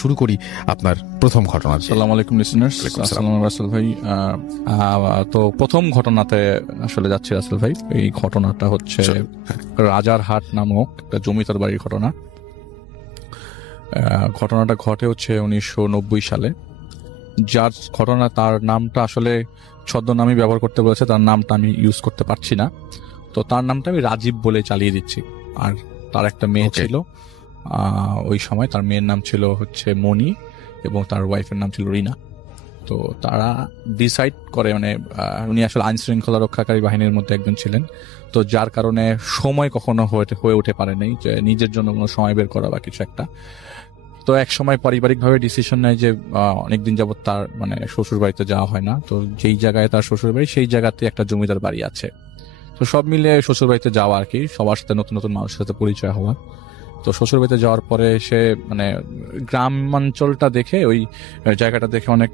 শুরু করি আপনার প্রথম ঘটনা। আসসালামু আলাইকুম লিসেনার্স। আসসালামু আলাইকুম রাসেল ভাই। তো প্রথম ঘটনাতে আসলে যাচ্ছি রাসেল ভাই। এই ঘটনাটা হচ্ছে রাজারহাট নামক একটা জমিদার বাড়ির ঘটনা। ঘটনাটা ঘটে হচ্ছে 1990 সালে। যার ঘটনা তার নামটা আসলে ছদ্মনামই ব্যবহার করতে বলেছে, তার নামটা আমি ইউজ করতে পারছি না, তো তার নামটা আমি রাজীব বলে চালিয়ে দিচ্ছি। আর তার একটা মেয়ে ছিল, ওই সময় তার মেয়ের নাম ছিল হচ্ছে মণি এবং তার ওয়াইফের নাম ছিল রিনা। তো তারা ডিসাইড করে, মানে উনি আসলে আইন শৃঙ্খলা রক্ষাকারী বাহিনীর মধ্যে একজন ছিলেন, তো যার কারণে সময় কখনো হয়ে উঠে পারে নাই যে নিজের জন্য কোনো সময় বের করা বা কিছু একটা। তো এক সময় পারিবারিকভাবে ডিসিশন নেয় যে অনেকদিন যাবত তার মানে শ্বশুর বাড়িতে যাওয়া হয় না, তো যেই জায়গায় তার শ্বশুর বাড়ি সেই জায়গাতে একটা জমিদার বাড়ি আছে। তো সব মিলে শ্বশুর বাড়িতে যাওয়া আর কি, সবার সাথে নতুন নতুন মানুষের সাথে পরিচয় হওয়া। তো শ্বশুর বাড়িতে যাওয়ার পরে সে মানে গ্রামাঞ্চলটা দেখে, ওই জায়গাটা দেখে অনেক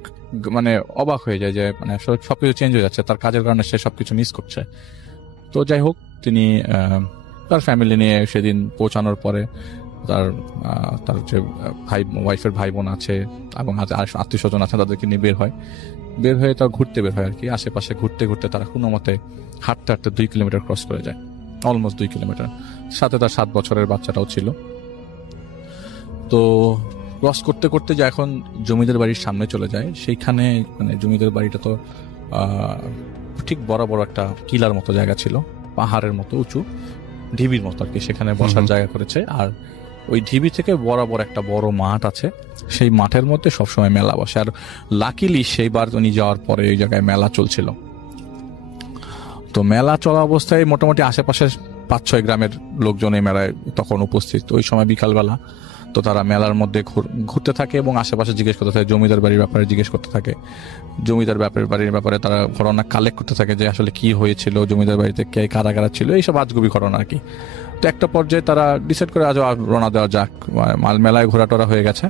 মানে অবাক হয়ে যায় যে মানে সবকিছু চেঞ্জ হয়ে যাচ্ছে, তার কাজের কারণে সে সবকিছু মিস করছে। তো যাই হোক, তিনি তার ফ্যামিলি নিয়ে সেদিন পৌঁছানোর পরে তার যে ওয়াইফের ভাই বোন আছে এবং আত্মীয় স্বজন আছে, তাদেরকে নিয়ে বের হয়ে তার ঘুরতে বের হয় আর কি। আশেপাশে ঘুরতে ঘুরতে তারা কোনো মতে হাঁটতে হাঁটতে 2 কিলোমিটার ক্রস করে যায়, অলমোস্ট 2 কিলোমিটার। সাথে তার 7 বছরের বাচ্চাটাও ছিল। তো ক্রস করতে করতে যে এখন জমিদার বাড়ির সামনে চলে যায়, সেইখানে মানে জমিদার বাড়িটা তো ঠিক বড় বড় একটা কিলার মতো জায়গা ছিল, পাহাড়ের মতো উঁচু, ঢিবির মতো আর কি, সেখানে বসার জায়গা করেছে। আর ওই ঢিবি থেকে বরাবর একটা বড় মাঠ আছে, সেই মাঠের মধ্যে সবসময় মেলা বসে। আর লাকিলি সেইবার উনি যাওয়ার পরে ওই জায়গায় মেলা চলছিল। তো মেলা চলা অবস্থায় মোটামুটি আশেপাশে 5-6 গ্রামের লোকজন এই মেলায় তখন উপস্থিত। ওই সময় বিকালবেলা, তো তারা মেলার মধ্যে ঘুরতে থাকে এবং আশেপাশে জিজ্ঞেস করতে থাকে, জমিদার বাড়ির ব্যাপারে জিজ্ঞেস করতে থাকে, জমিদার বাড়ির ব্যাপারে তারা ঘটনা কালেক্ট করতে থাকে যে আসলে কি হয়েছিল, জমিদার বাড়িতে কে কারা কারা ছিল, এইসব আজগুবি ঘটনা আর কি। তো একটা পর্যায়ে তারা ডিসাইড করে আজ রওনা দেওয়া যাক, মেলায় ঘোরাটোরা হয়ে গেছে।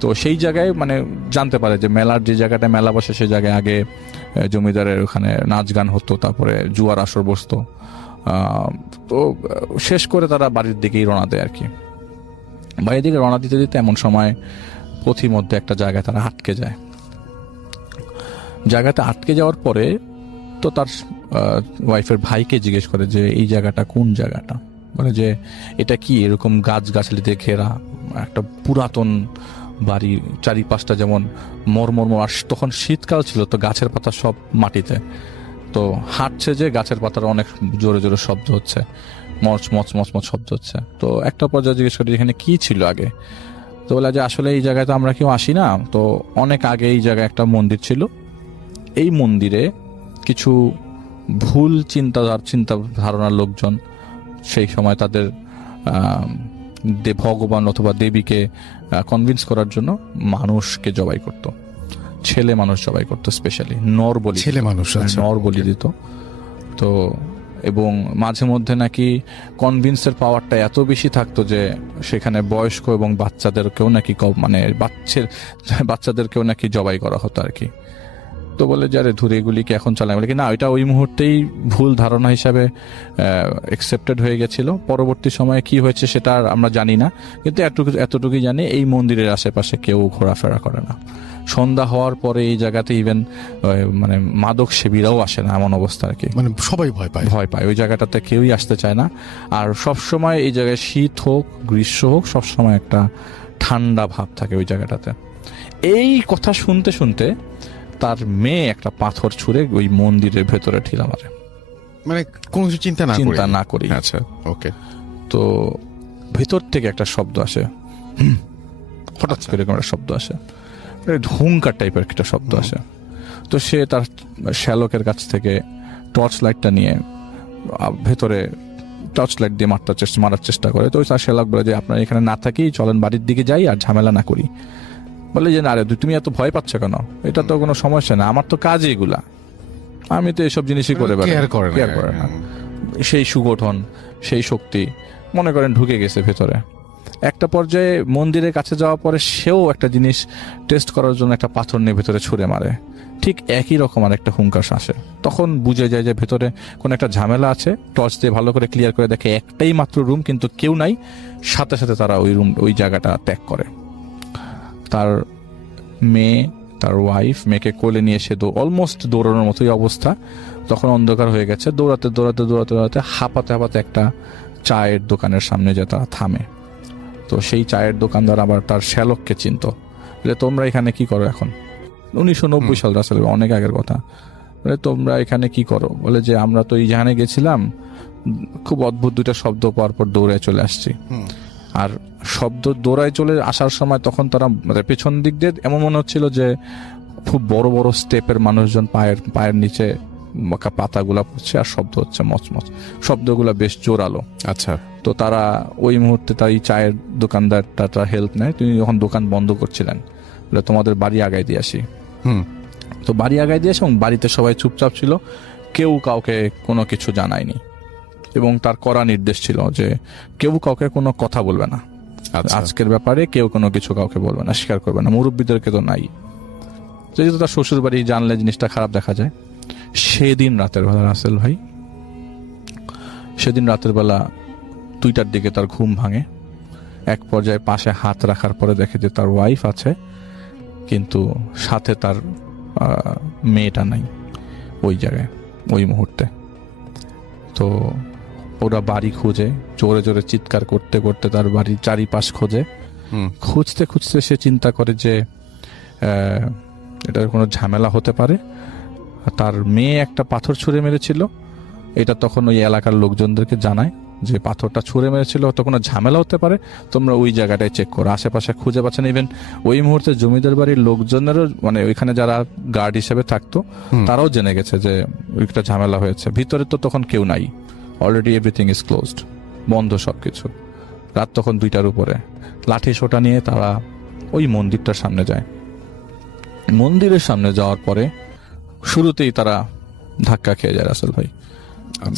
তো সেই জায়গায় মানে জানতে পারে যে মেলার যে জায়গাটায় মেলা বসে সেই জায়গায় আগে জমিদারের ওখানে নাচ গান হতো, তারপরে জুয়ার আসর বসতো। তো শেষ করে তারা বাড়ির দিকেই রওনা দেয় আর কি। বাড়ির দিকে রওনা দিতে দিতে এমন সময় পথিমধ্যে একটা জায়গায় তারা আটকে যায়। জায়গাতে আটকে যাওয়ার পরে তো তার ওয়াইফের ভাইকে জিজ্ঞেস করে যে এই জায়গাটা কোন জায়গাটা, বলে যে এটা কি এরকম গাছগাছালিতে ঘেরা একটা পুরাতন বাড়ি, চারিপাশটা যেমন মরমর, আর তখন শীতকাল ছিল, তো গাছের পাতা সব মাটিতে, তো হাঁটছে যে গাছের পাতার অনেক জোরে জোরে শব্দ হচ্ছে, মচ মচ মচ মচ শব্দ হচ্ছে। তো একটা পর্যায়ে জিজ্ঞেস করি এখানে কি ছিল আগে, তো বলে যে আসলে এই জায়গায় তো আমরা কেউ আসি না, তো অনেক আগে এই জায়গায় একটা মন্দির ছিল, এই মন্দিরে কিছু ভুল চিন্তা ধারণার লোকজন সেই সময় তাদের ভগবান অথবা দেবীকে কনভিন্স করার জন্য মানুষকে জবাই করত, ছেলে মানুষ জবাই করতো, স্পেশালি নর বলি দিত। তো এবং মাঝে মধ্যে নাকি কনভিন্সের পাওয়ারটা এত বেশি থাকতো যে সেখানে বয়স্ক এবং বাচ্চাদেরকেও নাকি মানে বাচ্চাদেরকেও নাকি জবাই করা হতো আর কি। তো বলে যে আরে ধরে এগুলিকে এখন চালাই, বলে কি না, ওইটা ওই মুহূর্তেই ভুল ধারণা হিসাবে অ্যাকসেপ্টেড হয়ে গেছিল। পরবর্তী সময়ে কি হয়েছে সেটা আমরা জানি না, কিন্তু এতটুকুই জানি এই মন্দিরের আশেপাশে কেউ ঘোরাফেরা করে না। সন্ধ্যা হওয়ার পরে এই জায়গাতে ইভেন মানে মাদক সেবীরাও আসে না, এমন অবস্থা আর কি, মানে সবাই ভয় পায় ওই জায়গাটাতে কেউই আসতে চায় না। আর সবসময় এই জায়গায় শীত হোক গ্রীষ্ম হোক সবসময় একটা ঠান্ডা ভাব থাকে ওই জায়গাটাতে। এই কথা শুনতে শুনতে তার মেয়ে একটা পাথর ছুঁড়ে ওই মন্দিরের ভেতরে ঢিলা মারে, মানে কোনো কিছু চিন্তা না করি। আচ্ছা, ওকে। তো ভেতর থেকে একটা শব্দ আসে, হঠাৎ করে একটা শব্দ আসে, হুঙ্কার টাইপের একটা শব্দ আসে। তো সে তার শ্যালকের কাছ থেকে টর্চ লাইটটা নিয়ে ভেতরে টর্চ লাইট দিয়ে মারার চেষ্টা করে। তো তার শ্যালক বলে যে আপনার এখানে না থাকি, চলেন বাড়ির দিকে যাই আর ঝামেলা না করি। বলে যে না রে, তুমি এত ভয় পাচ্ছ কেন, এটা তো কোনো সমস্যা না, আমার তো কাজ এগুলা, আমি তো এসব জিনিসই করে কেয়ার করে না। সেই সুগঠন, সেই শক্তি মনে করেন ঢুকে গেছে ভেতরে। একটা পর্যায়ে মন্দিরের কাছে যাওয়ার পরে সেও একটা জিনিস টেস্ট করার জন্য একটা পাথর নিয়ে ভেতরে ছুঁড়ে মারে, ঠিক একই রকম আর একটা হুঙ্কার আসে। তখন বুঝে যায় যে ভেতরে কোনো একটা ঝামেলা আছে। টর্চ দিয়ে ভালো করে ক্লিয়ার করে দেখে একটাই মাত্র রুম, কিন্তু কেউ নাই। সাথে সাথে তারা ওই জায়গাটা ত্যাগ করে। তার মেয়ে, তার ওয়াইফ, মেয়েকে কোলে নিয়ে সে অলমোস্ট দৌড়ানোর মতোই অবস্থা। তখন অন্ধকার হয়ে গেছে। দৌড়াতে দৌড়াতে দৌড়াতে দৌড়াতে হাঁপাতে হাঁপাতে একটা চায়ের দোকানের সামনে যে তারা থামে। তো সেই চায়ের দোকানদার আবার তার শ্যালককে চিনত, বলে তোমরা এখানে কি করো এখন? 1990 সাল, রাসেল অনেক আগের কথা। বলে তোমরা এখানে কি করো? বলে যে আমরা তো ইজাহানে গেছিলাম, খুব অদ্ভুত দুইটা শব্দ পাওয়ার পর দৌড়ায় চলে আসছি। আর শব্দ দৌড়ায় চলে আসার সময় তখন তারা পেছন দিক দিয়ে এমন মনে হচ্ছিল যে খুব বড় বড় স্টেপের মানুষজন পায়ের নিচে পাতাগুলা পড়ছে আর শব্দ হচ্ছে মচমচ, শব্দগুলা বেশ জোরালো। আচ্ছা। তো তারা ওই মুহূর্তে তার এই চায়ের দোকানদারটা হেল্প নেয়। তিনি যখন দোকান বন্ধ করছিলেন, বলে তোমাদের বাড়ি আগায় দিয়ে আসি। তো বাড়ি আগায় দিয়ে আসে এবং বাড়িতে সবাই চুপচাপ ছিল, কেউ কাউকে কোনো কিছু জানায়নি। এবং তার কড়া নির্দেশ ছিল যে কেউ কাউকে কোনো কথা বলবে না, আজকের ব্যাপারে কেউ কোনো কিছু কাউকে বলবে না, স্বীকার করবে না, মুরব্বীদেরকে তো নাই। যেহেতু তার শ্বশুর বাড়ি, জানলে জিনিসটা খারাপ দেখা যায়। সেদিন রাতের বেলা রাসেল ভাই, সেদিন রাতের বেলা 2টার দিকে তার ঘুম ভাঙে। এক পর্যায়ে পাশে হাত রাখার পরে দেখে যে তার ওয়াইফ আছে, কিন্তু সাথে তার মেয়েটা নাই ওই জায়গায় ওই মুহূর্তে। তো ওরা বাড়ি খুঁজে, জোরে জোরে চিৎকার করতে করতে তার বাড়ির চারিপাশ খোঁজে। খুঁজতে খুঁজতে সে চিন্তা করে যে এটার কোনো ঝামেলা হতে পারে। তার মেয়ে একটা পাথর ছুঁড়ে মেরেছিল, এটা তখন ওই এলাকার লোকজনদেরকে জানায় যে পাথরটা ছুঁড়ে মেরেছিল, তো কোনো ঝামেলা হতে পারে, তোমরা ওই জায়গাটায় চেক করো। আশেপাশে খুঁজে পাচ্ছেন। ইভেন ওই মুহূর্তে জমিদার বাড়ির লোকজনেরও, মানে ওইখানে যারা গার্ড হিসেবে থাকতো তারাও জেনে গেছে যে একটা ঝামেলা হয়েছে। ভিতরে তো তখন কেউ নাই, অলরেডি এভরিথিং ইজ ক্লোজড, বন্ধ সবকিছু। রাত তখন 2টার উপরে। লাঠি সোটা নিয়ে তারা ওই মন্দিরটার সামনে যায়। মন্দিরের সামনে যাওয়ার পরে শুরুতেই তারা ধাক্কা খেয়ে যায় রাসেল ভাই।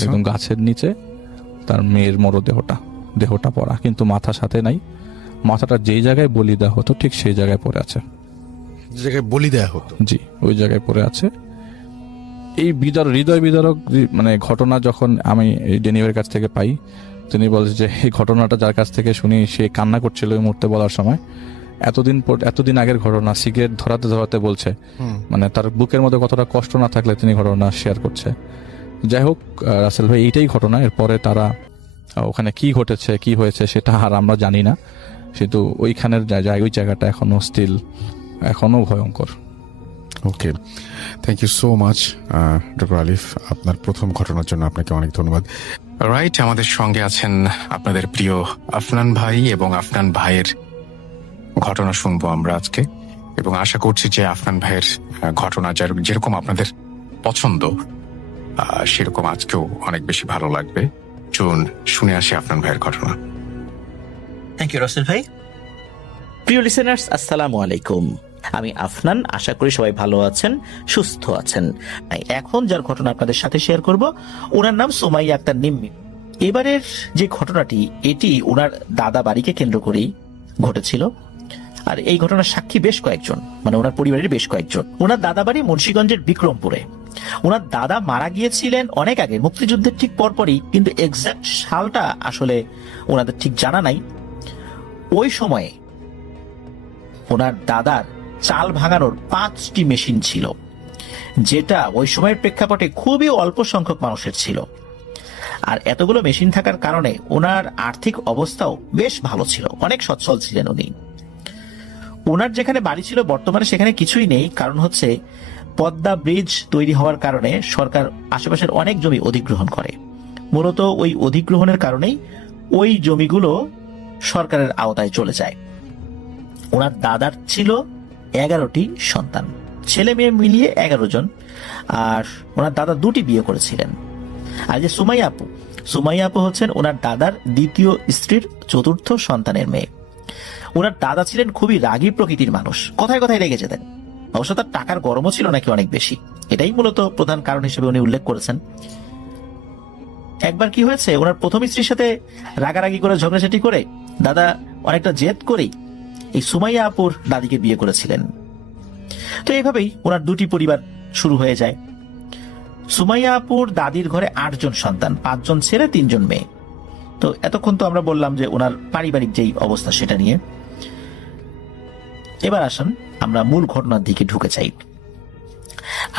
একদম গাছের নিচে তার মেয়ের দেহটা পড়া, কিন্তু মাথা সাথে নাই। মাথাটা যেই জায়গায় বলি দেওয়া হতো ঠিক সেই জায়গায় পড়ে আছে। যে জায়গায় বলি দেওয়া হতো? জি, ওই জায়গায় পড়ে আছে। এই হৃদয় বিদারক মানে ঘটনা যখন আমি ডেনিভের কাছ থেকে পাই, তিনি বলছে যে এই ঘটনাটা যার কাছ থেকে শুনি সে কান্না করছিল ওই মুহূর্তে বলার সময়। এতদিন আগের ঘটনা, সিগারেট ধরাতে ধরাতে বলছে, মানে তার বুকের মধ্যে কতটা কষ্ট না থাকলে তিনি ঘটনা শেয়ার করছে। যাই হোক রাসেল ভাই, এইটাই ঘটনা। এরপরে তারা ওখানে কি ঘটেছে কি হয়েছে সেটা আর আমরা জানি না, কিন্তু ওইখানের ওই জায়গাটা এখনো ভয়ঙ্কর। Okay, thank you so much doctor Alif, আপনার প্রথম ঘটনার জন্য আপনাকে অনেক ধন্যবাদ। রাইট, আমাদের সঙ্গে আছেন আপনাদের প্রিয় আফনান ভাই, এবং আফনান ভাইয়ের ঘটনা শুনবো আমরা আজকে, এবং আশা করছি যে আফনান ভাইয়ের ঘটনা যেরকম আপনাদের পছন্দ সেরকম আজকেও অনেক বেশি ভালো লাগবে। চলুন শুনে আসি আফনান ভাইয়ের ঘটনা। থ্যাংক ইউ রাসেল ভাই। প্রিয় লিসেনার্স, আসসালামু আলাইকুম। আমি আফনান, আশা করি সবাই ভালো আছেন, সুস্থ আছেন। এখন যার ঘটনা আপনাদের সাথে শেয়ার করব, ওনার নাম সুমাইয়া আক্তার নিম্মি। এবারের যে ঘটনাটি, এটি ওনার দাদা বাড়িকে কেন্দ্র করেই ঘটেছিল। আর এই ঘটনার সাক্ষী বেশ কয়েকজন, মানে ওনার পরিবারের বেশ কয়েকজন। ওনার দাদা বাড়ি মুন্সিগঞ্জের বিক্রমপুরে। ওনার দাদা মারা গিয়েছিলেন অনেক আগে, মুক্তিযুদ্ধের ঠিক পরপরই, কিন্তু এক্সাক্ট সালটা আসলে ওনাদের ঠিক জানা নাই। ওই সময়ে ওনার দাদার চাল ভাঙানোর 5টি মেশিন ছিল, যেটা ওই সময়ের প্রেক্ষাপটে খুবই অল্প সংখ্যক মানুষের ছিল। আর এতগুলো মেশিন থাকার কারণে ওনার আর্থিক অবস্থাও বেশ ভালো ছিল, অনেক সচ্ছল ছিলেন উনি। ওনার যেখানে বাড়ি ছিল বর্তমানে সেখানে কিছুই নেই, কারণ হচ্ছে পদ্মা ব্রিজ তৈরি হওয়ার কারণে সরকার আশেপাশের অনেক জমি অধিগ্রহণ করে। মূলত ওই অধিগ্রহণের কারণেই ওই জমিগুলো সরকারের আওতায় চলে যায়। ওনার দাদার ছিল 11টি সন্তান, ছেলে মেয়ে মিলিয়ে 11 জন। আর ওনার দাদা 2টি বিয়ে করেছিলেন। আর যে সুমাইয়া আপু হচ্ছেন ওনার দাদার দ্বিতীয় স্ত্রীর 4র্থ সন্তানের মেয়ে। ওনার দাদা ছিলেন খুবই রাগী প্রকৃতির মানুষ, কথায় কথায় রেগে যেতেন। অবশ্য তার টাকার গরমও ছিল নাকি অনেক বেশি, এটাই মূলত প্রধান কারণ হিসেবে উনি উল্লেখ করেছেন। একবার কি হয়েছে, ওনার প্রথম স্ত্রীর সাথে রাগারাগি করে ঝগড়াঝাটি করে দাদা অনেকটা জেদ করেই এই সুমাইয়া আপুর দাদিকে বিয়ে করেছিলেন। তো এইভাবেই ওনার 2টি পরিবার শুরু হয়ে যায়। সুমাইয়া আপুর দাদির ঘরে 8 জন সন্তান, 5 জন ছেলে 3 জন মেয়ে। তো এতক্ষণ তো আমরা বললাম যে ওনার পারিবারিক যেই অবস্থা সেটা নিয়ে। এবার আসুন আমরা মূল ঘটনার দিকে ঢুকে যাই।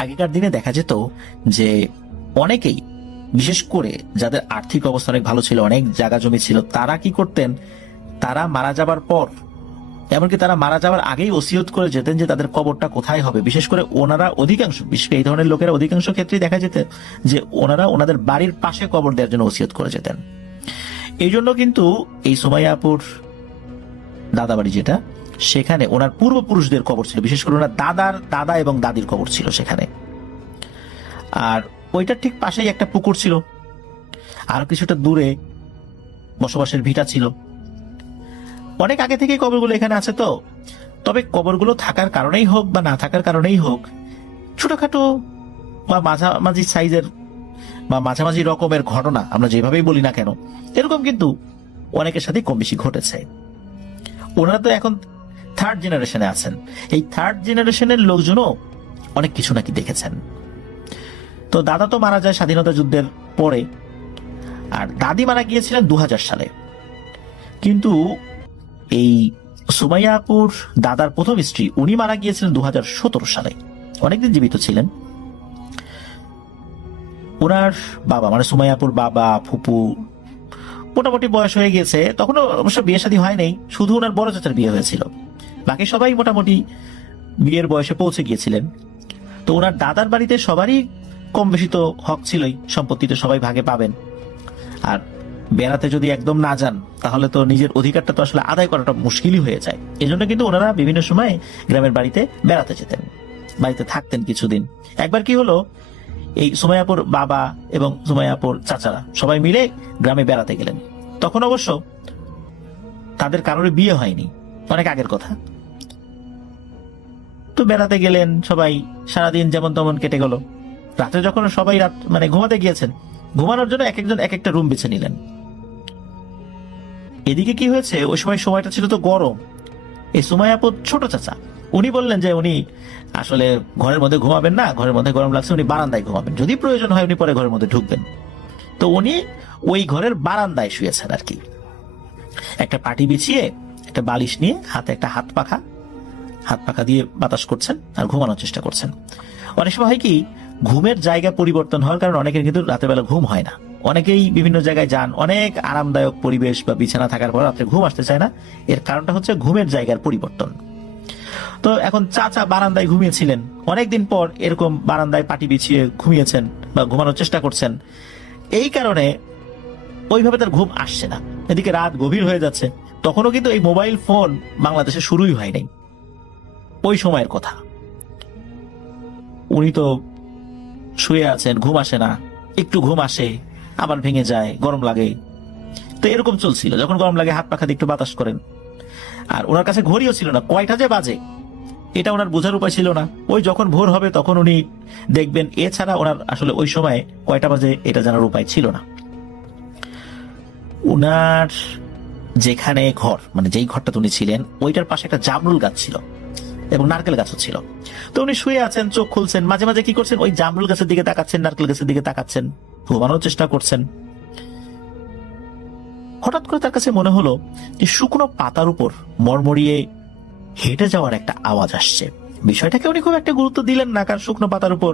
আগেকার দিনে দেখা যেত যে অনেকেই, বিশেষ করে যাদের আর্থিক অবস্থা অনেক ভালো ছিল, অনেক জায়গা জমি ছিল, তারা কি করতেন, তারা মারা যাবার পর, এমনকি তারা মারা যাওয়ার আগেই ওসিয়ত করে যেতেন যে তাদের কবরটা কোথায় হবে। বিশেষ করে ওনারা অধিকাংশ, বিশেষ করে এই ধরনের লোকেরা অধিকাংশ ক্ষেত্রেই দেখা যেত যে ওনারা ওনাদের বাড়ির পাশে কবর দেওয়ার জন্য ওসিয়ত করে যেতেন। এই জন্য কিন্তু এই সুমাইয়াপুর দাদাবাড়ি যেটা, সেখানে ওনার পূর্বপুরুষদের কবর ছিল, বিশেষ করে ওনার দাদার দাদা এবং দাদির কবর ছিল সেখানে। আর ওইটার ঠিক পাশেই একটা পুকুর ছিল, আর কিছুটা দূরে বসবাসের ভিটা ছিল। অনেক আগে থেকে কবরগুলো এখানে আছে। তো তবে কবরগুলো থাকার কারণেই হোক বা না থাকার কারণেই হোক, ছোটখাটো বা মাঝামাঝি সাইজের বা মাঝামাঝি রকমের ঘটনা আমরা যেভাবেই বলি না কেন, এরকম কিন্তু অনেকের সাথে কম বেশি ঘটেছে। ওনারা তো এখন থার্ড জেনারেশনে আছেন, এই থার্ড জেনারেশনের লোকজনও অনেক কিছু নাকি দেখেছেন। তো দাদা তো মারা যায় স্বাধীনতা যুদ্ধের পরে, আর দাদি মারা গিয়েছিলেন 2000 সালে। কিন্তু এই সুমাইয়াপুর দাদার প্রথম স্ত্রী, উনি মারা গিয়েছিলেন 2017 সালে, অনেকদিন জীবিত ছিলেন। ওনার বাবা মানে সুমাইয়াপুর বাবা, ফুপু মোটামুটি বয়স হয়ে গেছে, তখনও অবশ্য বিয়ে শাদী হয় নাই, শুধু ওনার বড় চাচার বিয়ে হয়েছিল, বাকি সবাই মোটামুটি বিয়ের বয়সে পৌঁছে গিয়েছিলেন। তো ওনার দাদার বাড়িতে সবারই কম বেশি তো হক ছিলই, সম্পত্তি তো সবাই ভাগে পাবেন। আর বেড়াতে যদি একদম না যান তাহলে তো নিজের অধিকারটা তো আসলে আদায় করাটা মুশকিলই হয়ে যায়। এই জন্য কিন্তু ওনারা বিভিন্ন সময় গ্রামের বাড়িতে বেড়াতে যেতেন, বাড়িতে থাকতেন কিছুদিন। একবার কি হলো, এই সুমাইয়াপুর বাবা এবং সুমাইয়াপুর চাচারা সবাই মিলে গ্রামে বেড়াতে গেলেন। তখন অবশ্য তাদের কারোর বিয়ে হয়নি, অনেক আগের কথা। তো বেড়াতে গেলেন সবাই, সারাদিন যেমন তেমন কেটে গেল। রাতে যখন সবাই মানে ঘুমাতে গিয়েছেন, ঘুমানোর জন্য এক একজন এক একটা রুম বেছে নিলেন। এদিকে কি হয়েছে, ওই সময়টা ছিল তো গরম। এই সুমাইয়াপুর ছোট চাচা উনি বললেন যে উনি আসলে ঘরের মধ্যে ঘুমাবেন না, ঘরের মধ্যে গরম লাগছে, উনি বারান্দায় ঘুমাবেন, যদি প্রয়োজন হয় উনি পরে ঘরের মধ্যে ঢুকবেন। তো উনি ওই ঘরের বারান্দায় শুয়েছেন আর কি, একটা পাটি বিছিয়ে একটা বালিশ নিয়ে, হাতে একটা হাত পাখা দিয়ে বাতাস করছেন আর ঘুমানোর চেষ্টা করছেন। অনেক সময় হয় কি, ঘুমের জায়গা পরিবর্তন হওয়ার কারণে অনেকের কিন্তু রাতের বেলা ঘুম হয় না। অনেকেই বিভিন্ন জায়গায় যান, অনেক আরামদায়ক পরিবেশ বা বিছানা থাকার পর রাত্রে ঘুম আসতে চায় না, এর কারণটা হচ্ছে ঘুমের জায়গার পরিবর্তন। তো এখন চাচা বারান্দায় ঘুমিয়েছিলেন, অনেকদিন পর এরকম বারান্দায় পাটি বিছিয়ে ঘুমিয়েছেন বা ঘুমানোর চেষ্টা করছেন। এই কারণে ওইভাবে তার ঘুম আসছে না। এদিকে রাত গভীর হয়ে যাচ্ছে, তখনও কিন্তু এই মোবাইল ফোন বাংলাদেশে শুরুই হয় নাই, ওই সময়ের কথা। উনি তো শুয়ে আছেন, ঘুম আসে না, একটু ঘুম আসে আবার ভেঙে যায়, গরম লাগে। তো এরকম চলছিল, যখন গরম লাগে হাত পাখা দিয়ে একটু বাতাস করেন। আর ওনার কাছে ঘড়িও ছিল না, কয়টা যে বাজে এটা ওনার বোঝার উপায় ছিল না। ওই যখন ভোর হবে তখন উনি দেখবেন, এছাড়া ওনার আসলে ওই সময় কয়টা বাজে এটা জানার উপায় ছিল না। উনার যেখানে ঘর, মানে যেই ঘরটা উনি ছিলেন, ওইটার পাশে একটা জামরুল গাছ ছিল এবং নারকেল গাছও ছিল। তো উনি শুয়ে আছেন, চোখ খুলছেন, মাঝে মাঝে কি করছেন, ওই জামরুল গাছের দিকে তাকাচ্ছেন, নারকেল গাছের দিকে তাকাচ্ছেন, ঘুমানোর চেষ্টা করছেন। হঠাৎ করে তার কাছে মনে হলো যে শুকনো পাতার উপর মরমরিয়ে হেঁটে যাওয়ার একটা আওয়াজ আসছে। বিষয়টাকে উনি খুব একটা গুরুত্ব দিলেন না, কারণ শুকনো পাতার উপর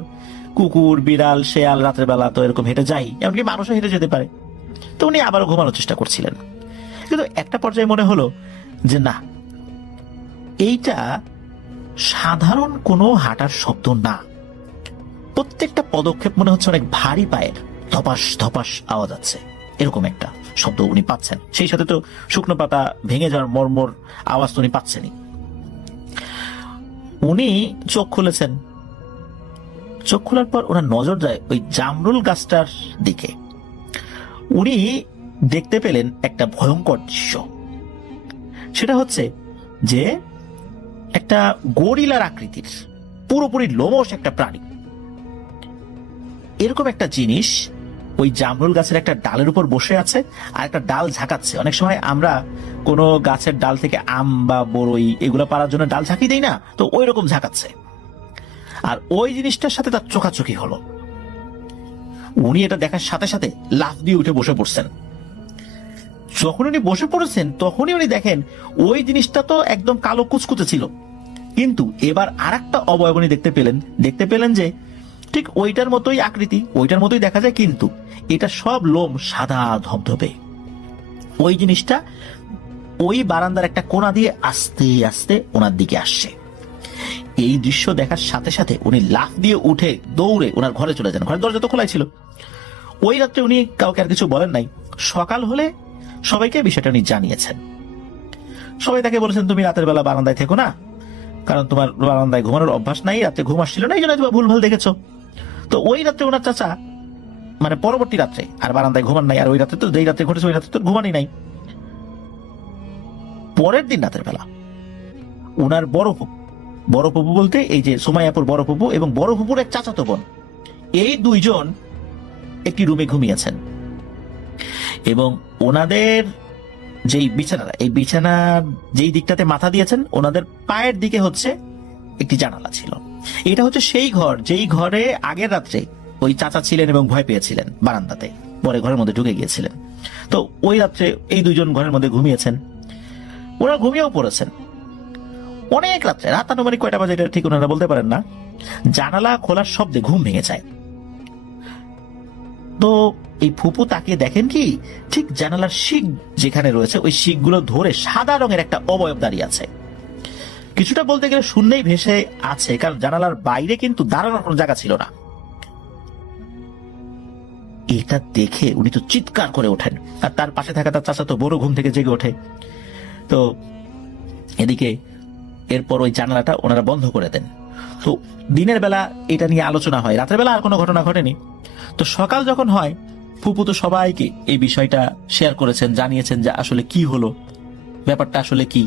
কুকুর, বিড়াল, শেয়াল রাতের বেলা তো এরকম হেঁটে যায়, এমনকি মানুষও হেঁটে যেতে পারে। তো উনি আবারও ঘুমানোর চেষ্টা করছিলেন, কিন্তু একটা পর্যায়ে মনে হলো যে না, এইটা সাধারণ কোনো হাঁটার শব্দ না। প্রত্যেকটা পদক্ষেপ মনে হচ্ছে অনেক ভারী পায়ের ধপাস ধপাস আওয়াজ আছে, এরকম একটা শব্দ উনি পাচ্ছেন। সেই সাথে তো শুকনো পাতা ভেঙে যাওয়ার মর্মর আওয়াজ তো উনি পাচ্ছেনই। উনি চোখ খুলেছেন, চোখ খোলার পর ওনার নজর যায় ওই জামরুল গাছটার দিকে। উনি দেখতে পেলেন একটা ভয়ঙ্কর দৃশ্য। সেটা হচ্ছে যে একটা গরিলার আকৃতির, পুরোপুরি লোমশ একটা প্রাণী, এরকম একটা জিনিস ওই জামরুল গাছের একটা ডালের উপর বসে আছে আর একটা ডাল ঝাঁকাচ্ছে। অনেক সময় আমরা কোনো গাছের ডাল থেকে আম বা বড়ই এগুলো পাড়ার জন্য ডাল ঝাঁকি দেই না, তো ওই রকম ঝাঁকাচ্ছে। আর ওই জিনিসটার সাথে তার চোখাচোখি হলো। উনি এটা দেখার সাথে সাথে লাফ দিয়ে উঠে বসে পড়ছেন। যখন উনি বসে পড়েছেন তখনই উনি দেখেন ওই জিনিসটা তো একদম কালো কুচকুচে ছিল, কিন্তু এবার আরেকটা অবয়ব উনি দেখতে পেলেন যে ঠিক ওইটার মতোই আকৃতি, ওইটার মতোই দেখা যায়, কিন্তু এটা সব লোম সাদা ধবধবে। ওই জিনিসটা ওই বারান্দার একটা কোণা দিয়ে আস্তে আস্তে ওনার দিকে আসছে। এই দৃশ্য দেখার সাথে সাথে উনি লাফ দিয়ে উঠে দৌড়ে ওনার ঘরে চলে যান। ঘরের দরজা তো খোলাই ছিল। ওই রাত্রে উনি কাউকে আর কিছু বলেন নাই। সকাল হলে সবাইকে বিষয়টা উনি জানিয়েছেন। সবাই তাকে বলেছেন, তুমি রাতের বেলা বারান্দায় থেকো না, কারণ তোমার বারান্দায় ঘুমানোর অভ্যাস নাই, রাতে ঘুম আসছিল না, এই জন্য তুমি ভুলভাল দেখেছো। তো ওই রাত্রে ওনার চাচা, মানে পরবর্তী রাত্রে আর বারান্দায় ঘুমান নাই, আর ওই রাত্রে তো যেই রাত্রে ঘটেছে ওই রাত্রে তো ঘুমানি নাই। পরের দিন রাতের বেলা ওনার বড় ফুপু বলতে এই যে সুমাইয়াপুর বড় ফুপু এবং বড় ফুপুর এক চাচাতো বোন, এই দুইজন একটি রুমে ঘুমিয়েছেন এবং ওনাদের যেই বিছানাটা, এই বিছানার যেই দিকটাতে মাথা দিয়েছেন ওনাদের পায়ের দিকে হচ্ছে একটি জানালা ছিল। এটা হচ্ছে সেই ঘর যেই ঘরে আগের রাত্রে ওই চাচা ছিলেন এবং ভয় পেয়েছিলেন বারান্দাতে, পরে ঘরের মধ্যে ঢুকে গিয়েছিলেন। তো ওই রাত্রে এই দুইজন ঘরের মধ্যে ঘুমিয়েছেন, ওরা ঘুমিয়েও পড়েছেন। অনেক রাত্রে, রাত আনুমানিক কয়টা বাজে এটা ঠিক ওনারা বলতে পারেন না, জানালা খোলার শব্দে ঘুম ভেঙে যায়। তো এই ফুপু তাকিয়ে দেখেন কি, ঠিক জানালার শিক যেখানে রয়েছে ওই শিকগুলো ধরে সাদা রঙের একটা অবয়ব দাঁড়িয়ে আছে। কিছুটা বলতে গেলে শূন্যেই ভেসে আছে, কারণ জানালার বাইরে কিন্তু দাঁড়ানোর কোনো জায়গা ছিল না। এটা দেখে উনি তো চিৎকার করে ওঠেন, আর তার পাশে থাকা তার চাচা তো বড় ঘুম থেকে জেগে ওঠে। তো এদিকে এরপর ওই জানালাটা ওনারা বন্ধ করে দেন। তো দিনের বেলা এটা নিয়ে আলোচনা হয়, রাতের বেলা আর কোনো ঘটনা ঘটেনি। তো সকাল যখন হয়, ফুপু তো সবাইকে এই বিষয়টা শেয়ার করেছেন, জানিয়েছেন যে আসলে কি হলো, ব্যাপারটা আসলে কি।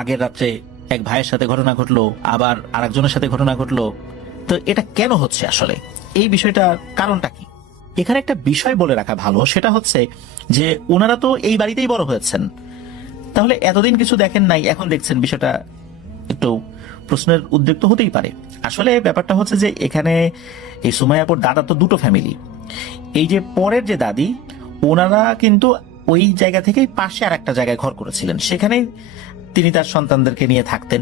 আগের রাত্রে এক ভাইয়ের সাথে ঘটনা ঘটলো, আবার আরেকজনের সাথে ঘটনা ঘটলো। তো এটা কেন হচ্ছে আসলে, এই বিষয়টার কারণটা কি? এখানে একটা বিষয় বলে রাখা ভালো, সেটা হচ্ছে যে ওনারা তো এই বাড়িতেই বড় হয়েছেন, তাহলে এতদিন কিছু দেখেন নাই, এখন দেখছেন, বিষয়টা একটু প্রশ্নের উদ্বেগ তো হতেই পারে। আসলে ব্যাপারটা হচ্ছে যে এখানে এই সুমাইয়াপুর দাদা তো দুটো ফ্যামিলি। এই যে পরের যে দাদি, ওনারা কিন্তু ওই জায়গা থেকেই পাশে আর একটা জায়গায় ঘর করেছিলেন, সেখানে তিনি তার সন্তানদেরকে নিয়ে থাকতেন।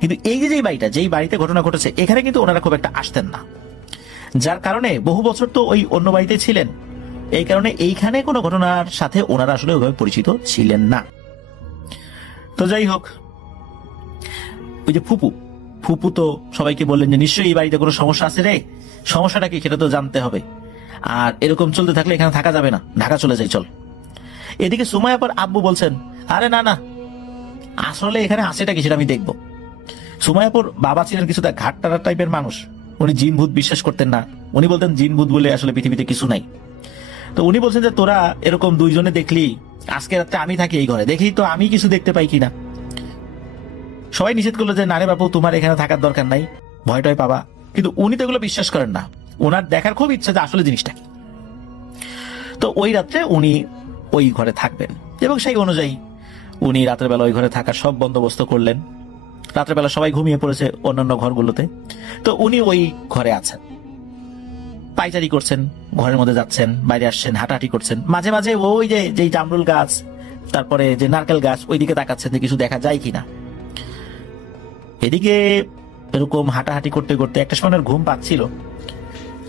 কিন্তু এই যে বাড়িটা, যেই বাড়িতে ঘটনা ঘটেছে, এখানে কিন্তু ওনারা খুব একটা আসতেন না, যার কারণে বহু বছর তো ওই অন্য বাড়িতে ছিলেন। এই কারণে এইখানে কোনো ঘটনার সাথে ওনারা আসলে ওইভাবে পরিচিত ছিলেন না। তো যাই হোক, ওই যে ফুপু তো সবাইকে বললেন যে নিশ্চয়ই এই বাড়িতে কোনো সমস্যা আছে রে, সমস্যাটা কি সেটা তো জানতে হবে, আর এরকম চলতে থাকলে এখানে থাকা যাবে না, ঢাকা চলে যাই চল। এদিকে সুমাইয়াপুর আব্বু বলছেন, আরে না না, আসলে এখানে আছেটা কি সেটা আমি দেখবো। সুমাইয়াপুর বাবা ছিলেন কিছুটা ঘাটতারা টাইপের মানুষ, উনি জিন ভূত বিশ্বাস করতেন না। উনি বলতেন জিন ভূত বলে আসলে পৃথিবীতে কিছু নাই। তো উনি বলছেন যে তোরা এরকম দুইজনে দেখলি, আজকে রাত্রে আমি থাকি এই ঘরে, দেখি তো আমি কিছু দেখতে পাই কিনা। সবাই নিষেধ করলো যে না রে বাপু, তোমার এখানে থাকার দরকার নাই, ভয়টয় পাবা। কিন্তু উনি তো এগুলো বিশ্বাস করেন না, ওনার দেখার খুব ইচ্ছা যে আসলে জিনিসটা কি। তো ওই রাত্রে উনি ওই ঘরে থাকবেন এবং সেই অনুযায়ী উনি রাতের বেলা ওই ঘরে থাকার সব বন্দোবস্ত করলেন। রাতের বেলা সবাই ঘুমিয়ে পড়েছে অন্যান্য ঘরগুলোতে, তো উনি ওই ঘরে আছেন, পাইচারি করছেন, ঘরের মধ্যে যাচ্ছেন, বাইরে আসছেন, হাঁটাহাঁটি করছেন। মাঝে মাঝে ওই যে জামরুল গাছ, তারপরে যে নারকেল গাছ, ওই দিকে তাকাচ্ছেন যে কিছু দেখা যায় কিনা। এদিকে এরকম হাঁটাহাঁটি করতে করতে একটা সময় ঘুম পাচ্ছিল।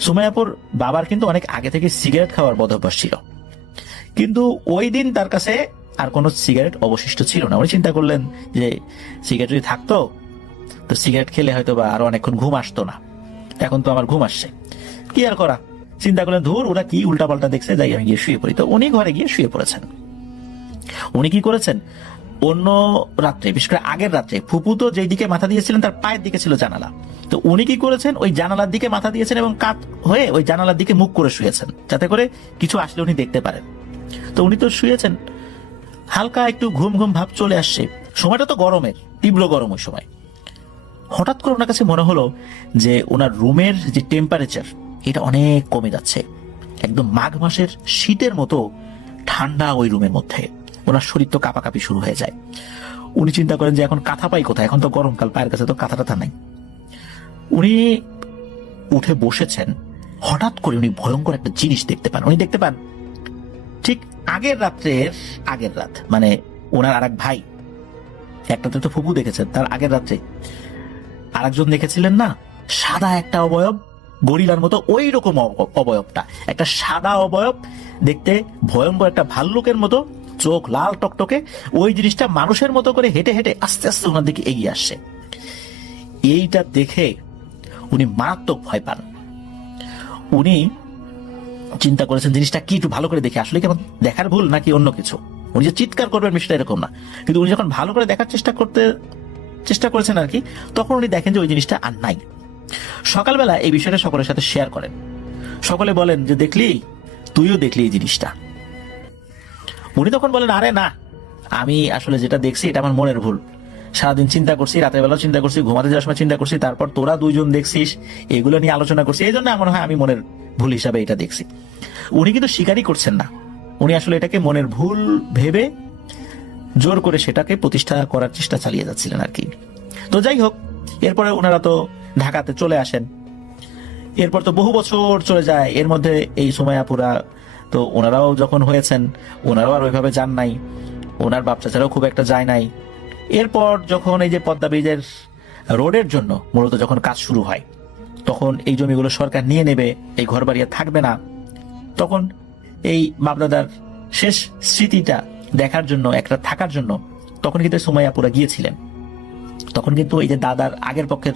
সুমাইয়াপুর বাবার কিন্তু অনেক আগে থেকে সিগারেট খাওয়ার বদভ্যাস ছিল, কিন্তু ওই দিন তার কাছে আর কোনো সিগারেট অবশিষ্ট ছিল না। উনি চিন্তা করলেন যে সিগারেট যদি থাকতো তো সিগারেট খেলে হয়তো বা আরো অনেকক্ষণ ঘুম আসতো না, এখন তো আমার ঘুম আসছে, কি আর করা। চিন্তা করলেন ধুর, ওরা কি উল্টাপাল্টা দেখছে, যাই আমি গিয়ে শুয়ে পড়ি। তো উনি ঘরে গিয়ে শুয়ে পড়েছেন। উনি কি করেছেন, অন্য রাত্রে, বিশেষ করে আগের রাত্রে, ফুপু তো যেই দিকে মাথা দিয়েছিলেন তার পায়ের দিকে ছিল জানালা। তো উনি কি করেছেন, ওই জানালার দিকে মাথা দিয়েছেন এবং কাত হয়ে ওই জানালার দিকে মুখ করে শুয়েছেন, যাতে করে কিছু আসলে উনি দেখতে পারেন। তো উনি তো শুয়েছেন, হালকা একটু ঘুম ঘুম ভাব চলে আসছে। সময়টা তো গরমের, তীব্র গরম ওই সময়। হঠাৎ করে ওনার কাছে মনে হলো যে ওনার রুমের যে টেম্পারেচার, এটা অনেক কমে যাচ্ছে, একদম মাঘ মাসের শীতের মতো ঠান্ডা ওই রুমের মধ্যে। ওনার শরীর তো কাঁপাকাঁপি শুরু হয়ে যায়। উনি চিন্তা করেন যে এখন কাঁথা পাই কোথায়, এখন তো গরমকাল, পায়ের কাছে তো কাঁথা টাথা নাই। উনি উঠে বসেছেন, হঠাৎ করে উনি ভয়ঙ্কর একটা জিনিস দেখতে পান। উনি দেখতে পান ঠিক আগের রাত, মানে ওনার আর এক ভাই, একটাতে তো ফুপু দেখেছেন তার আগের রাত্রে, আরেকজন দেখেছিলেন না সাদা একটা অবয়ব, গরিলার মতো ওই রকম অবয়বটা, একটা সাদা অবয়ব, দেখতে ভয়ঙ্কর একটা ভাল্লুকের মতো, চোখ লাল টকটকে, ওই জিনিসটা মানুষের মতো করে হেঁটে হেঁটে আস্তে আস্তে ওনার দিকে এগিয়ে আসছে। এইটা দেখে উনি মারাত্মক ভয় পান। উনি চিন্তা করেছেন জিনিসটা কি, একটু ভালো করে দেখে আসলে কেমন দেখার ভুল নাকি অন্য কিছু। উনি যে চিৎকার করবেন বিষয়টা এরকম না, কিন্তু উনি যখন ভালো করে দেখার চেষ্টা করেছেন আর কি, তখন উনি দেখেন যে ওই জিনিসটা আর নাই। সকালবেলা এই বিষয়টা সকলের সাথে শেয়ার করেন। সকলে বলেন যে দেখলি, তুইও দেখলি এই জিনিসটা। উনি তখন বলেন আরে না, আমি আসলে যেটা দেখছি এটা আমার মনের ভুল, সারাদিন চিন্তা করছি, রাতের বেলাও চিন্তা করছি, ঘুমাতে যাওয়ার সময় চিন্তা করছি, তারপর তোরা দুইজন দেখছিস, এগুলো নিয়ে আলোচনা করছি, এই জন্য মনে হয় আমি মনের ভুল হিসাবে এটা দেখছি। উনি কিন্তু স্বীকারই করছেন না, উনি আসলে এটাকে মনের ভুল ভেবে জোর করে সেটাকে প্রতিষ্ঠা করার চেষ্টা চালিয়ে যাচ্ছিলেন আর কি। তো যাই হোক, এরপরে ওনারা তো ঢাকাতে চলে আসেন। এরপর তো বহু বছর চলে যায়, এর মধ্যে এই সুমাইয়াপুরা তো ওনারাও যখন হয়েছেন, ওনারাও আর ওইভাবে যান নাই, ওনার বাপ চাচারাও খুব একটা যায় নাই। এরপর যখন এই যে পদ্মা ব্রিজের রোডের জন্য মূলত যখন কাজ শুরু হয়, তখন এই জমিগুলো সরকার নিয়ে নেবে, এই ঘর বাড়ি আর থাকবে না, তখন এই বাপদাদার শেষ স্মৃতিটা দেখার জন্য, একটা থাকার জন্য, তখন কিন্তু সুমাইয়াপুরা গিয়েছিলেন। তখন কিন্তু এই যে দাদার আগের পক্ষের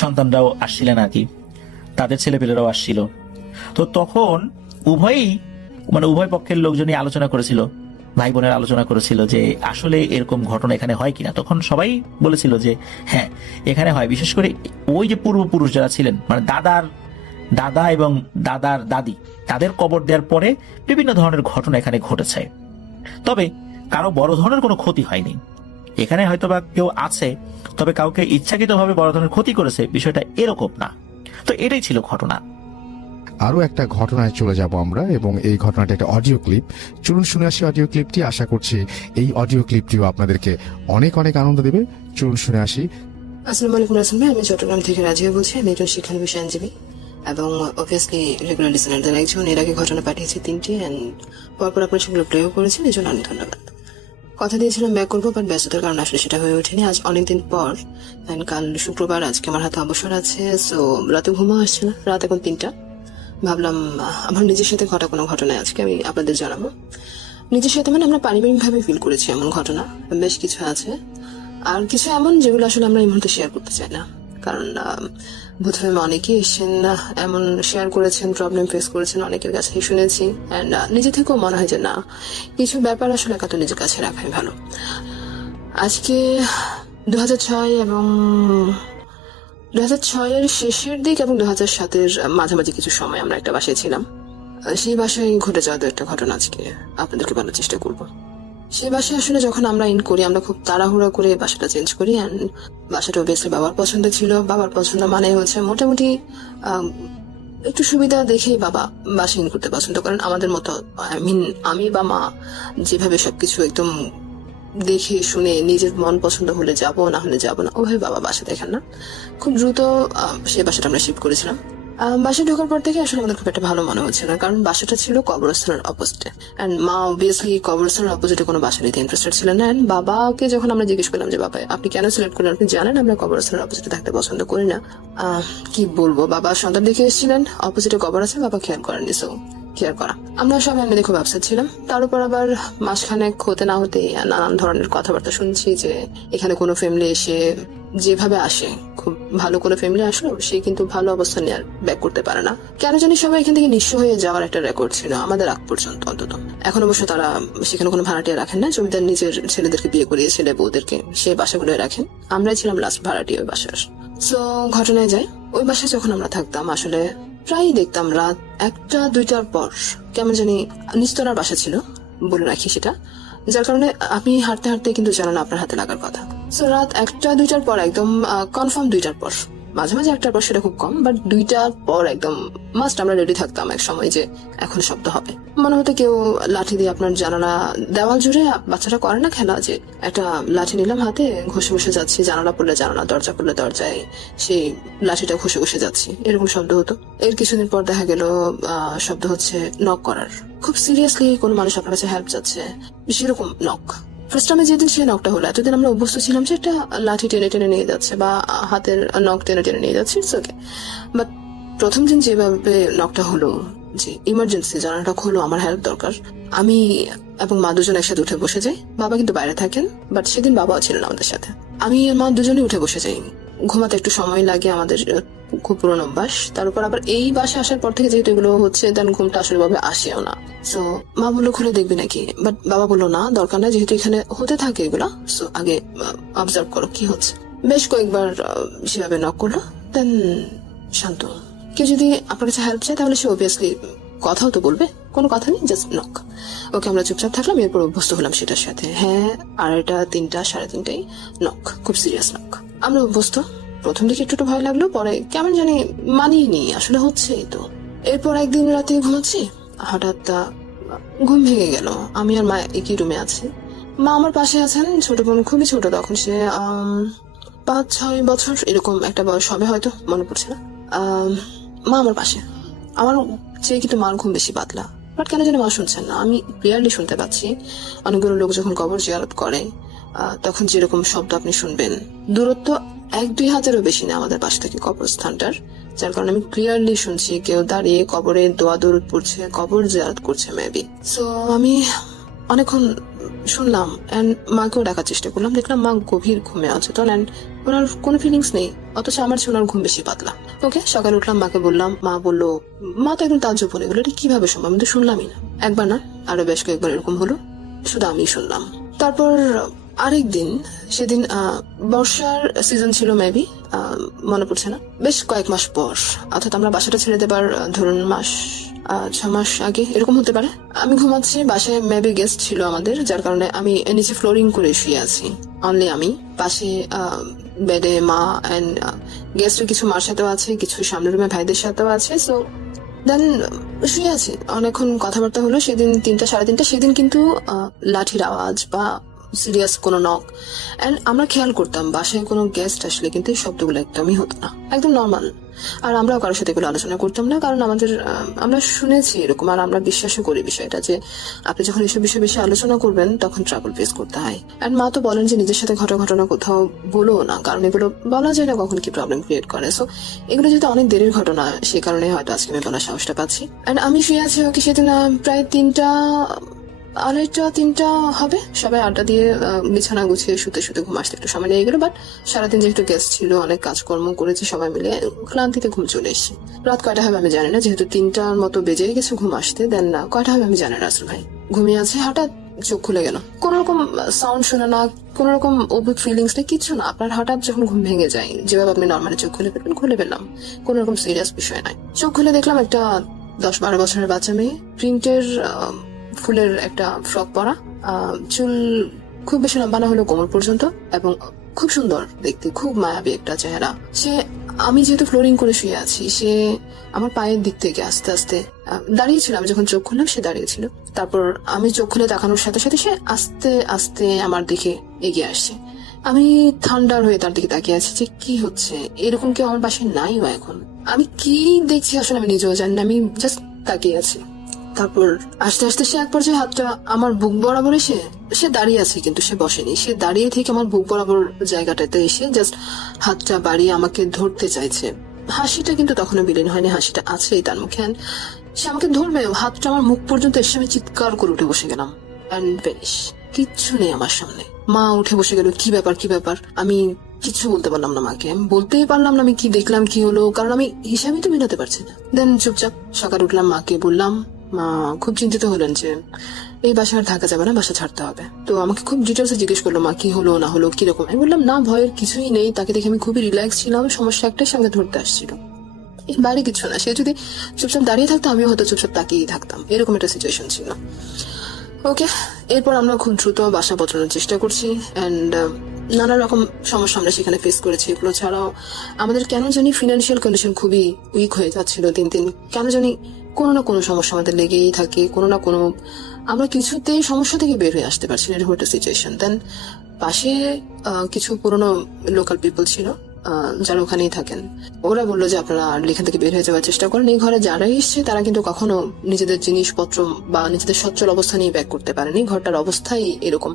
সন্তানরাও আসছিলেন আর কি, তাদের ছেলেপেলেরাও আসছিল। তো তখন উভয় পক্ষের লোকজনই আলোচনা করেছিল, ভাই বোনের আলোচনা করেছিল যে আসলে এরকম ঘটনা এখানে হয় কিনা। তখন সবাই বলেছিল যে হ্যাঁ এখানে হয়, বিশেষ করে ওই যে পূর্বপুরুষ যারা ছিলেন, মানে দাদা এবং দাদার দাদি, তাদের কবর দেওয়ার পরে বিভিন্ন ধরনের ঘটনা এখানে ঘটেছে। তবে কারো বড় ধরনের কোনো ক্ষতি হয়নি এখানে, হয়তো বা কেউ আছে, তবে কাউকে ইচ্ছাকৃতভাবে বড় ধরনের ক্ষতি করেছে বিষয়টা এরকম না। তো এটাই ছিল ঘটনা। আরো একটা ঘটনায় চলে যাব আমরা, এবং এই ঘটনাটা একটা অডিও ক্লিপ। চলুন শুনে আসি অডিও ক্লিপটি। আশা করছি এই অডিও ক্লিপটিও আপনাদেরকে অনেক অনেক আনন্দ দেবে। চলুন শুনে আসি। আসসালামু আলাইকুম রাসেল ভাই, আমি চট্টগ্রাম থেকে রাজিয়া বলছি। আমি একজন শিক্ষানবিশ আইনজীবী এবং অবভিয়াসলি রেগুলার লিসেনারদের একজন। এর আগে ঘটনা পাঠিয়েছি 3টি, অ্যান্ড পরপর আপনার সেগুলো প্লেও করেছেন, এই জন্য অনেক ধন্যবাদ। কথা দিয়েছিলাম ব্যাক করবো, বাট ব্যস্ততার কারণে আসলে সেটা হয়ে ওঠেনি। আজ অনেকদিন পর, কাল শুক্রবার, আজকে আমার হাতে অবসর আছে, সো রাতে ঘুমা আসছে না। রাত এখন 3টা। ভাবলাম আমার নিজের সাথে ঘটা কোনো ঘটনায় আজকে আমি আপনাদের জানাবো। নিজের সাথে মানে আমরা পারিবারিকভাবে ফিল করেছি এমন ঘটনা বেশ কিছু আছে, আর কিছু এমন যেগুলো আসলে আমরা এই মুহূর্তে শেয়ার করতে চাই না, কারণ বোধহয় অনেকেই এসছেন এমন শেয়ার করেছেন, প্রবলেম ফেস করেছেন, অনেকের কাছে শুনেছি, অ্যান্ড নিজে থেকেও মনে হয় যে না, কিছু ব্যাপার আসলে একা তো নিজের কাছে রাখাই ভালো। আজকে 2006 এবং 2006-এর শেষের দিক এবং 2007-এর মাঝামাঝি কিছু সময় আমরা একটা বাসায় ছিলাম। সেই বাসায় ঘটে যাওয়া একটা ঘটনা আজকে আপনাদেরকে বলার চেষ্টা করব। সেই বাসায় আসলে যখন আমরা ইন করি, আমরা খুব তাড়াহুড়া করে বাসাটা চেঞ্জ করি, অ্যান্ড বাসাটা অবভিয়াসলি বাবার পছন্দ ছিল। বাবার পছন্দ মানে হচ্ছে মোটামুটি একটু সুবিধা দেখেই বাবা বাসা ইন করতে পছন্দ করেন। আমাদের মতো আমি বা মা যেভাবে সবকিছু একদম দেখে শুনে নিজের মন পছন্দ হলে যাব, না হলে যাব না, ওভাবে বাবা বাসা দেখেন না। খুব দ্রুত সেই বাসাটা আমরা শিফট করেছিলাম। বাসায় ঢোকার পর থেকে আসলে আমাদের খুব একটা ভালো মনে হচ্ছে না, কারণ বাসাটা ছিল কবরস্থানের অপোজিটে, অ্যান্ড মা অবভিয়াসলি কবরস্থানের অপোজিটে কোনো বাসা নিতে ইন্টারেস্টেড ছিলেন না। অ্যান্ড বাবাকে যখন আমরা জিজ্ঞেস করলাম যে বাবা আপনি কেন সিলেক্ট করলেন, আপনি জানেন আমরা কবরস্থানের অপোজিটে থাকতে পছন্দ করি না। কি বলবো, বাবা সন্তান দেখে এসেছিলেন, অপোজিটে কবর আছে, বাবা খেয়াল করেননি, সো কেয়ার করা। আমরা সবাই মিলে খুব আপসেট ছিলাম। তার উপর আবার মাসখানেক হতে না হতে নানান ধরনের কথাবার্তা শুনছি যে এখানে কোনো ফ্যামিলি এসে যেভাবে আসে, খুব ভালো কোনো ফ্যামিলি আসলো, সে কিন্তু ভালো অবস্থান নিয়ে ব্যাক করতে পারে না। কেন জানি সবাই এখান থেকে নিঃস্ব হয়ে যাওয়ার একটা রেকর্ড ছিল আমাদের আগ পর্যন্ত অন্তত। এখন অবশ্য তারা সেখানে কোনো ভাড়াটিয়া রাখেন না, জমিদার নিজের ছেলেদেরকে বিয়ে করিয়ে ছেলে বউদেরকে সে বাসাগুলো রাখেন। আমরাই ছিলাম লাস্ট ভাড়াটিয়া ওই বাসার। সো ঘটনায় যাই, ওই বাসায় যখন আমরা থাকতাম আসলে প্রায়ই দেখতাম রাত 1টা-2টার পর কেমন জানি নিস্তরার বাসা ছিল, বলে রাখি সেটা, যার কারণে আপনি হাঁটতে হাঁটতে কিন্তু জানেন আপনার হাতে লাগার কথা। সো রাত 1টা-2টার পর একদম কনফার্ম 2টার পর, মাঝে মাঝে 1টার পর সেটা খুব কম, বাট 2টার পর একদম মাস্ট আমরা রেডি থাকতাম এক সময় যে এখন শব্দ হবে। মনে হতো কেউ লাঠি দিয়ে আপনার জানালা দেওয়াল জুড়ে, বাচ্চারা করে না খেলা যে একটা লাঠি নিলাম হাতে, ঘষে ঘষে যাচ্ছি, জানালা পড়লে জানালা, দরজা পড়লে দরজায় সেই লাঠিটা ঘষে ঘষে যাচ্ছি, এরকম শব্দ হতো। এর কিছুদিন পর দেখা গেল শব্দ হচ্ছে নক করার, খুব সিরিয়াসলি কোনো মানুষ আপনার কাছে হেল্প যাচ্ছে, সেরকম নক। ফার্স্ট টাইমে যেদিন সে নকটা হলো, এতদিন আমরা অভ্যস্ত ছিলাম যে একটা লাঠি টেনে টেনে নিয়ে যাচ্ছে বা হাতের নখ টেনে টেনে নিয়ে যাচ্ছে, ইটস ওকে। বাট প্রথম দিন যেভাবে নকটা হলো, যে ইমার্জেন্সি জানাটা হলো, আমার হেল্প দরকার, আমি এবং মা দুজন একসাথে উঠে বসে যাই। বাবা কিন্তু বাইরে থাকেন, বাট সেদিন বাবাও ছিলেন আমাদের সাথে। আমি আর মা দুজনেই উঠে বসে যাই। ঘুমাতে একটু সময় লাগে, আমাদের খুব পুরোনো অভ্যাস। তার উপর আবার এই বাসে আসার পর থেকে যেহেতু এগুলো হচ্ছে, দেন ঘুমটা আসলে ভাবে আসেও না। সো মা বললো খুলে দেখবি নাকি, বাট বাবা বললো না, দরকার নাই, যেহেতু এখানে হতে থাকে এগুলা, সো আগে অবজার্ভ করো কি হচ্ছে। বেশ কয়েকবার সেভাবে নক করলো, দেন শান্ত। কেউ যদি আপনার কাছে হেল্প চায় তাহলে সে অবভিয়াসলি কথাও তো বলবে, কোনো কথা নেই, জাস্ট নক। ওকে, আমরা চুপচাপ থাকলাম, এরপর অভ্যস্ত হলাম সেটার সাথে। হ্যাঁ, 2:30, 3টা, 3:30টায় নক, খুব সিরিয়াস নক। আমরা অভ্যস্ত। প্রথম দিকে একটু ভয় লাগলো, পরে কেমন জানি মানিয়ে নি, আসলে হচ্ছেই তো। এরপর একদিন রাতে ঘুমাচ্ছি, হঠাৎ ঘুম ভেঙে গেল। আমি আর মা একই রুমে আছি, মা আমার পাশে আছেন, ছোট বোন খুবই ছোট তখন, সে 5-6 বছর এরকম একটা বয়স হবে হয়তো, মনে পড়ছে না। মা আমার পাশে, আমার চেয়ে কিন্তু মার ঘুম বেশি পাতলা। বাট কেন জানি মা শুনছেন না, আমি ক্লিয়ারলি শুনতে পাচ্ছি। অনেকগুলো লোক যখন কবর জিয়ারত করে তখন যেরকম শব্দ আপনি শুনবেন, দূরত্ব 1-2 হাতেরও বেশি না আমাদের পাশ থেকে কবরস্থানটার, যার কারণে আমি ক্লিয়ারলি শুনছি কেউ দাঁড়িয়ে কবরে দোয়া দরুদ পড়ছে, কবর জিয়ারত করছে মেবি। সো আমি অনেকক্ষণ শুনলাম এন্ড মাকেও ডাকার চেষ্টা করলাম, দেখলাম মা গভীর ঘুমে অচেতন এন্ড ওনার কোনো ফিলিংস নেই, অথচ আমার চেয়ে ওনার ঘুম বেশি পাতলা। ওকে, সকালে উঠলাম, মাকে বললাম, মা বললো, মা তো একদম তাজ্জব বলে গেলো, এটা কিভাবে সম্ভব, আমি তো শুনলামই না। একবার না, আরো বেশ কয়েকবার এরকম হলো, শুধু আমি শুনলাম। তারপর আরেকদিন, সেদিন বর্ষার সিজন ছিল মেবি, মনে পড়ছে না, বেশ কয়েক মাস পর, অর্থাৎ আমরা বাসাটা ছেড়ে দেবার ধরুন 6 মাস আগে এরকম হতে পারে। আমি ঘুমাচ্ছি, বাসায় মেবি গেস্ট ছিল আমাদের, যার কারণে আমি নিচে ফ্লোরিং করে শুয়ে আছি, অনলি আমি। পাশে বেডে মা এন্ড গেস্টের কিছু মার সাথেও আছে, কিছু সামনের রুমে ভাইদের সাথেও আছে। সো দেন শুয়ে আছি, অনেকক্ষণ কথাবার্তা হলো। সেদিন 3টা, 3:30, সেদিন কিন্তু লাঠির আওয়াজ বা সিরিয়াস কোনো নক, এন্ড আমরা খেয়াল করতাম বাসায় কোনো গেস্ট আসলে কিন্তু এই শব্দগুলো একদমই হতো না, একদম নর্মাল। আর আমরাও কারোর সাথে এগুলো আলোচনা করতাম না, কারণ আমাদের আমরা শুনেছি এরকম, আর আমরা বিশ্বাসও করি বিষয়টা, যে আপনি যখন এসব বিষয়ে বেশি আলোচনা করবেন তখন ট্রাবল ফেস করতে হয়। এন্ড মা তো বলেন যে নিজের সাথে ঘটনা কোথাও বলো না, কারণ এগুলো বলা যায় না কখন কি প্রবলেম ক্রিয়েট করে। সো এগুলো যেহেতু অনেক দেরির ঘটনা, সে কারণে হয়তো আজকে আমি বলার সাহসটা পাচ্ছি। এন্ড আমি শুয়ে আছি, ওকে সেদিন প্রায় 2:30, 3টা হবে, সবাই আড্ডা দিয়ে বিছানা গুছিয়ে শুতে শুতে ঘুম আসতে একটু সময় লেগে গেলো। বাট সারাদিন যেহেতু গেস্ট ছিল, অনেক কাজকর্ম করেছি সবাই মিলে, ক্লান্তিতে ঘুম চলে এসেছি। রাত কয়টা হবে আমি জানি না, যেহেতু 3টার মতো বেজে গেছে ঘুম আসতে। দেন না কয়টা হবে আমি জানি না, রাসেল ভাই ঘুমিয়ে আছে, হঠাৎ চোখ খুলে গেল, কোন রকম সাউন্ড শোনা না, কোন রকম অদ্ভুত ফিলিংস নেই, কিছু না। আপনার হঠাৎ যখন ঘুম ভেঙে যায়, যেভাবে আপনি নর্মালি চোখ খুলে ফেললাম, কোন রকম সিরিয়াস বিষয় নাই। চোখ খুলে দেখলাম একটা 10-12 বছরের বাচ্চা মেয়ে, প্রিন্টের ফুলের একটা ফ্রক পরা, চুল খুব বেশি লম্বা না হলেও কোমর পর্যন্ত, এবং খুব সুন্দর দেখতে, খুব মায়াবী একটা চেহারা। সে, আমি যেহেতু ফ্লোরিং করে শুয়ে আছি, সে আমার পায়ের দিক থেকে আস্তে আস্তে দাঁড়িয়েছিল। আমি যখন চোখ খুললাম সে দাঁড়িয়েছিল। তারপর আমি চোখ খুলে তাকানোর সাথে সাথে সে আস্তে আস্তে আমার দিকে এগিয়ে আসছে। আমি ঠান্ডার হয়ে তার দিকে তাকিয়ে আছি যে কি হচ্ছে, এরকম কেউ আমার পাশে নাই বা এখন আমি কি দেখছি আসলে আমি নিজেও জানি না, আমি জাস্ট তাকিয়ে আছি। তারপর আস্তে আস্তে সে এক পর্যায়ে হাতটা আমার বুক বরাবর এসে, সে দাঁড়িয়ে আছে কিন্তু সে বসেনি, সে দাঁড়িয়ে থেকে আমার বুক বরাবর জায়গাটাতে এসে জাস্ট হাতটা বাড়িয়ে আমাকে ধরতে চাইছে। হাসিটা কিন্তু তখনও বিলীন হয়নি, হাসিটা আছেই তার মুখে। সে আমাকে ধরবে, হাতটা আমার মুখ পর্যন্ত এসে আমি চিৎকার করে উঠে বসে গেলাম। কিচ্ছু নেই আমার সামনে। মা উঠে বসে গেল, কি ব্যাপার। আমি কিছু বলতে পারলাম না মাকে, আমি বলতেই পারলাম না আমি কি দেখলাম, কি হলো, কারণ আমি হিসাবই তো মিলাতে পারছি না। দেন চুপচাপ সকাল উঠলাম, মাকে বললাম। মা খুব চিন্তিত হলেন যে এই বাসা আর থাকা যাবে না, বাসা ছাড়তে হবে। তো আমাকে খুব ডিটেলসে জিজ্ঞেস করলো মা কি হলো না হলো কিরকম। আমি বললাম না, ভয়ের কিছুই নেই, তাকে দেখে আমি খুবই রিল্যাক্স ছিলাম, সমস্যা একটাই সঙ্গে ধরতে আসছিল, এর বাইরে কিছু না। সে যদি চুপচাপ দাঁড়িয়ে থাকতো আমিও হয়তো চুপচাপ তাকিয়েই থাকতাম, এরকম একটা সিচুয়েশন ছিল। ওকে, এরপর আমরা খুব দ্রুত বাসা বদলানোর চেষ্টা করছি এন্ড নানা রকম সমস্যা আমরা সেখানে ফেস করেছি। এগুলো ছাড়াও আমাদের কেন জানি ফিনান্সিয়াল কন্ডিশন খুবই উইক হয়ে যাচ্ছিল দিন দিন, কেন জানি কোনো না কোনো সমস্যা আমাদের লেগেই থাকে, কোনো না কোনো, আমরা কিছুতেই সমস্যা থেকে বের হয়ে আসতে পারছি না, এরকম একটা সিচুয়েশন। দেন পাশে কিছু পুরোনো লোকাল পিপল ছিল, যারা ওখানেই থাকেন, ওরা বললো যে আপনারা আর এখান থেকে বের হয়ে যাওয়ার চেষ্টা করেন। এই ঘরে যারাই এসছে তারা কিন্তু কখনো নিজেদের জিনিসপত্র বা নিজেদের সচ্ছল অবস্থা নিয়ে ব্যাক করতে পারেনি। ঘরটার অবস্থাই এরকম,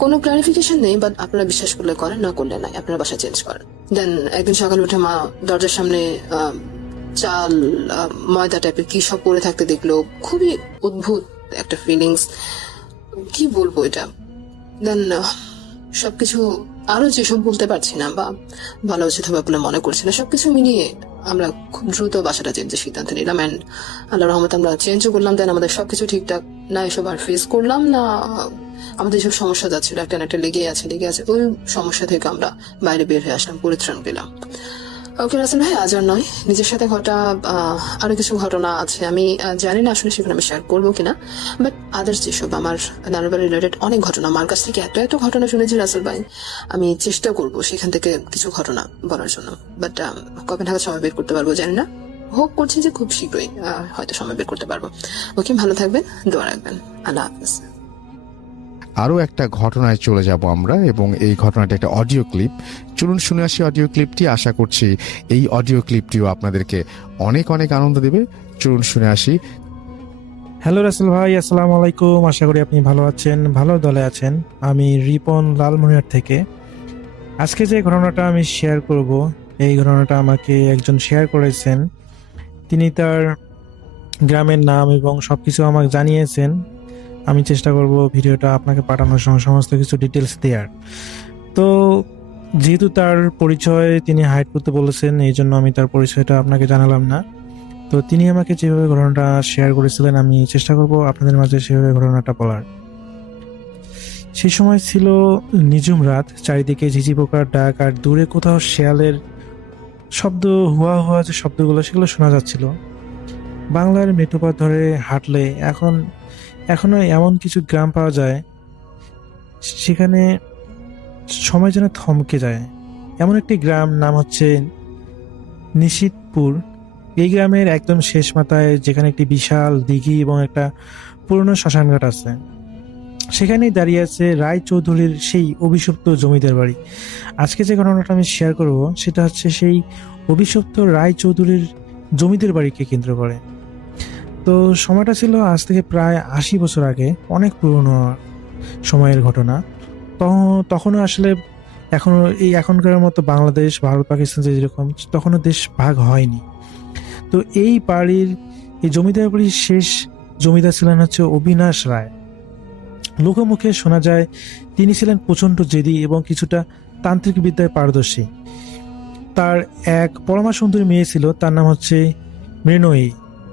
কোনো ক্লারিফিকেশন নেই, বাট আপনারা বিশ্বাস করলে করেন, না করলে নাই, আপনারা বাসা চেঞ্জ করেন। দেন একদিন সকালে উঠে মা দরজার সামনে চাল, ময়দা টাইপের কি সব পড়ে থাকতে দেখলো। খুবই অদ্ভুত একটা ফিলিংস, কি বলবো এটা। দেন সবকিছু আরো যেসব বলতে পারছি না বা ভালো উচিত হবে বলে মনে করছি না, সবকিছু মিলিয়ে আমরা খুব দ্রুত বাসাটা চেঞ্জের সিদ্ধান্ত নিলাম। অ্যান্ড আল্লাহ রহমত আমরা চেঞ্জও করলাম। দেন আমাদের সবকিছু ঠিকঠাক না এসব আর ফেস করলাম না। আমাদের যেসব সমস্যা যাচ্ছিল একটা না একটা লেগে আছে, ওই সমস্যা থেকে আমরা বাইরে বের হয়ে আসলাম, পরিত্রাণ পেলাম। ওকে রাসেল ভাই, আজ আর নয়, নিজের সাথে ঘটা আরো কিছু ঘটনা আছে, আমি জানি না আসলে সেখানে আমি শেয়ার করবো কিনা, বাট আদার্স যেসব আমার নানুবার রিলেটেড অনেক ঘটনা, আমার কাছ থেকে এত ঘটনা শুনেছি রাসেল ভাই, আমি চেষ্টা করব সেখান থেকে কিছু ঘটনা বলার জন্য। বাট কবে নাগাদ সময় বের করতে পারবো জানি না, হোপ করছি যে খুব শীঘ্রই হয়তো সময় বের করতে পারবো। ওকে, ভালো থাকবেন, দোয়া রাখবেন, আল্লাহ হাফেজ। আরও একটা ঘটনায় চলে যাব আমরা, এবং এই ঘটনাটা একটা অডিও ক্লিপ। চলুন শুনে আসি অডিও ক্লিপটি। আশা করছি এই অডিও ক্লিপটিও আপনাদেরকে অনেক অনেক আনন্দ দেবে। চলুন শুনে আসি। হ্যালো রাসেল ভাই, আসসালামু আলাইকুম। আশা করি আপনি ভালো আছেন, ভালো দলে আছেন। আমি রিপন লালমনিরহাট থেকে। আজকে যে ঘটনাটা আমি শেয়ার করব, এই ঘটনাটা আমাকে একজন শেয়ার করেছেন। তিনি তার গ্রামের নাম এবং সবকিছু আমাকে জানিয়েছেন। আমি চেষ্টা করব ভিডিওটা আপনাকে পাঠানোর সময় সমস্ত কিছু ডিটেলস দেওয়ার। তো যেহেতু তার পরিচয় তিনি হাইড করতে বলেছেন, এই জন্য আমি তার পরিচয়টা আপনাকে জানালাম না। তো তিনি আমাকে যেভাবে ঘটনাটা শেয়ার করেছিলেন, আমি চেষ্টা করব আপনাদের মাঝে সেভাবে ঘটনাটা বলার। সেই সময় ছিল নিঝুম রাত, চারিদিকে ঝিঝি পোকার ডাক আর দূরে কোথাও শেয়ালের শব্দ, হুয়া হুয়া যে শব্দগুলো সেগুলো শোনা যাচ্ছিল। বাংলার মেঠোপথ ধরে হাঁটলে এখনো এমন কিছু গ্রাম পাওয়া যায় সেখানে সময় যেন থমকে যায়। এমন একটি গ্রাম, নাম হচ্ছে নিশিতপুর। এই গ্রামের একদম শেষ মাথায়, যেখানে একটি বিশাল দিঘি এবং একটা পুরনো শ্মশানঘাট আছে, সেখানেই দাঁড়িয়ে আছে রায়চৌধুরীর সেই অভিশপ্ত জমিদার বাড়ি। আজকে যে ঘটনাটা আমি শেয়ার করব সেটা হচ্ছে সেই অভিশপ্ত রায়চৌধুরীর জমিদার বাড়িকে কেন্দ্র করে। তো সময়টা ছিল আজ থেকে প্রায় 80 বছর আগে, অনেক পুরনো সময়ের ঘটনা। তখনও আসলে এখনকার মতো বাংলাদেশ, ভারত, পাকিস্তান যেরকম, তখনও দেশ ভাগ হয়নি। তো এই বাড়ির, এই জমিদার বাড়ির শেষ জমিদার ছিলেন হচ্ছে অবিনাশ রায়। লোকমুখে শোনা যায় তিনি ছিলেন প্রচণ্ড জেদি এবং কিছুটা তান্ত্রিক বিদ্যায় পারদর্শী। তার এক পরমা সুন্দরী মেয়ে ছিল, তার নাম হচ্ছে মৃণয়ী।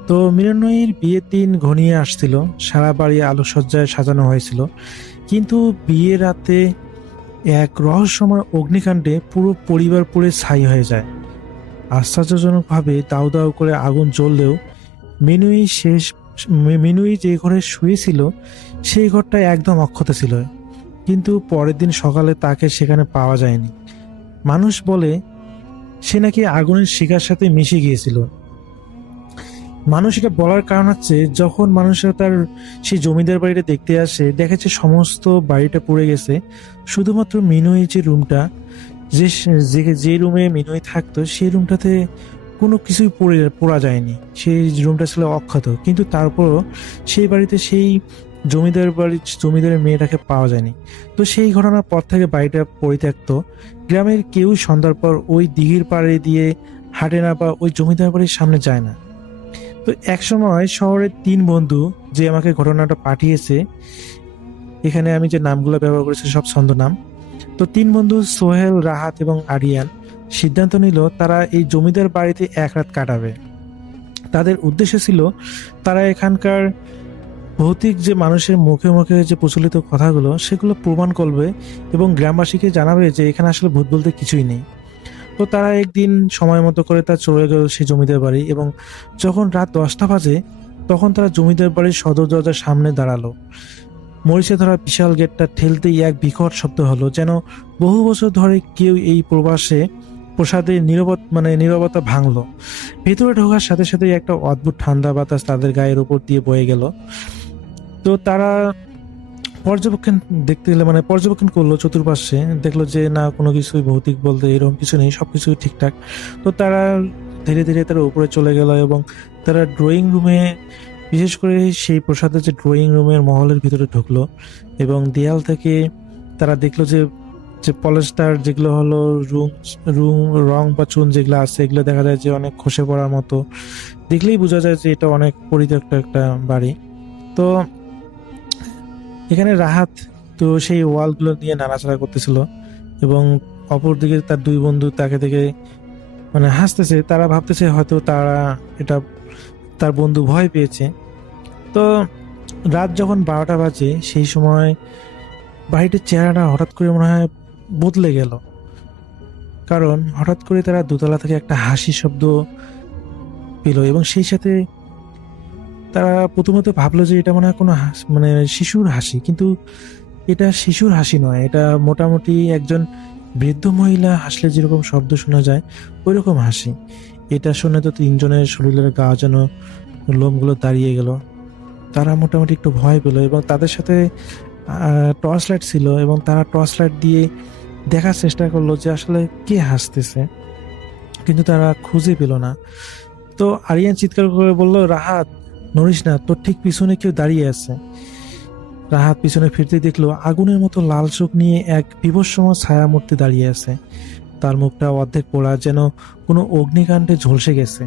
তো মৃণয়ীর বিয়ের দিন ঘনিয়ে আসছিল, সারা বাড়ি আলোকসজ্জায় সাজানো হয়েছিল। কিন্তু বিয়ের রাতে এক রহস্যময় অগ্নিকাণ্ডে পুরো পরিবার পুড়ে ছাই হয়ে যায়। আশ্চর্যজনকভাবে দাউ দাউ করে আগুন জ্বললেও মৃণয়ী যে ঘরে শুয়েছিল সেই ঘরটা একদম অক্ষত ছিল। কিন্তু পরের দিন সকালে তাকে সেখানে পাওয়া যায়নি। মানুষ বলে সে নাকি আগুনের শিখার সাথে মিশে গিয়েছিল। মানুষ এটা বলার কারণ হচ্ছে, যখন মানুষরা তার সেই জমিদার বাড়িটা দেখতে আসে, দেখেছে সমস্ত বাড়িটা পুড়ে গেছে, শুধুমাত্র মৃণয়ী যে রুমটা, যে রুমে মৃণয়ী থাকতো, সেই রুমটাতে কোনো কিছুই পোড়া যায়নি। সেই রুমটা ছিল অক্ষত, কিন্তু তারপরও সেই বাড়িতে সেই জমিদারের মেয়েটাকে পাওয়া যায়নি। তো সেই ঘটনার পর থেকে বাড়িটা পরিত্যক্ত। গ্রামের কেউ সন্ধ্যার পর ওই দিঘির পাড়ে দিয়ে হাঁটে না বা ওই জমিদার বাড়ির সামনে যায় না। তো একসময় শহরের 3 বন্ধু যে আমাকে ঘটনাটা পাঠিয়েছে, এখানে আমি যে নামগুলো ব্যবহার করেছি সব ছন্দনাম। তো 3 বন্ধু সোহেল, রাহাত এবং আরিয়ান সিদ্ধান্ত নিল তারা এই জমিদার বাড়িতে এক রাত কাটাবে। তাদের উদ্দেশ্য ছিল তারা এখানকার ভৌতিক যে মানুষের মুখে মুখে যে প্রচলিত কথাগুলো সেগুলো প্রমাণ করবে এবং গ্রামবাসীকে জানাবে যে এখানে আসলে ভূত বলতে কিছুই নেই। তো তারা একদিন সময় মতো করে তারা চলে গেল সেই জমিদার বাড়ি, এবং যখন রাত 10টা বাজে তখন তারা জমিদার বাড়ির সদর দরজার সামনে দাঁড়ালো। মরিচে ধরা বিশাল গেটটা ঠেলতেই এক বিকট শব্দ হলো, যেন বহু বছর ধরে কেউ এই প্রসাদের নীরবতা ভাঙলো। ভেতরে ঢোকার সাথে সাথে একটা অদ্ভুত ঠান্ডা বাতাস তাদের গায়ের উপর দিয়ে বয়ে গেল। তো তারা পর্যবেক্ষণ দেখতে গেলে মানে পর্যবেক্ষণ করলো চতুর্পাশে, দেখলো যে না কোনো কিছুই ভৌতিক বলতে এরকম কিছু নেই, সবকিছু ঠিকঠাক। তো তারা ধীরে ধীরে তারা উপরে চলে গেল এবং তারা ড্রয়িং রুমে, বিশেষ করে সেই প্রাসাদের যে ড্রয়িং রুমের মহলের ভিতরে ঢুকলো এবং দেয়াল থেকে তারা দেখলো যে যে পলেস্টার যেগুলো হলো রুম রুম রং বা চুন যেগুলো আছে এগুলো দেখা যায় যে অনেক খসে পড়ার মতো, দেখলেই বোঝা যায় যে এটা অনেক পরিত্যক্ত একটা বাড়ি। তো এখানে রাহাত তো সেই ওয়ালগুলো নিয়ে নাড়াচাড়া করতেছিল এবং অপরদিকে তার দুই বন্ধু তাকে দেখে মানে হাসতেছে, তারা ভাবতেছে হয়তো তারা এটা তার বন্ধু ভয় পেয়েছে। তো রাত যখন 12টা বাজে সেই সময় বাড়িটির চেহারাটা হঠাৎ করে মনে হয় বদলে গেল, কারণ হঠাৎ করে তারা দোতলা থেকে একটা হাসি শব্দ পেল এবং সেই সাথে তারা প্রথমত ভাবলো যে এটা মনে হয় কোনো মানে শিশুর হাসি, কিন্তু এটা শিশুর হাসি নয়, এটা মোটামুটি একজন বৃদ্ধ মহিলা হাসলে যেরকম শব্দ শোনা যায় ওই রকম হাসি। এটা শুনে তো তিনজনের শরীরের গা যেন লোমগুলো দাঁড়িয়ে গেল, তারা মোটামুটি একটু ভয় পেল এবং তাদের সাথে টর্চ লাইট ছিল এবং তারা টর্চ লাইট দিয়ে দেখার চেষ্টা করলো যে আসলে কে হাসতেছে, কিন্তু তারা খুঁজে পেল না। তো আরিয়ান চিৎকার করে বলল, রাহাত নড়িস না, তোর ঠিক পিছনে কেউ দাঁড়িয়ে আছে। রাহাত পিছনে ফিরতে দেখলো আগুনের মতো লাল চোখ নিয়ে এক বিভৎসম ছায়া মূর্তি দাঁড়িয়ে আছে, তার মুখটা অর্ধেক পোড়া, যেন কোনো অগ্নিকাণ্ডে ঝলসে গেছে।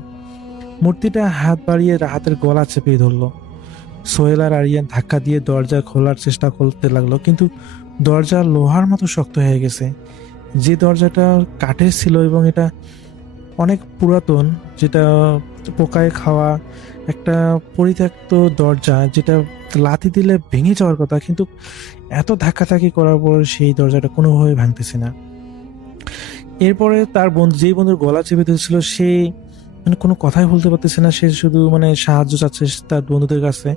মূর্তিটা হাত বাড়িয়ে রাহাতের গলা চেপে ধরলো। সোহেল আর আরিয়ান ধাক্কা দিয়ে দরজা খোলার চেষ্টা করতে লাগলো, কিন্তু দরজা লোহার মতো শক্ত হয়ে গেছে। যে দরজাটা কাঠের ছিল এবং এটা অনেক পুরাতন, যেটা পোকায় খাওয়া একটা পরিত্যক্ত দরজা, যেটা লাথি দিলে ভেঙে যাওয়ার কথা, কিন্তু এত ধাক্কাধাক্কি করার পর সেই দরজাটা কোনোভাবে ভাঙতেছে না। এরপরে তার বন্ধু, যেই বন্ধুর গলা চেপে ধরেছিল, সে মানে কোনো কথাই বলতে পারতেছে না, সে শুধু মানে সাহায্য চাচ্ছে তার বন্ধুদের কাছে।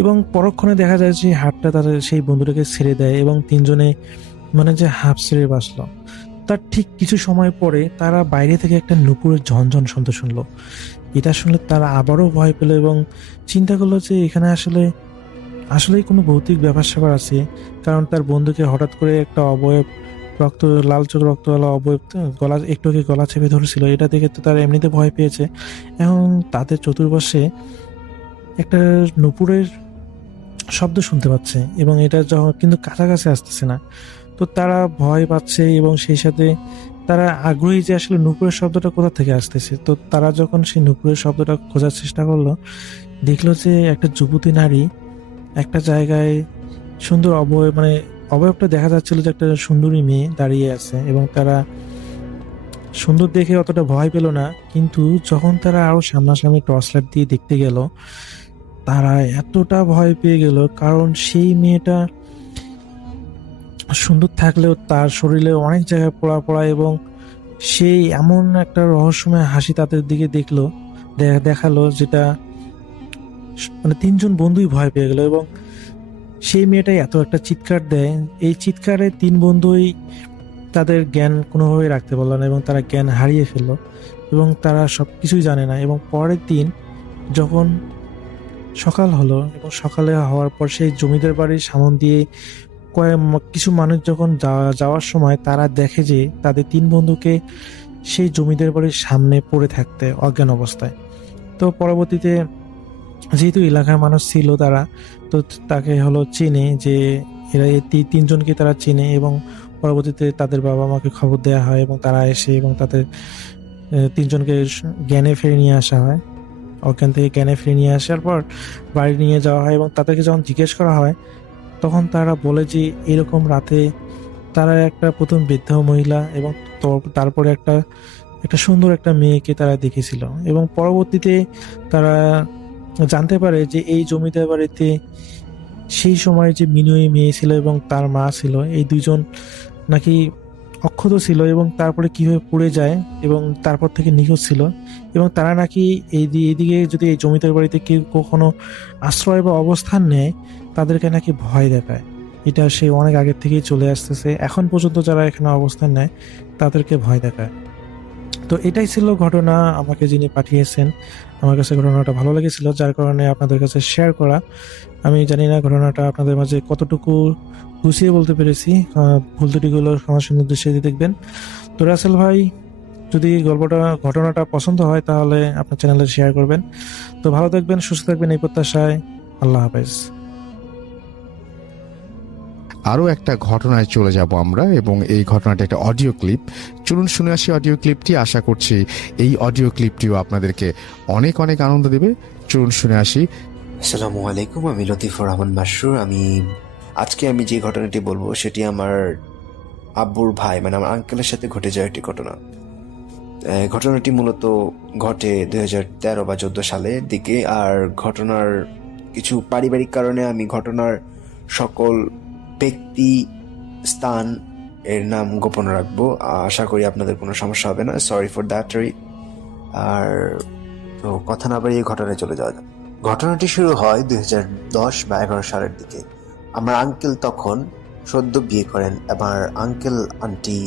এবং পরক্ষণে দেখা যায় যে হাতটা তার সেই বন্ধুটাকে ছেড়ে দেয় এবং তিনজনে মানে যে হাঁপ ছেড়ে বাঁচলো। তার ঠিক কিছু সময় পরে তারা বাইরে থেকে একটা নুপুরের ঝনঝন শব্দ শুনলো। এটা শুনলে তারা আবারও ভয় পেল এবং চিন্তা করলো যে এখানে আসলেই কোনো ভৌতিক ব্যাপার স্যাপার আছে, কারণ তার বন্ধুকে হঠাৎ করে একটা অবয়ব, রক্ত লাল চোখ রক্তওয়ালা অবয়ব গলা একটু আগে গলা চেপে ধরেছিল, এটা দেখে তো তারা এমনিতে ভয় পেয়েছে। এখন তাদের চতুর্পাশে একটা নুপুরের শব্দ শুনতে পাচ্ছে এবং এটা যখন কিন্তু কাছাকাছি আসতেছে না, তো তারা ভয় পাচ্ছে এবং সেই সাথে তারা আগ্রহী যে আসলে নুপুরের শব্দটা কোথা থেকে আসতেছে। তো তারা যখন সেই নুপুরের শব্দটা খোঁজার চেষ্টা করলো, দেখলো যে একটা যুবতী নারী একটা জায়গায় সুন্দর অবয়ব, মানে অবয়বটা দেখা যাচ্ছিল যে একটা সুন্দরী মেয়ে দাঁড়িয়ে আছে এবং তারা সুন্দর দেখে অতটা ভয় পেল না, কিন্তু যখন তারা আরো সামনাসামনি টর্চ লাইট দিয়ে দেখতে গেল তারা এতটা ভয় পেয়ে গেল, কারণ সেই মেয়েটা সুন্দর থাকলেও তার শরীরে অনেক জায়গায় পোড়া পোড়া এবং সেই এমন একটা রহস্যময় হাসি তাদের দিকে দেখালো, যেটা মানে তিনজন বন্ধুই ভয় পেয়ে গেল। এবং সেই মেয়েটাই এত একটা চিৎকার দেয়, এই চিৎকারে তিন বন্ধুই তাদের জ্ঞান কোনোভাবে রাখতে পারলো না এবং তারা জ্ঞান হারিয়ে ফেললো এবং তারা সব কিছুই জানে না। এবং পরের দিন যখন সকাল হলো এবং সকালে হওয়ার পর সেই জমিদার বাড়ির সামনে দিয়ে কিছু মানুষ যখন যাওয়ার সময় তারা দেখে যে তাদের তিন বন্ধুকে সেই জমিদার বাড়ির সামনে পড়ে থাকতে অজ্ঞান অবস্থায়। তো পরবর্তীতে যেহেতু এলাকার মানুষ ছিল তারা তো তাকে চেনে, যে এরা এই তিনজনকে তারা চেনে এবং পরবর্তীতে তাদের বাবা মাকে খবর দেওয়া হয় এবং তারা এসে এবং তাদের তিনজনকে জ্ঞানে ফিরে নিয়ে আসা হয়। অজ্ঞান থেকে জ্ঞানে ফিরে নিয়ে আসার পর বাড়ি নিয়ে যাওয়া হয় এবং তাদেরকে যখন জিজ্ঞেস করা হয় তখন তারা বলে যে এরকম রাতে তারা একটা প্রথম বৃদ্ধ মহিলা এবং তারপরে একটা সুন্দর একটা মেয়েকে তারা দেখেছিল। এবং পরবর্তীতে তারা জানতে পারে যে এই জমিদার বাড়িতে সেই সময় যে মিনুই মেয়ে ছিল এবং তার মা ছিল, এই দুইজন নাকি অক্ষত ছিল এবং তারপরে কিভাবে পুড়ে যায় এবং তারপর থেকে নিখোঁজ ছিল। এবং তারা নাকি এইদিকে যদি এই জমিদার বাড়িতে কেউ কখনো আশ্রয় বা অবস্থান নেয় তাদেরকে নাকি ভয় দেখায়। এটা সে অনেক আগের থেকেই চলে আসতেছে, এখন পর্যন্ত যারা এখানে অবস্থান নেয় তাদেরকে ভয় দেখায়। তো এটাই ছিল ঘটনা, আমাকে যিনি পাঠিয়েছেন। আমার কাছে ঘটনাটা ভালো লেগেছিল, যার কারণে আপনাদের কাছে শেয়ার করা। আমি জানি না ঘটনাটা আপনাদের মাঝে কতটুকু গুছিয়ে বলতে পেরেছি, ভুল ত্রুটিগুলো আমার সুন্দর দৃষ্টি দিয়ে দেখবেন। তো রাসেল ভাই, যদি ঘটনাটা পছন্দ হয় তাহলে আপনার চ্যানেলে শেয়ার করবেন। তো ভালো থাকবেন, সুস্থ থাকবেন এই প্রত্যাশায়। আল্লাহ হাফেজ। আরও একটা ঘটনায় চলে যাব আমরা, এবং এই ঘটনাটা একটা অডিও ক্লিপ। চলুন শুনে আসি অডিও ক্লিপটি। আশা করছি এই অডিও ক্লিপটিও আপনাদেরকে অনেক অনেক আনন্দ দেবে। চলুন শুনে আসি। আসসালামু আলাইকুম, আমি লতিফুর রহমান মাসরুর। আজকে আমি যে ঘটনাটি বলবো সেটি আমার আব্বুর ভাই মানে আমার আঙ্কেলের সাথে ঘটে যাওয়া একটি ঘটনা। ঘটনাটি মূলত ঘটে 2013 বা 14 সালের দিকে। আর ঘটনার কিছু পারিবারিক কারণে আমি ঘটনার সকল ব্যক্তি, স্থান এর নাম গোপন রাখবো। আশা করি আপনাদের কোনো সমস্যা হবে না। Sorry for that. আর তো কথা না বাড়িয়ে ঘটনায় চলে যাওয়া যাক। ঘটনাটি শুরু হয় 2010 বা 11 সালের দিকে। আমার আঙ্কেল তখন সদ্য বিয়ে করেন। আমার আঙ্কেল আন্টি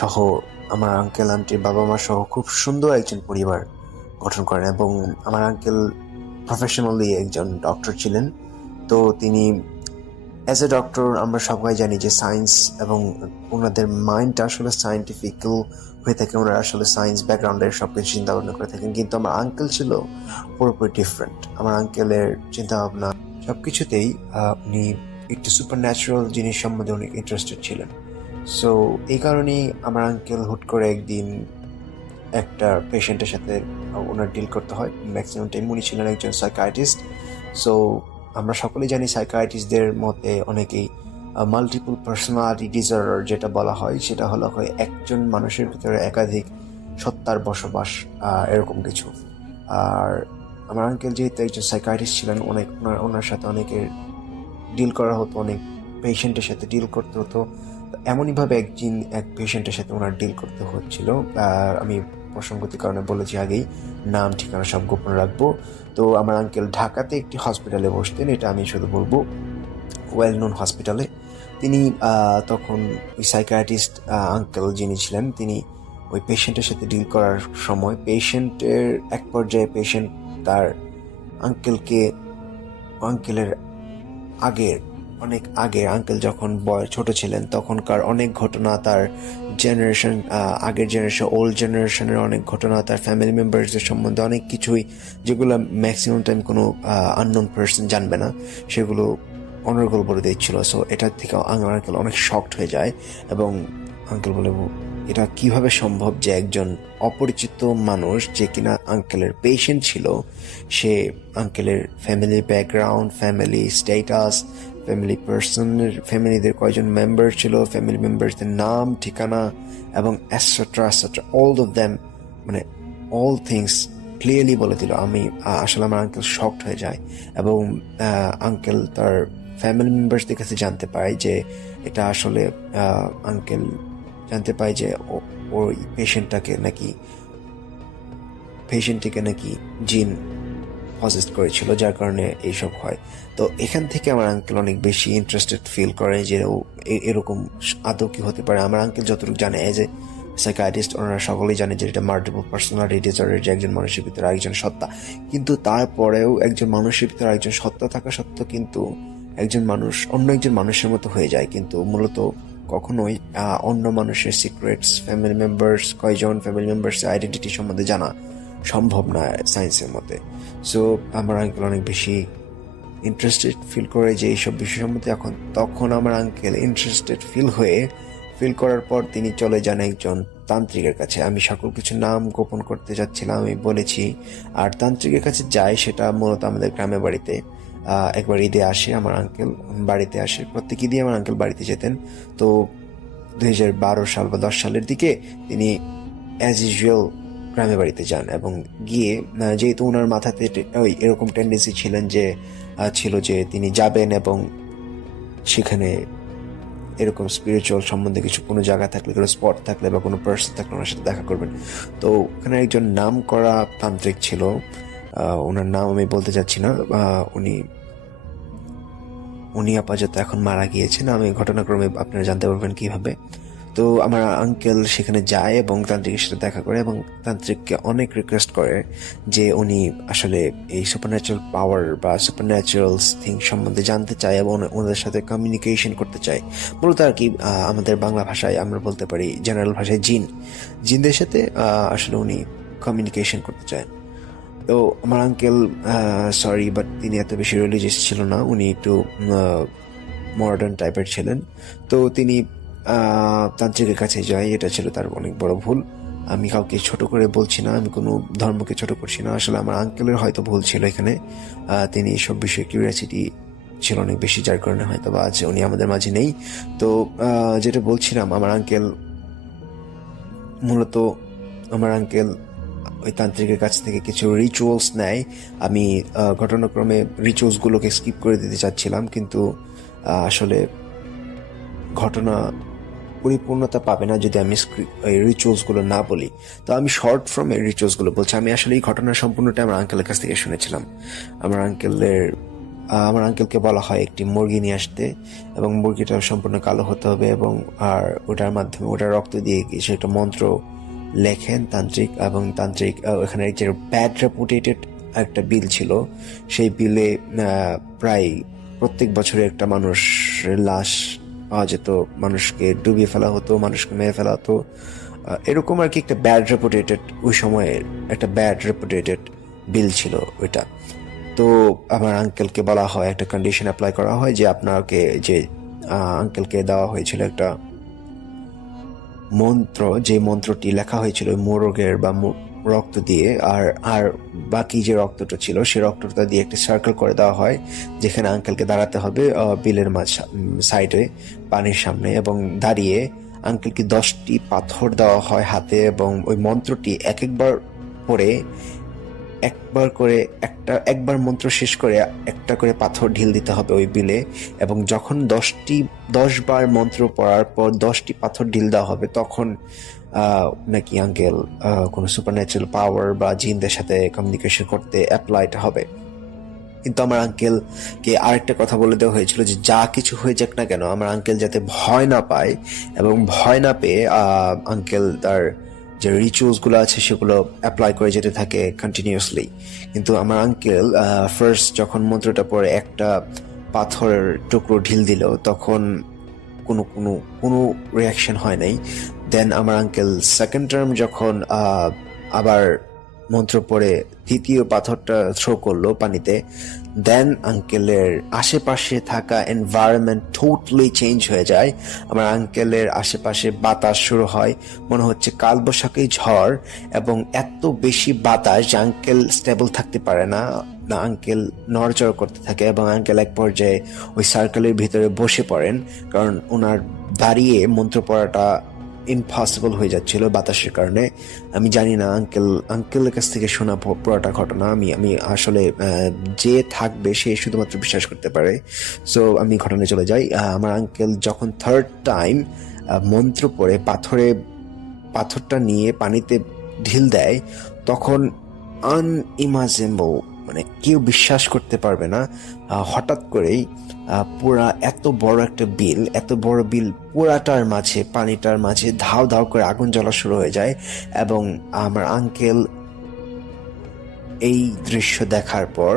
সহ, আমার আঙ্কেল আন্টির বাবা মা সহ খুব সুন্দর একজন পরিবার গঠন করেন। এবং আমার আঙ্কেল প্রফেশনালি একজন ডক্টর ছিলেন। তো তিনি অ্যাজ এ ডক্টর, আমরা সবাই জানি যে সায়েন্স এবং ওনাদের মাইন্ডটা আসলে সায়েন্টিফিক্যাল হয়ে থাকে। ওনারা আসলে সায়েন্স ব্যাকগ্রাউন্ডের সবকিছু চিন্তা ভাবনা করে থাকেন। কিন্তু আমার আঙ্কেল ছিল পুরোপুরি ডিফারেন্ট। আমার আঙ্কেলের চিন্তা ভাবনা সবকিছুতেই উনি একটু সুপার ন্যাচারাল জিনিস সম্বন্ধে অনেক ইন্টারেস্টেড ছিলেন। সো এই কারণেই আমার আঙ্কেল হুট করে একদিন একটা পেশেন্টের সাথে ওনার ডিল করতে হয়। ম্যাক্সিমাম টাইম উনি ছিলেন একজন সাইকিয়াট্রিস্ট। সো আমরা সকলেই জানি সাইকিয়াট্রিস্টদের মতে অনেকেই মাল্টিপল পার্সোনালিটি ডিসঅর্ডার যেটা বলা হয়, সেটা হলো হয় একজন মানুষের ভিতরে একাধিক সত্তার বসবাস, এরকম কিছু। আর আমার আঙ্কেল যেহেতু একজন সাইকিয়াট্রিস্ট ছিলেন, ওনার সাথে অনেকের ডিল করা হতো, অনেক পেশেন্টের সাথে ডিল করতে হতো। এমনইভাবে এক পেশেন্টের সাথে ওনার ডিল করতে হচ্ছিল। আমি প্রসঙ্গতির কারণে বলেছি আগেই, নাম ঠিকানা সব গোপন রাখবো। তো আমার আঙ্কেল ঢাকাতে একটি হসপিটালে বসতেন, এটা আমি শুধু বলবো, ওয়েল নোন হসপিটালে। তিনি তখন ওই সাইকিয়াট্রিস্ট আঙ্কেল যিনি ছিলেন, তিনি ওই পেশেন্টের সাথে ডিল করার সময় পেশেন্টের এক পর্যায়ে পেশেন্ট তার আঙ্কেলের অনেক আগে আঙ্কেল যখন ছোট ছিলেন তখনকার অনেক ঘটনা, তার জেনারেশন, আগের জেনারেশন, ওল্ড জেনারেশনের অনেক ঘটনা, তার ফ্যামিলি মেম্বার্সদের সম্বন্ধে অনেক কিছুই, যেগুলো ম্যাক্সিমাম টাইম কোনো আননোন পার্সন জানবে না, সেগুলো অনর্গল বলে দিচ্ছিল। সো এটা থেকে আমার আঙ্কেল অনেক শকড হয়ে যায় এবং আঙ্কেল বলে, এটা কিভাবে সম্ভব যে একজন অপরিচিত মানুষ, যে কিনা আঙ্কেলের পেশেন্ট ছিল, সে আঙ্কেলের ফ্যামিলি ব্যাকগ্রাউন্ড, ফ্যামিলি স্ট্যাটাস, ফ্যামিলিদের কয়জন মেম্বার ছিল, ফ্যামিলি মেম্বারসদের নাম ঠিকানা এবং এটসেট্রা অল অফ দ্যাম, মানে অল থিংস ক্লিয়ারলি বলে দিল। আসলে আমার আঙ্কেল শকড হয়ে যায় এবং আঙ্কেল তার ফ্যামিলি মেম্বারসদের কাছে জানতে পায় যে এটা আসলে আঙ্কেল জানতে পায় যে ওই পেশেন্টটিকে নাকি জিন পজেসড করেছিল, যার কারণে এইসব হয়। তো এখান থেকে আমার আঙ্কেল অনেক বেশি ইন্টারেস্টেড ফিল করে যে এরকম আদৌ কি হতে পারে। আমার আঙ্কেল যতটুকু জানে এজ এ সাইকিয়াট্রিস্ট, ওনারা সকলেই জানে যে এটা মাল্টিপল পার্সোনালিটি ডিসঅর্ডার, যে একজন মানুষের ভিতরে আরেকজন সত্তা। কিন্তু তারপরেও একজন মানুষের ভিতরে আরেকজন সত্তা থাকা সত্ত্বেও কিন্তু একজন মানুষ অন্য একজন মানুষের মতো হয়ে যায়। কিন্তু মূলত কখনোই অন্য মানুষের সিক্রেটস, ফ্যামিলি মেম্বার্স আইডেন্টিটি সম্বন্ধে জানা সম্ভব না সায়েন্সের মতে। সো আমার আঙ্কেল অনেক বেশি ইন্টারেস্টেড ফিল করে যে এইসব বিষয় সম্বন্ধে। তখন আমার আঙ্কেল ইন্টারেস্টেড ফিল করার পর তিনি চলে যান একজন তান্ত্রিকের কাছে। আমি সকল কিছু নাম গোপন করতে যাচ্ছিলাম, আমি বলেছি। আর তান্ত্রিকের কাছে যায় সেটা মূলত আমাদের গ্রামে বাড়িতে। একবার ঈদে আসে আমার আঙ্কেল বাড়িতে আসে, প্রত্যেক ঈদে আমার আঙ্কেল বাড়িতে যেতেন। তো 2012 সাল বা 10 সালের দিকে তিনি অ্যাজ ইউজুয়াল গ্রামে বাড়িতে যান এবং গিয়ে, যেহেতু ওনার মাথাতে এরকম টেন্ডেন্সি ছিল যে তিনি যাবেন এবং সেখানে এরকম স্পিরিচুয়াল সম্বন্ধে কোনো জায়গা থাকলে, কোনো স্পট থাকলে বা কোনো পার্সন থাকলে ওনার সাথে দেখা করবেন। তো ওখানে একজন নাম করা তান্ত্রিক ছিল, ওনার নাম আমি বলতে চাচ্ছি না, উনি আপাতত এখন মারা গিয়েছেন। আমি ঘটনাক্রমে আপনারা জানতে পারবেন কিভাবে। তো আমার আঙ্কেল সেখানে যায় এবং তান্ত্রিকের সাথে দেখা করে এবং তান্ত্রিককে অনেক রিকোয়েস্ট করে যে উনি আসলে এই সুপারন্যাচুরাল পাওয়ার বা সুপারন্যাচুরাল থিং সম্বন্ধে জানতে চায় এবং ওনাদের সাথে কমিউনিকেশন করতে চায়। মূলত আর কি আমাদের বাংলা ভাষায় আমরা বলতে পারি, জেনারেল ভাষায় জিনদের সাথে আসলে উনি কমিউনিকেশন করতে চায়। তো আমার আঙ্কেল সরি বাট তিনি এত বেশি রিলিজিয়াস ছিল না, উনি একটু মডার্ন টাইপের ছিলেন। তো তিনি তান্ত্রিকের কাছে যায়, এটা ছিল তার অনেক বড় ভুল। আমি কাউকে ছোট করে বলছি না, আমি কোনো ধর্মকে ছোট করছি না, আসলে আমার আঙ্কেলের হয়তো ভুল ছিল এখানে। তিনি সব বিষয়ে কিউরিয়াসিটি ছিল অনেক বেশি, যার কারণে হয়তো বা আজ উনি আমাদের মাঝে নেই। তো যেটা বলছিলাম, আমার আঙ্কেল মূলত ওই তান্ত্রিকের কাছ থেকে কিছু রিচুয়ালস নেয়। আমি ঘটনাক্রমে রিচুয়ালসগুলোকে স্কিপ করে দিতে চাচ্ছিলাম, কিন্তু আসলে ঘটনা পরিপূর্ণতা পাবে না যদি আমি এই রিচুয়ালসগুলো না বলি। তো আমি শর্ট ফর্মে রিচুয়ালসগুলো বলছি। আমি আসলে এই ঘটনার সম্পূর্ণটা আমার আঙ্কেলের কাছ থেকে শুনেছিলাম। আমার আঙ্কেলকে বলা হয় একটি মুরগি নিয়ে আসতে, এবং মুরগিটা সম্পূর্ণ কালো হতে হবে, এবং আর ওটার মাধ্যমে ওটার রক্ত দিয়ে কিছু একটা মন্ত্র লেখেন তান্ত্রিক, এবং তান্ত্রিক ওখানে যে ব্যাড রেপুটেটেড একটা বিল ছিল, সেই বিলে প্রায় প্রত্যেক বছরে একটা মানুষের লাশ পাওয়া যেত, মানুষকে ডুবিয়ে ফেলা হতো, মানুষকে মেরে ফেলা হতো, এরকম আর কি একটা ব্যাড রেপুটেটেড, ওই সময়ের একটা ব্যাড রেপুটেটেড বিল ছিল ওইটা। তো আমার আঙ্কেলকে বলা হয়, একটা কন্ডিশন অ্যাপ্লাই করা হয় যে আপনাকে যে আঙ্কেলকে দেওয়া হয়েছিল একটা মন্ত্র, যে মন্ত্রটি লেখা হয়েছিল মোরগের বা রক্ত দিয়ে, আর বাকি যে রক্তটা ছিল সেই রক্তটা দিয়ে একটা সার্কেল করে দেওয়া হয়, যেখানে আঙ্কেলকে দাঁড়াতে হবে বিলের সাইডে পানির সামনে, এবং দাঁড়িয়ে আঙ্কেলকে 10টি পাথর দেওয়া হয় হাতে, এবং ওই মন্ত্রটি একবার পড়ে একবার মন্ত্র শেষ করে একটা করে পাথর ঢিল দিতে হবে ওই বিলে, এবং যখন 10 বার মন্ত্র পড়ার পর 10টি পাথর ঢিল দেওয়া হবে, তখন নাকি আঙ্কেল কোনো সুপারন্যাচুরাল পাওয়ার বা জিনদের সাথে কমিউনিকেশন করতে অ্যাপ্লাইড হবে। কিন্তু আমার আঙ্কেলকে আরেকটা কথা বলে দেওয়া হয়েছিল যে যা কিছু হয়ে যাক না কেন, আমার আঙ্কেল যাতে ভয় না পায়, এবং ভয় না পেয়ে আঙ্কেল তার যে রিচুয়ালসগুলো আছে সেগুলো অ্যাপ্লাই করে যেতে থাকে কন্টিনিউয়াসলি। কিন্তু আমার আঙ্কেল ফার্স্ট যখন মন্ত্রটা পরে একটা পাথরের টুকরো ঢিল দিল, তখন কোনো রিয়াকশন হয় নাই। দেন আমার আঙ্কেল সেকেন্ড টার্ম যখন আবার মন্ত্র পড়ে তৃতীয় পাথরটা থ্রো করলো পানিতে, দেন আঙ্কেলের আশেপাশে থাকা এনভায়রনমেন্ট টোটালি চেঞ্জ হয়ে যায়। আমার আঙ্কেলের আশেপাশে বাতাস শুরু হয়, মনে হচ্ছে কালবৈশাখী ঝড়, এবং এত বেশি বাতাস যে আঙ্কেল স্টেবল থাকতে পারে না, আঙ্কেল নড়চড় করতে থাকে, এবং আঙ্কেল এক পর্যায়ে ওই সার্কেলের ভিতরে বসে পড়েন, কারণ ওনার দাঁড়িয়ে মন্ত্র পড়াটা ইম্পসিবল হয়ে যাচ্ছিল বাতাসের কারণে। আমি জানি না, আঙ্কেলের কাছ থেকে শোনা পুরোটা ঘটনা। আমি আসলে যে থাকবে সে শুধুমাত্র বিশ্বাস করতে পারে। সো আমি ঘটনায় চলে যাই। আমার আঙ্কেল যখন থার্ড টাইম মন্ত্র পড়ে পাথরটা নিয়ে পানিতে ঢিল দেয়, তখন আনইমাজিনেবল, মানে কেউ বিশ্বাস করতে পারবে না, হঠাৎ করেই পুরা এত বড় বিল পুরাটার মাঝে, পানিটার মাঝে ধাও ধাও করে আগুন জ্বলা শুরু হয়ে যায়। এবং আমার আঙ্কেল এই দৃশ্য দেখার পর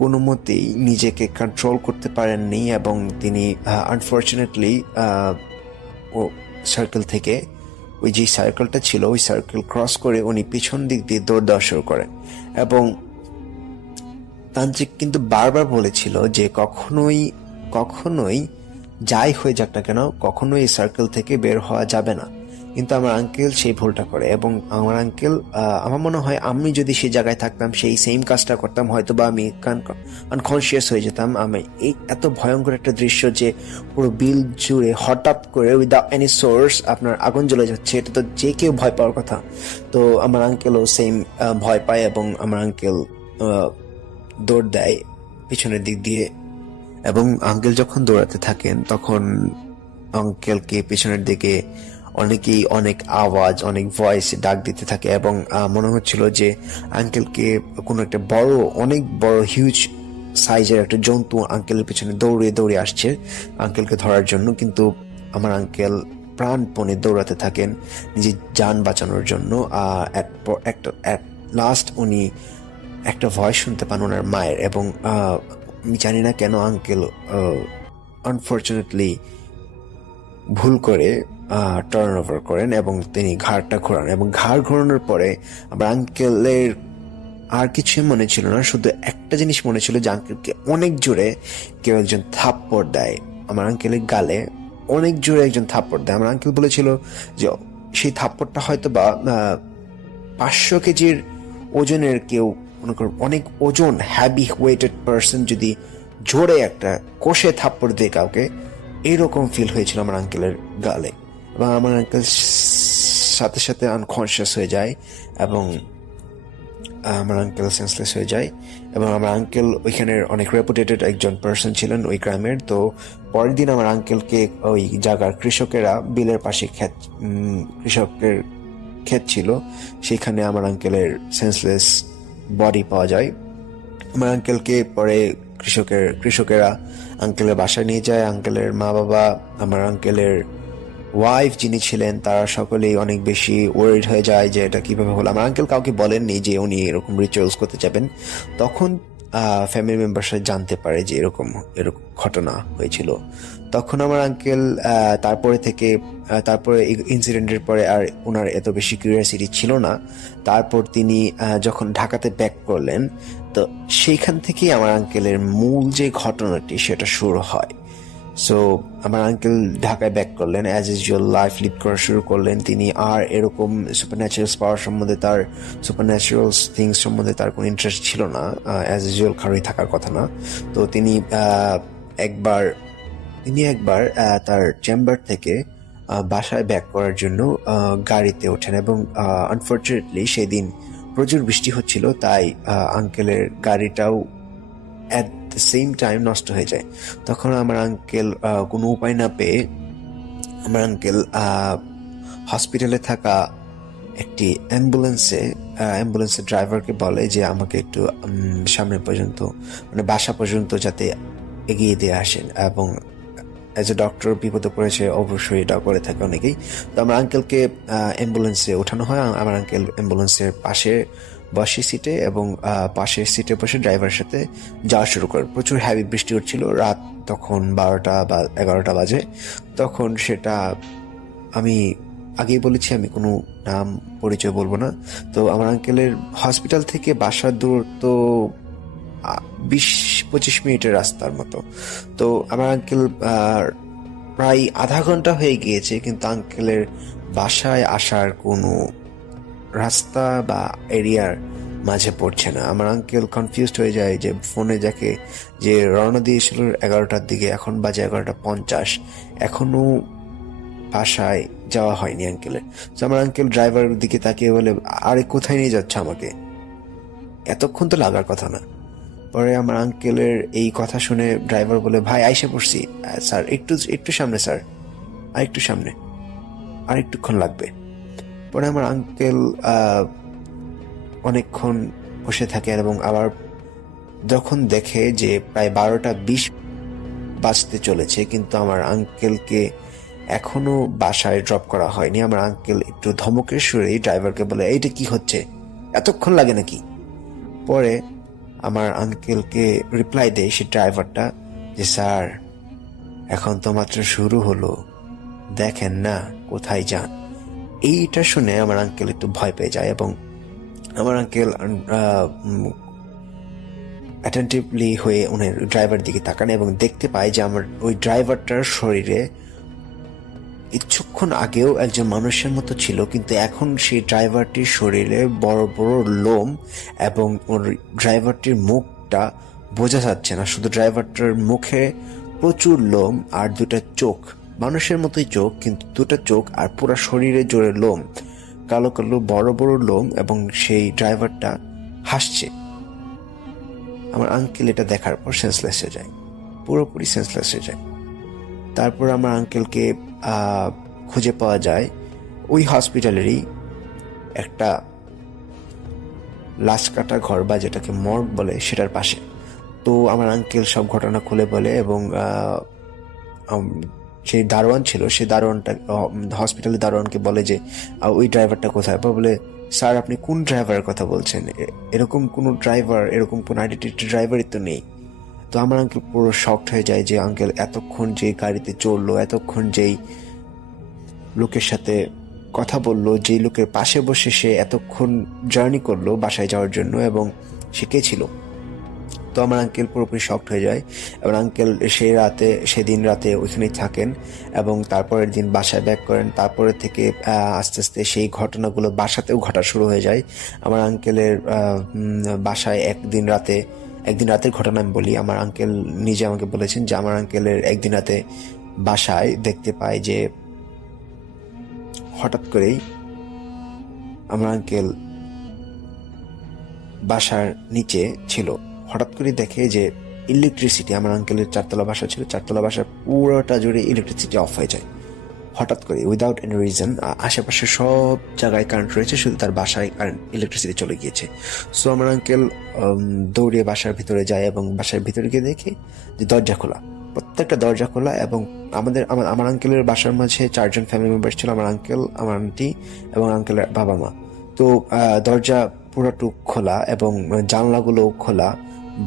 কোনো মতেই নিজেকে কন্ট্রোল করতে পারেননি, এবং তিনি আনফর্চুনেটলি ও সার্কেল থেকে, ওই যে সার্কেলটা ছিল ওই সার্কেল ক্রস করে উনি পিছন দিক দিয়ে দৌড় দেওয়া শুরু করেন। এবং তান্ত্রিক কিন্তু বারবার বলেছিল যে কখনোই যাই হয়ে যাক না কেন, কখনোই এই সার্কেল থেকে বের হওয়া যাবে না। কিন্তু আমার আঙ্কেল সেই ভুলটা করে, এবং আমার আঙ্কেল, আমার মনে হয় আমি যদি সেই জায়গায় থাকতাম সেই সেম কাজটা করতাম, হয়তো বা আমি আনকনসিয়াস হয়ে যেতাম। আমি এই এত ভয়ঙ্কর একটা দৃশ্য যে পুরো বিল জুড়ে হঠাৎ করে উইদাউট এনি সোর্স আপনার আগুন জ্বলে যাচ্ছে, এটা তো যে কেউ ভয় পাওয়ার কথা। তো আমার আঙ্কেলও সেম ভয় পায়, এবং আমার আঙ্কেল দৌড় দেয় পিছনের দিক দিয়ে। এবং আঙ্কেল যখন দৌড়াতে থাকেন তখন আঙ্কেলকে পিছনের দিকে অনেকেই অনেক আওয়াজ, অনেক ভয়েস ডাক দিতে থাকে, এবং মনে হচ্ছিল যে আঙ্কেলকে কোনো একটা অনেক বড় হিউজ সাইজের একটা জন্তু আঙ্কেলের পিছনে দৌড়ে আসছে আঙ্কেলকে ধরার জন্য। কিন্তু আমার আঙ্কেল প্রাণপণে দৌড়াতে থাকেন নিজের যান বাঁচানোর জন্য। অ্যাট লাস্ট উনি একটা ভয়েস শুনতে পান ওনার মায়ের, এবং আমি জানি না কেন আঙ্কেল আনফর্চুনেটলি ভুল করে টার্ন ওভার করেন এবং তিনি ঘাড়টা ঘোরান, এবং ঘাড় ঘোরানোর পরে আমার আঙ্কেলের আর কিছুই মনে ছিল না, শুধু একটা জিনিস মনে ছিল যে আঙ্কেলকে অনেক জোরে কেউ একজন থাপ্পড় দেয় আমার আঙ্কেলের গালে, অনেক জোরে একজন থাপ্পড় দেয়। আমার আঙ্কেল বলেছিল যে সেই থাপ্পড়টা হয়তো বা 500 কেজির ওজনের কেউ, মনে করুন অনেক ওজন হ্যাভি ওয়েটেড পার্সন যদি জোরে একটা কষে থাপ্পড় দেয় কাউকে, এইরকম ফিল হয়েছিল আমার আঙ্কেলের গালে, এবং আমার আঙ্কেল সাথে সাথে আনকনসিয়াস হয়ে যায় এবং আমার আঙ্কেল সেন্সলেস হয়ে যায়। এবং আমার আঙ্কেল ওইখানের অনেক রেপুটেটেড একজন পার্সন ছিলেন ওই গ্রামের। তো পরের দিন আমার আঙ্কেলকে ওই জায়গার কৃষকেরা বিলের পাশে কৃষকের ক্ষেত ছিল, সেখানে আমার আঙ্কেলের সেন্সলেস বডি পাওয়া যায়। আমার আঙ্কেলকে পরে কৃষকেরা আঙ্কেলের বাসায় নিয়ে যায়। আঙ্কেলের মা বাবা, আমার আঙ্কেলের ওয়াইফ যিনি ছিলেন, তারা সকলেই অনেক বেশি ওয়ারিড হয়ে যায় যে এটা কিভাবে হলো। আমার আঙ্কেল কাউকে বলেননি যে উনি এরকম রিচুয়ালস করতে যাবেন। তখন ফ্যামিলি মেম্বারসরা জানতে পারে যে এরকম ঘটনা হয়েছিল। তখন আমার আঙ্কেল তারপরে ইনসিডেন্টের পরে আর ওনার এত বেশি কিউরিয়াসিটি ছিল না। তারপর তিনি যখন ঢাকাতে ব্যাক করলেন, তো সেইখান থেকেই আমার আঙ্কেলের মূল যে ঘটনাটি সেটা শুরু হয়। সো আমার আঙ্কেল ঢাকায় ব্যাক করলেন, অ্যাজ ইউজুয়াল লাইফ লিড করা শুরু করলেন। তিনি আর এরকম সুপারন্যাচুরাল পাওয়ার সম্বন্ধে, তার সুপারন্যাচুরাল থিংস সম্বন্ধে তার কোনো ইন্টারেস্ট ছিল না, অ্যাজ ইউজুয়াল কারোই থাকার কথা না। তো তিনি একবার তার চেম্বার থেকে বাসায় ব্যাক করার জন্য গাড়িতে ওঠেন, এবং আনফর্চুনেটলি সেদিন প্রচুর বৃষ্টি হচ্ছিল, তাই আঙ্কেলের গাড়িটাও অ্যাট দ্য সেম টাইম নষ্ট হয়ে যায়। তখন আমার আঙ্কেল কোনো উপায় না পেয়ে আমার আঙ্কেল হসপিটালে থাকা একটি অ্যাম্বুলেন্সের ড্রাইভারকে বলে যে আমাকে একটু সামনে পর্যন্ত, মানে বাসা পর্যন্ত যাতে এগিয়ে দিয়ে আসেন, এবং অ্যাজ এ ডক্টর বিপদে পড়েছে অবশ্যই এটা করে থাকে অনেকেই। তো আমার আঙ্কেলকে অ্যাম্বুলেন্সে ওঠানো হয়। আমার আঙ্কেল অ্যাম্বুলেন্সের পাশে বসে সিটে, এবং পাশের সিটে বসে ড্রাইভারের সাথে যাওয়া শুরু করেন। প্রচুর হ্যাভি বৃষ্টি হচ্ছিল, রাত তখন 12টা বা 11টা বাজে। তখন সেটা আমি আগেই বলেছি, আমি কোনো নাম পরিচয় বলবো না। তো আমার আঙ্কেলের হসপিটাল থেকে বাসার দূরত্ব 20-25 মিনিটের রাস্তার মতো। তো আমার আঙ্কেল প্রায় আধা ঘন্টা হয়ে গিয়েছে, কিন্তু আঙ্কেলের বাসায় আসার কোনো রাস্তা বা এরিয়ার মাঝে পড়ছে না। আমার আঙ্কেল কনফিউজড হয়ে যায় যে ফোনে যাকে যে রওনা দিয়েছিল 11টার দিকে, এখন বাজে 11:50, এখনো বাসায় যাওয়া হয়নি আঙ্কেলের। তো আমার আঙ্কেল ড্রাইভারের দিকে তাকিয়ে বলে, আরে কোথায় নিয়ে যাচ্ছে আমাকে, এতক্ষণ তো লাগার কথা না। পরে আমার আঙ্কেলের এই কথা শুনে ড্রাইভার বলে, ভাই আইসা পড়ছি স্যার, একটু সামনে স্যার, আর একটু সামনে, আর একটুক্ষণ লাগবে। পরে আমার আঙ্কেল অনেকক্ষণ বসে থাকে, এবং আবার যখন দেখে যে প্রায় 12:20 বাজতে চলেছে, কিন্তু আমার আঙ্কেলকে এখনো বাসায় ড্রপ করা হয়নি, আমার আঙ্কেল একটু ধমকের সুরেই ড্রাইভারকে বলে, এইটা কি হচ্ছে, এতক্ষণ লাগে নাকি? পরে আমার আঙ্কেলকে রিপ্লাই দেয় সে ড্রাইভারটা যে, স্যার এখন তো মাত্র শুরু হলো, দেখেন না কোথায় যান। এইটা শুনে আমার আঙ্কেল একটু ভয় পেয়ে যায়, এবং আমার আঙ্কেল অ্যাটেন্টিভলি হয়ে উনি ড্রাইভার দিকে তাকান, এবং দেখতে পায় যে আমার ওই ড্রাইভারটার শরীরে কিছুক্ষণ আগেও একজন মানুষের মতো ছিল, কিন্তু এখন সেই ড্রাইভারটির শরীরে বড় বড় লোম, এবং ওর ড্রাইভারটির মুখটা বোঝা যাচ্ছে না, শুধু ড্রাইভারটার মুখে প্রচুর লোম আর দুটা চোখ, মানুষের মতোই চোখ, কিন্তু দুটা চোখ আর পুরো শরীরে জোরে লোম, কালো কালো বড় বড় লোম, এবং সেই ড্রাইভারটা হাসছে। আমার আঙ্কেল এটা দেখার পর সেন্সলেস হয়ে যায়, পুরোপুরি সেন্সলেস হয়ে যায়। তারপর আমার আঙ্কেলকে খুঁজে পাওয়া যায় ওই হসপিটালেরই একটা লাশ কাটা ঘর, বা যেটাকে মর্গ বলে, সেটার পাশে। তো আমার আঙ্কেল সব ঘটনা খুলে বলে, এবং সেই দারোয়ান ছিল, সেই দারোয়ানটা হসপিটালের দারোয়ানকে বলে যে ওই ড্রাইভারটা কোথায়, বলে স্যার আপনি কোন ড্রাইভারের কথা বলছেন, এরকম কোনো ড্রাইভার, এরকম কোন আইডেন্টিটি ড্রাইভারই তো নেই। তো আমার আঙ্কেল পুরো শকড হয়ে যায় যে আঙ্কেল এতক্ষণ যে গাড়িতে চড়লো, এতক্ষণ যেই লোকের সাথে কথা বললো, যেই লোকের পাশে বসে সে এতক্ষণ জার্নি করলো বাসায় যাওয়ার জন্য, এবং সে কে ছিল। তো আমার আঙ্কেল পুরোপুরি শকড হয়ে যায়, এবং আঙ্কেল সেদিন রাতে ওইখানেই থাকেন এবং তারপরের দিন বাসায় ব্যাক করেন। তারপরে থেকে আস্তে আস্তে সেই ঘটনাগুলো বাসাতেও ঘটা শুরু হয়ে যায়। আমার আঙ্কেলের বাসায় একদিন রাতের ঘটনা আমি বলি। আমার আঙ্কেল নিজে আমাকে বলেছেন যে আমার আঙ্কেলের একদিন রাতে বাসায় দেখতে পায় যে হঠাৎ করেই আমার আঙ্কেল বাসার নিচে ছিল, হঠাৎ করে দেখে যে ইলেকট্রিসিটি, আমার আঙ্কেলের 4 তলা বাসা ছিল, 4 তলা বাসার পুরোটা জুড়ে ইলেকট্রিসিটি অফ হয়ে যায় হঠাৎ করে, উইদাউট এনি রিজন। আশেপাশে সব জায়গায় কারেন্ট রয়েছে, শুধু তার বাসায় কারেন্ট ইলেকট্রিসিটি চলে গিয়েছে। সো আমার আঙ্কেল দৌড়ে বাসার ভিতরে যায় এবং বাসার ভিতরে গিয়ে দেখে যে দরজা খোলা, প্রত্যেকটা দরজা খোলা। এবং আমার আঙ্কেলের বাসার মাঝে 4 জন ফ্যামিলি মেম্বার ছিল, আমার আঙ্কেল, আমার আন্টি এবং আঙ্কেলের বাবা মা। তো দরজা পুরোটুক খোলা এবং জানলাগুলো খোলা,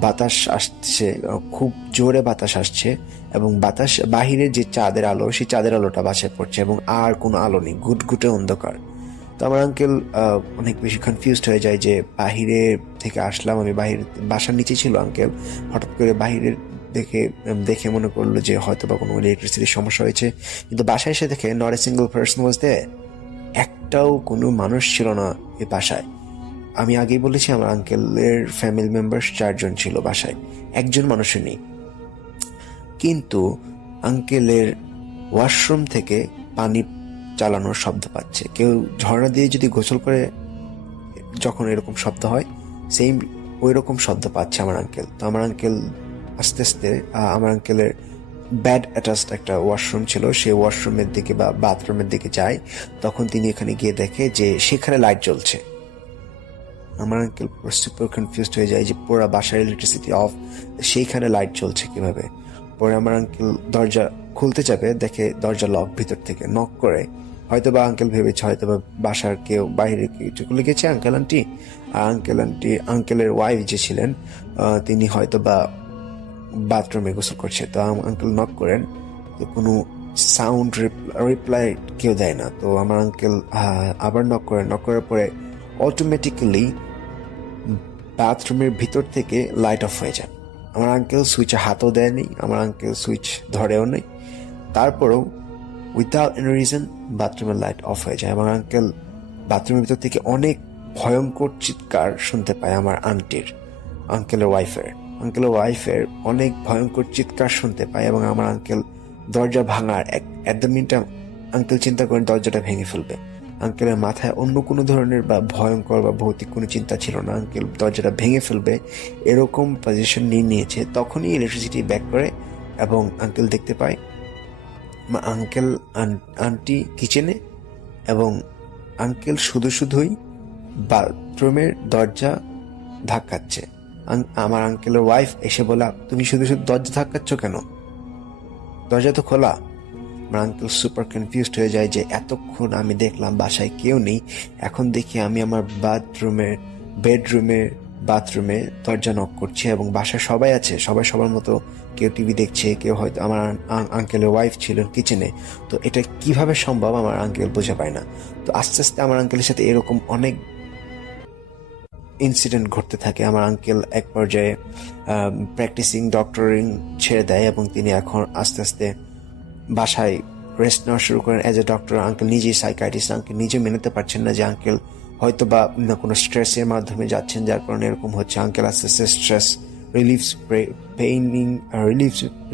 বাতাস আসছে, খুব জোরে বাতাস আসছে, এবং বাতাস বাহিরের যে চাঁদের আলো, সেই চাঁদের আলোটা বাসায় পড়ছে এবং আর কোনো আলো নেই, গুটগুটে অন্ধকার। তো আমার আঙ্কেল অনেক বেশি কনফিউজড হয়ে যায় যে বাহিরে থেকে আসলাম, আমি বাসার নিচে ছিল আঙ্কেল, হঠাৎ করে বাহিরের দেখে মনে করলো যে হয়তো বা কোনো ইলেকট্রিসিটির সমস্যা হয়েছে, কিন্তু বাসায় এসে দেখে not a single person was there, একটাও কোনো মানুষ ছিল না এই বাসায়। আমি আগেই বলেছি আমার আঙ্কেলের ফ্যামিলি মেম্বার 4 জন ছিল বাসায়, একজন মানুষও নেই। কিন্তু আঙ্কেলের ওয়াশরুম থেকে পানি চালানোর শব্দ পাচ্ছে, কেউ ঝর্ণা দিয়ে যদি গোসল করে যখন এরকম শব্দ হয়, সেম ওই রকম শব্দ পাচ্ছে আমার আঙ্কেল। তো আমার আঙ্কেল আস্তে আস্তে, আমার আঙ্কেলের ব্যাড অ্যাটাচড একটা ওয়াশরুম ছিল, সেই ওয়াশরুমের দিকে বা বাথরুমের দিকে যায়। তখন তিনি এখানে গিয়ে দেখে যে সেখানে লাইট জ্বলছে। আমার আঙ্কেল সুপার কনফিউজড হয়ে যায় যে পুরো বাসার ইলেকট্রিসিটি অফ, সেইখানে লাইট জ্বলছে কিভাবে। পরে আমার আঙ্কেল দরজা খুলতে যাবে, দেখে দরজা লক ভিতর থেকে। নক করে হয়তো বা আঙ্কেল ভেবেছে হয়তো বা বাসার কেউ বাইরে কিছু লেগেছে, আঙ্কেল আন্টি, আঙ্কেলের ওয়াইফ যে ছিলেন তিনি হয়তো বা বাথরুমে গোসল করছে। তো আঙ্কেল নক করেন, তো কোনো সাউন্ড রিপ্লাই কেউ দেয় না। তো আমার আঙ্কেল আবার নক করার পরে অটোমেটিক্যালি বাথরুমের ভিতর থেকে লাইট অফ হয়ে যায়। আমার আঙ্কেল সুইচে হাতও দেয়নি, আমার আঙ্কেল সুইচ ধরেও নেই, তারপরেও উইদাউট এনি রিজন বাথরুমের লাইট অফ হয়ে যায়। আমার আঙ্কেল বাথরুমের ভিতর থেকে অনেক ভয়ঙ্কর চিৎকার শুনতে পায় আমার আঙ্কেলের ওয়াইফের অনেক ভয়ঙ্কর চিৎকার শুনতে পায়, এবং আমার আঙ্কেল দরজা ভাঙার at the meantime uncle চিন্তা করেন দরজাটা ভেঙে ফেলবে। আঙ্কেলের মাথায় অন্য কোনো ধরনের বা ভয়ঙ্কর বা ভৌতিক কোনো চিন্তা ছিল না, আঙ্কেল দরজাটা ভেঙে ফেলবে এরকম পজিশন নিয়েছে। তখনই ইলেকট্রিসিটি ব্যাক করে এবং আঙ্কেল দেখতে পায় আঙ্কেল আন্টি কিচেনে, এবং আঙ্কেল শুধুই বাথরুমের দরজা ধাক্কাচ্ছে। আমার আঙ্কেলের ওয়াইফ এসে বলে, তুমি শুধু দরজা ধাক্কাচ্ছ কেন, দরজা তো খোলা। আমার আঙ্কেল সুপার কনফিউজড হয়ে যায় যে এতক্ষণ আমি দেখলাম বাসায় কেউ নেই, এখন দেখি আমি আমার বাথরুমে দরজা নক করছি এবং বাসায় সবাই আছে, সবাই সবার মতো, কেউ টিভি দেখছে, কেউ হয়তো, আমার আঙ্কেলের ওয়াইফ ছিল কিচেনে। তো এটা কিভাবে সম্ভব আমার আঙ্কেল বুঝে পায় না। তো আস্তে আস্তে আমার আঙ্কেলের সাথে এরকম অনেক ইনসিডেন্ট ঘটতে থাকে। আমার আঙ্কেল এক পর্যায়ে প্র্যাকটিসিং ডক্টরিং ছেড়ে দেয় এবং তিনি এখন আস্তে আস্তে বাসায় রেস্ট নেওয়া শুরু করেন অ্যাজ এ ডক্টর। আঙ্কেল নিজেই সাইকাইট্রিস্ট, আঙ্কেল নিজে মেনেতে পারছেন না যে আঙ্কেল হয়তো বা কোনো স্ট্রেসের মাধ্যমে যাচ্ছেন, যার কারণে এরকম হচ্ছে। আঙ্কেল আস্তে আস্তে স্ট্রেস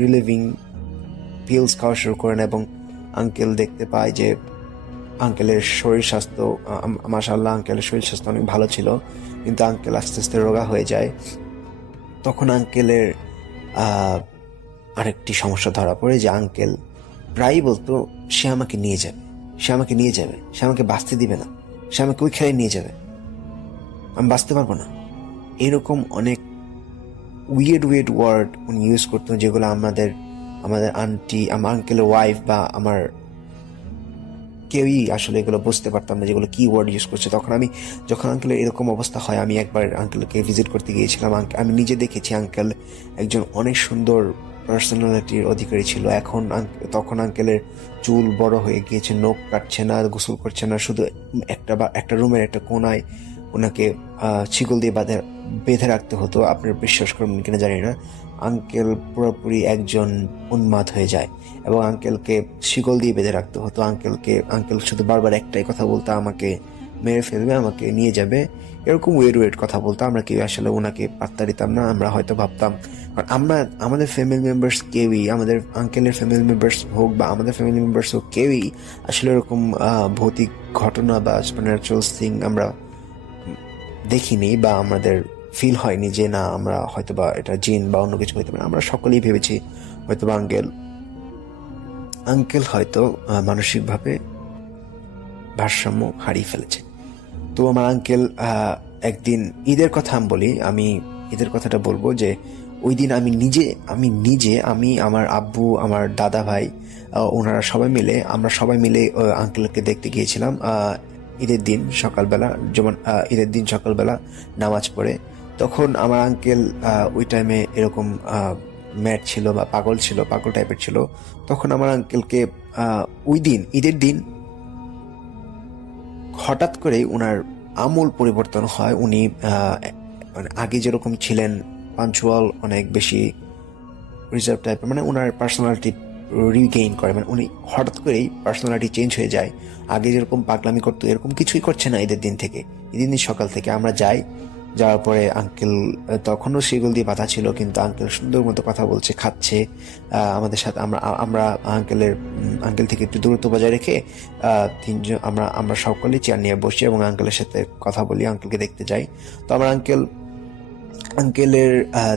রিলিভিং পিলস খাওয়া শুরু করেন এবং আঙ্কেল দেখতে পায় যে আঙ্কেলের শরীর স্বাস্থ্য, মাশাআল্লাহ আঙ্কেলের শরীর স্বাস্থ্য অনেক ভালো ছিল, কিন্তু আঙ্কেল আস্তে আস্তে রোগা হয়ে যায়। তখন আঙ্কেলের আরেকটি সমস্যা ধরা পড়ে যে আঙ্কেল প্রায়ই বলতো সে আমাকে নিয়ে যাবে, সে আমাকে বাঁচতে দিবে না, সে আমাকে ওই খেলায় নিয়ে যাবে, আমি বাঁচতে পারবো না। এরকম অনেক উইয়ার্ড ওয়ার্ড উনি ইউজ করতেন, যেগুলো আমাদের আন্টি, আমার আঙ্কেলের ওয়াইফ বা আমার কেউই আসলে এগুলো বুঝতে পারতাম না যেগুলো কি ওয়ার্ড ইউজ করছে। তখন আমি যখন আঙ্কেলের এরকম অবস্থা হয়, আমি একবার আঙ্কেলকে ভিজিট করতে গিয়েছিলাম। আমি নিজে দেখেছি আঙ্কেল একজন অনেক সুন্দর পার্সোনালিটির অধিকারী ছিল। তখন আঙ্কেলের চুল বড় হয়ে গিয়েছে, নখ কাটছে না, গোসল করছে না, শুধু একটা রুমের একটা কোনায় ওনাকে শিকল দিয়ে বেঁধে রাখতে হতো। আপনার বিশ্বাস করবেন কিনা জানি না, আঙ্কেল পুরোপুরি একজন উন্মাদ হয়ে যায় এবং আঙ্কেলকে শিকল দিয়ে বেঁধে রাখতে হতো। আঙ্কেল শুধু বারবার একটাই কথা বলতো, আমাকে মেরে ফেলবে, আমাকে নিয়ে যাবে, এরকম ওয়েট কথা বলতো। আমরা কেউ আসলে ওনাকে পাত্তা দিতাম না। আমরা হয়তো ভাবতাম, আমাদের ফ্যামিলি মেম্বার্স কেউই, আমাদের আঙ্কেলের ফ্যামিলি মেম্বার্স হোক বা আমাদের ফ্যামিলি মেম্বার্স হোক, কেউই আসলে এরকম ভৌতিক ঘটনা বা সুপারন্যাচুরাল থিং আমরা দেখিনি বা আমাদের ফিল হয়নি যে না আমরা হয়তোবা এটা জিন বা অন্য কিছু হইতে পারে। আমরা সকলেই ভেবেছি হয়তোবা আঙ্কেল হয়তো মানসিকভাবে ভারসাম্য হারিয়ে ফেলেছে। তো আমার আঙ্কেল একদিন, ঈদের কথা আমি ঈদের কথাটা বলবো যে ওই দিন আমি আমার আব্বু, আমার দাদা ভাই, ওনারা আমরা সবাই মিলে আঙ্কেলকে দেখতে গিয়েছিলাম ঈদের দিন সকালবেলা নামাজ পড়ে। তখন আমার আঙ্কেল ওই টাইমে এরকম ম্যাড ছিল বা পাগল টাইপের ছিল। তখন আমার আঙ্কেলকে ওই দিন ঈদের দিন হঠাৎ করেই ওনার আমূল পরিবর্তন হয়। উনি মানে আগে যেরকম ছিলেন পাঞ্চুয়াল, অনেক বেশি রিজার্ভ টাইপের, মানে ওনার পার্সোনালিটি রিগেইন করে, মানে উনি হঠাৎ করেই পার্সোনালিটি চেঞ্জ হয়ে যায়। আগে যেরকম পাগলামি করতো এরকম কিছুই করছে না। ঈদের দিন সকাল থেকে আমরা যাওয়ার পরে আঙ্কেল তখনও শিকল দিয়ে বাঁধা ছিল, কিন্তু আঙ্কেল সুন্দর মতো কথা বলছে, খাচ্ছে আমাদের সাথে। আমরা আঙ্কেল থেকে একটু দূরত্ব বজায় রেখে তিনজন আমরা সকলেই চেয়ার নিয়ে বসি এবং আঙ্কেলের সাথে কথা বলি, আঙ্কেলকে দেখতে যাই। তো আমার আঙ্কেলের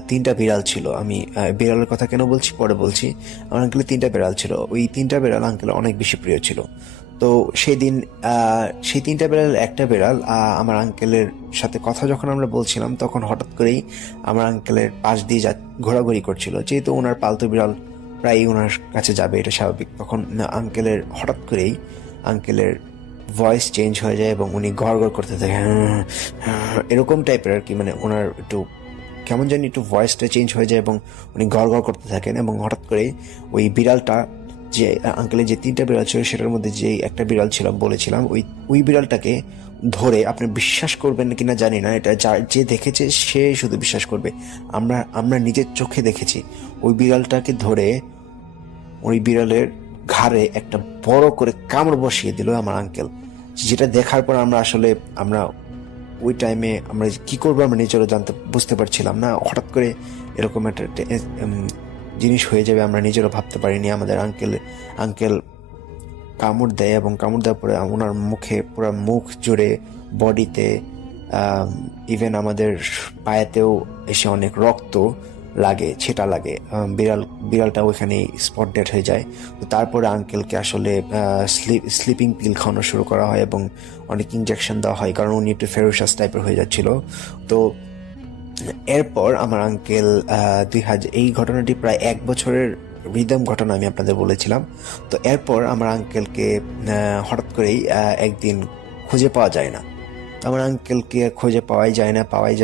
3টা বিড়াল ছিল। আমি বিড়ালের কথা কেন বলছি পরে বলছি। আমার আঙ্কেলের 3টা বিড়াল ছিল। ওই 3টা বিড়াল আঙ্কেল অনেক বেশি প্রিয় ছিল। তো সেই 3টা বিড়াল একটা বিড়াল আমার আঙ্কেলের সাথে কথা যখন আমরা বলছিলাম, তখন হঠাৎ করেই আমার আঙ্কেলের পাশ দিয়ে ঘোরাঘুরি করছিল। যেহেতু ওনার পালতু বিড়াল প্রায় ওনার কাছে যাবে, এটা স্বাভাবিক। তখন হঠাৎ করেই আঙ্কেলের ভয়েস চেঞ্জ হয়ে যায় এবং উনি ঘর করতে থাকে, এরকম টাইপের আর কি। মানে ওনার একটু কেমন জানি একটু ভয়েসটা চেঞ্জ হয়ে যায় এবং উনি ঘর করতে থাকেন। এবং হঠাৎ করেই ওই বিড়ালটা, যে আঙ্কেলের যে 3টা বিড়াল ছিল সেটার মধ্যে যে একটা বিড়াল ছিল বলেছিলাম, ওই বিড়ালটাকে ধরে, আপনি বিশ্বাস করবেন কিনা জানি না, এটা যে দেখেছে সে শুধু বিশ্বাস করবে, আমরা নিজের চোখে দেখেছি। ওই বিড়ালটাকে ধরে ওই বিড়ালের ঘাড়ে একটা বড় করে কামড় বসিয়ে দিল আমার আঙ্কেল। যেটা দেখার পর আমরা ওই টাইমে আমরা কি করবো আমরা নিজেরও বুঝতে পারছিলাম না। হঠাৎ করে এরকম একটা জিনিস হয়ে যাবে আমরা নিজেরও ভাবতে পারিনি। আমাদের আঙ্কেল কামড় দেয় এবং কামড় দেওয়ার পরে ওনার মুখে, পুরো মুখ জুড়ে, বডিতে, ইভেন আমাদের পায়েতেও এসে অনেক রক্ত লাগে, ছেটা লাগে। বিড়ালটা ওইখানে স্পট ডেড হয়ে যায়। তো তারপরে আঙ্কেলকে আসলে স্লিপিং পিল খাওয়ানো শুরু করা হয় এবং অনেক ইনজেকশন দেওয়া হয়, কারণ উনি একটু ফেরোশাস টাইপের হয়ে যাচ্ছিল। তো এরপর আমার আঙ্কেল এই ঘটনাটি প্রায় 1 বছরের রিদম ঘটনা আমি আপনাদের বলেছিলাম। তো এরপর আমার আঙ্কেলকে হঠাৎ করেই একদিন খুঁজে পাওয়া যায় না। আমার আঙ্কেলকে খুঁজে পাওয়াই যায়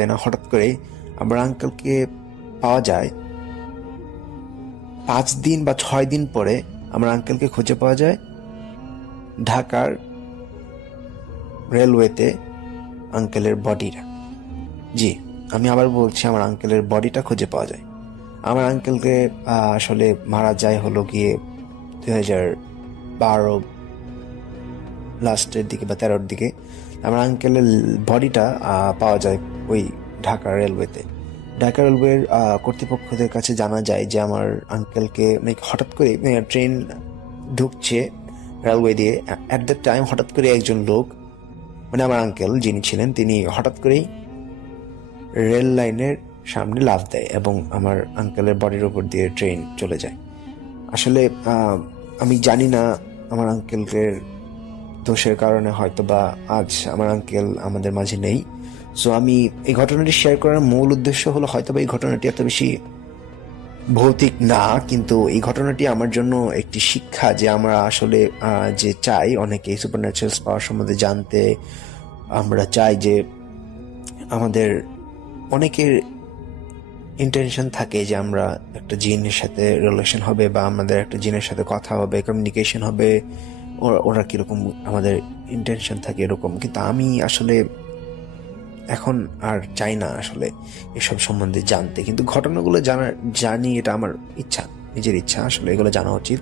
না। হঠাৎ করেই আমার আঙ্কেলকে পাওয়া যায় 5 দিন বা 6 দিন পরে আমার আঙ্কেলকে খুঁজে পাওয়া যায় ঢাকার রেলওয়েতে। আঙ্কেলের বডিটা, জি আমি আবার বলছি, আমার আঙ্কেলের বডিটা খুঁজে পাওয়া যায়। আমার আঙ্কেলকে আসলে মারা যায় হলো গিয়ে 2012 লাস্টের দিকে বা 13-র দিকে। আমার আঙ্কেলের বডিটা পাওয়া যায় ওই ঢাকা রেলওয়েতে। ঢাকা রেলওয়ের কর্তৃপক্ষদের কাছে জানা যায় যে আমার আঙ্কেলকে হঠাৎ করে ট্রেন ঢুকছে রেলওয়ে দিয়ে। অ্যাট দ্যাট টাইম হঠাৎ করে একজন লোক, মানে আমার আঙ্কেল যিনি ছিলেন, তিনি হঠাৎ করেই রেল লাইনের সামনে লাফ দেয় এবং আমার আঙ্কেলের বডির উপর দিয়ে ট্রেন চলে যায়। আসলে আমি জানি না আমার আঙ্কেলের দোষের কারণে হয়তো বা আজ আমার আঙ্কেল আমাদের মাঝে নেই। সো আমি এই ঘটনাটি শেয়ার করার মূল উদ্দেশ্য হলো হয়তো বা এই ঘটনাটি এত বেশি ভৌতিক না, কিন্তু এই ঘটনাটি আমার জন্য একটি শিক্ষা যে আমরা আসলে যে চাই অনেকে সুপারন্যাচুরাল পাওয়ার সম্বন্ধে জানতে। আমরা চাই যে আমাদের অনেকের ইন্টেনশন থাকে যে আমরা একটা জিনের সাথে রিলেশন হবে বা আমাদের একটা জিনের সাথে কথা হবে, কমিউনিকেশন হবে, ওরা কিরকম আমাদের ইন্টেনশন থাকে এরকম। কিন্তু আমি আসলে এখন আর চাই না আসলে এসব সম্বন্ধে জানতে, কিন্তু ঘটনাগুলো জানি, এটা আমার ইচ্ছা, নিজের ইচ্ছা। আসলে এগুলো জানা উচিত।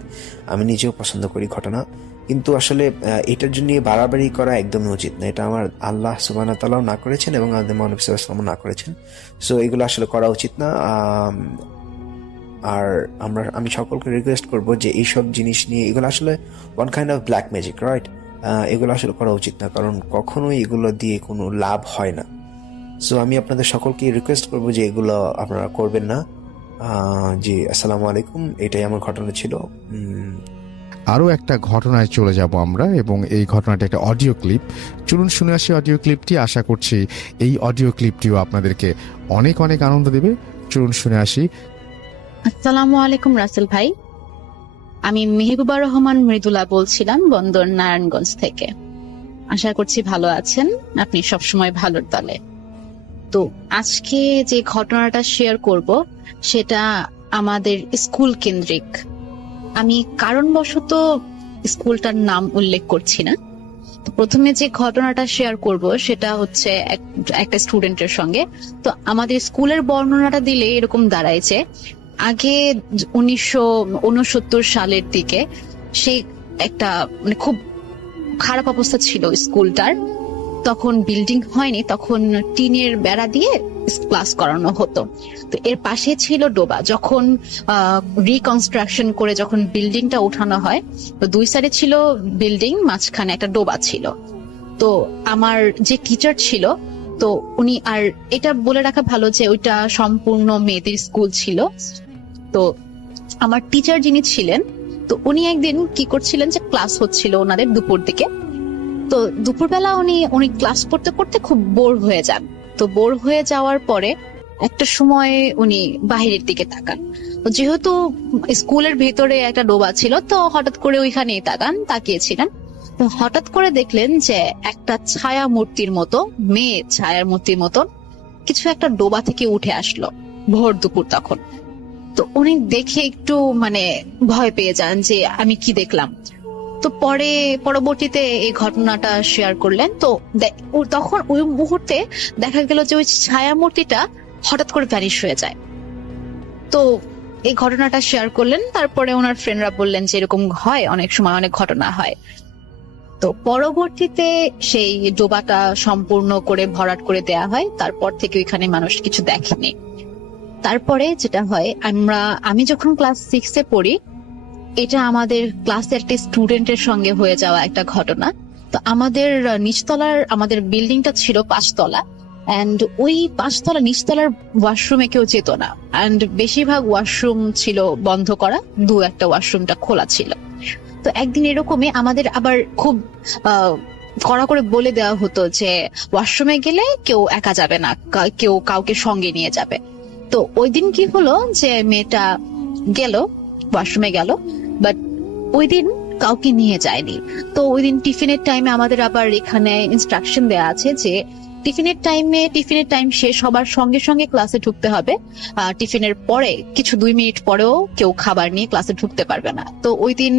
আমি নিজেও পছন্দ করি ঘটনা, কিন্তু আসলে এটার জন্য বাড়াবাড়ি করা একদমই উচিত না। এটা আমার আল্লাহ সুবহানাহু ওয়া তাআলাও না করেছেন এবং আমাদের মহানবী সাল্লাল্লাহু আলাইহি ওয়াসাল্লাম না করেছেন। সো এগুলো আসলে করা উচিত না। আর আমি সকলকে রিকোয়েস্ট করব যে এইসব জিনিস নিয়ে, এগুলো আসলে one kind of black magic, right? এগুলো আসলে করা উচিত না, কারণ কখনোই এগুলো দিয়ে কোনো লাভ হয় না। সো আমি আপনাদের সকলকে রিকোয়েস্ট করবো যে এগুলো আপনারা করবেন না। জি, আসসালামু আলাইকুম। এটাই আমার ঘটনা ছিল। আরও একটা ঘটনায় চলে যাব আমরা, এবং এই ঘটনাটা একটা অডিও ক্লিপ। চলুন শুনে আসি অডিও ক্লিপটি। আশা করছি এই অডিও ক্লিপটিও আপনাদেরকে অনেক অনেক আনন্দ দেবে। চলুন শুনে আসি। আসসালামু আলাইকুম রাসেল ভাই, আমি মেহবুবা রহমান মৃদুলা বলছিলাম বন্দর নারায়ণগঞ্জ থেকে। আশা করছি ভালো আছেন, আপনি সবসময় ভালোর দলে। তো আজকে যে ঘটনাটা শেয়ার করব সেটা আমাদের স্কুল কেন্দ্রিক। আমি কারণবশত স্কুলটার নাম উল্লেখ করছি না। তো প্রথমে যে ঘটনাটা শেয়ার করব সেটা হচ্ছে একটা স্টুডেন্টের সঙ্গে। তো আমাদের স্কুলের বর্ণনাটা দিলে এরকম দাঁড়ায় যে আগে 1969 সালের দিকে সেই একটা মানে খুব খারাপ অবস্থা ছিল স্কুলটার। তখন বিল্ডিং হয়নি, তখন টিনের বেড়া দিয়ে ক্লাস করানো হতো। তো এর পাশে ছিল ডোবা। যখন রিকনস্ট্রাকশন করে যখন বিল্ডিংটা উঠানো হয়, তো দুই সাইডে ছিল বিল্ডিং, মাঝখানে একটা ডোবা ছিল। তো আমার যে টিচার ছিল, তো উনি, আর এটা বলে রাখা ভালো যে ওইটা সম্পূর্ণ মেয়েদের স্কুল ছিল। তো আমার টিচার যিনি ছিলেন, তো উনি একদিন কি করছিলেন যে ক্লাস হচ্ছিল ওনাদের দুপুর দিকে। তো দুপুরবেলা উনি ক্লাস করতে করতে খুব বোর হয়ে যান। তো বোর হয়ে যাওয়ার পরে একটা সময় উনি বাহিরের দিকে তাকান। যেহেতু স্কুলের ভেতরে একটা ডোবা ছিল, তো হঠাৎ করে ওইখানেই তাকিয়েছিলেন। তো হঠাৎ করে দেখলেন যে একটা ছায়া মূর্তির মতো, মেয়ে ছায়ার মূর্তির মতো কিছু একটা ডোবা থেকে উঠে আসলো ভোর দুপুর তখন। তো উনি দেখে একটু মানে ভয় পেয়ে যান যে আমি কি দেখলাম। তো পরবর্তীতে এই ঘটনাটা শেয়ার করলেন। তো তখন ওই মুহূর্তে দেখা গেল যে ওই ছায়া মূর্তিটা হঠাৎ করে ভ্যানিশ হয়ে যায়। তো এই ঘটনাটা শেয়ার করলেন। তারপরে ওনার ফ্রেন্ডরা বললেন যে এরকম হয়, অনেক সময় অনেক ঘটনা হয়। তো পরবর্তীতে সেই ডোবাটা সম্পূর্ণ করে ভরাট করে দেয়া হয়। তারপর থেকে ওইখানে মানুষ কিছু দেখেনি। তারপরে যেটা হয়, আমি যখন ক্লাস 6-এ পড়ি, এটা আমাদের ক্লাসের একটা স্টুডেন্টের সঙ্গে হয়ে যাওয়া একটা ঘটনা। তো আমাদের আমাদের বিল্ডিংটা ছিল 5 তলা, এন্ড ওই 5 তলা নিচতলার ওয়াশরুমে কেউ যেত না, এন্ড বেশিরভাগ ওয়াশরুম ছিল বন্ধ করা, 2-একটা ওয়াশরুমটা খোলা ছিল। তো একদিন এরকমই আমাদের আবার খুব কড়া করে বলে দেওয়া হতো যে ওয়াশরুমে গেলে কেউ একা যাবে না, কেউ কাউকে সঙ্গে নিয়ে যাবে। তো ওই দিন কি হলো যে মেয়েটা গেল, ওয়াশরুমে গেল, বাট ওই দিন কাউকে নিয়ে যায়নি। তো ওই দিন টিফিনের টাইমে আমাদের আবার এখানে ইনস্ট্রাকশন দেওয়া আছে যে টিফিনের টাইম শেষ হবার সঙ্গে সঙ্গে ক্লাসে ঢুকতে হবে। টিফিনের পরে কিছু 2 মিনিট পরেও কেউ খাবার নিয়ে ক্লাসে ঢুকতে পারবে না। তো ওই দিন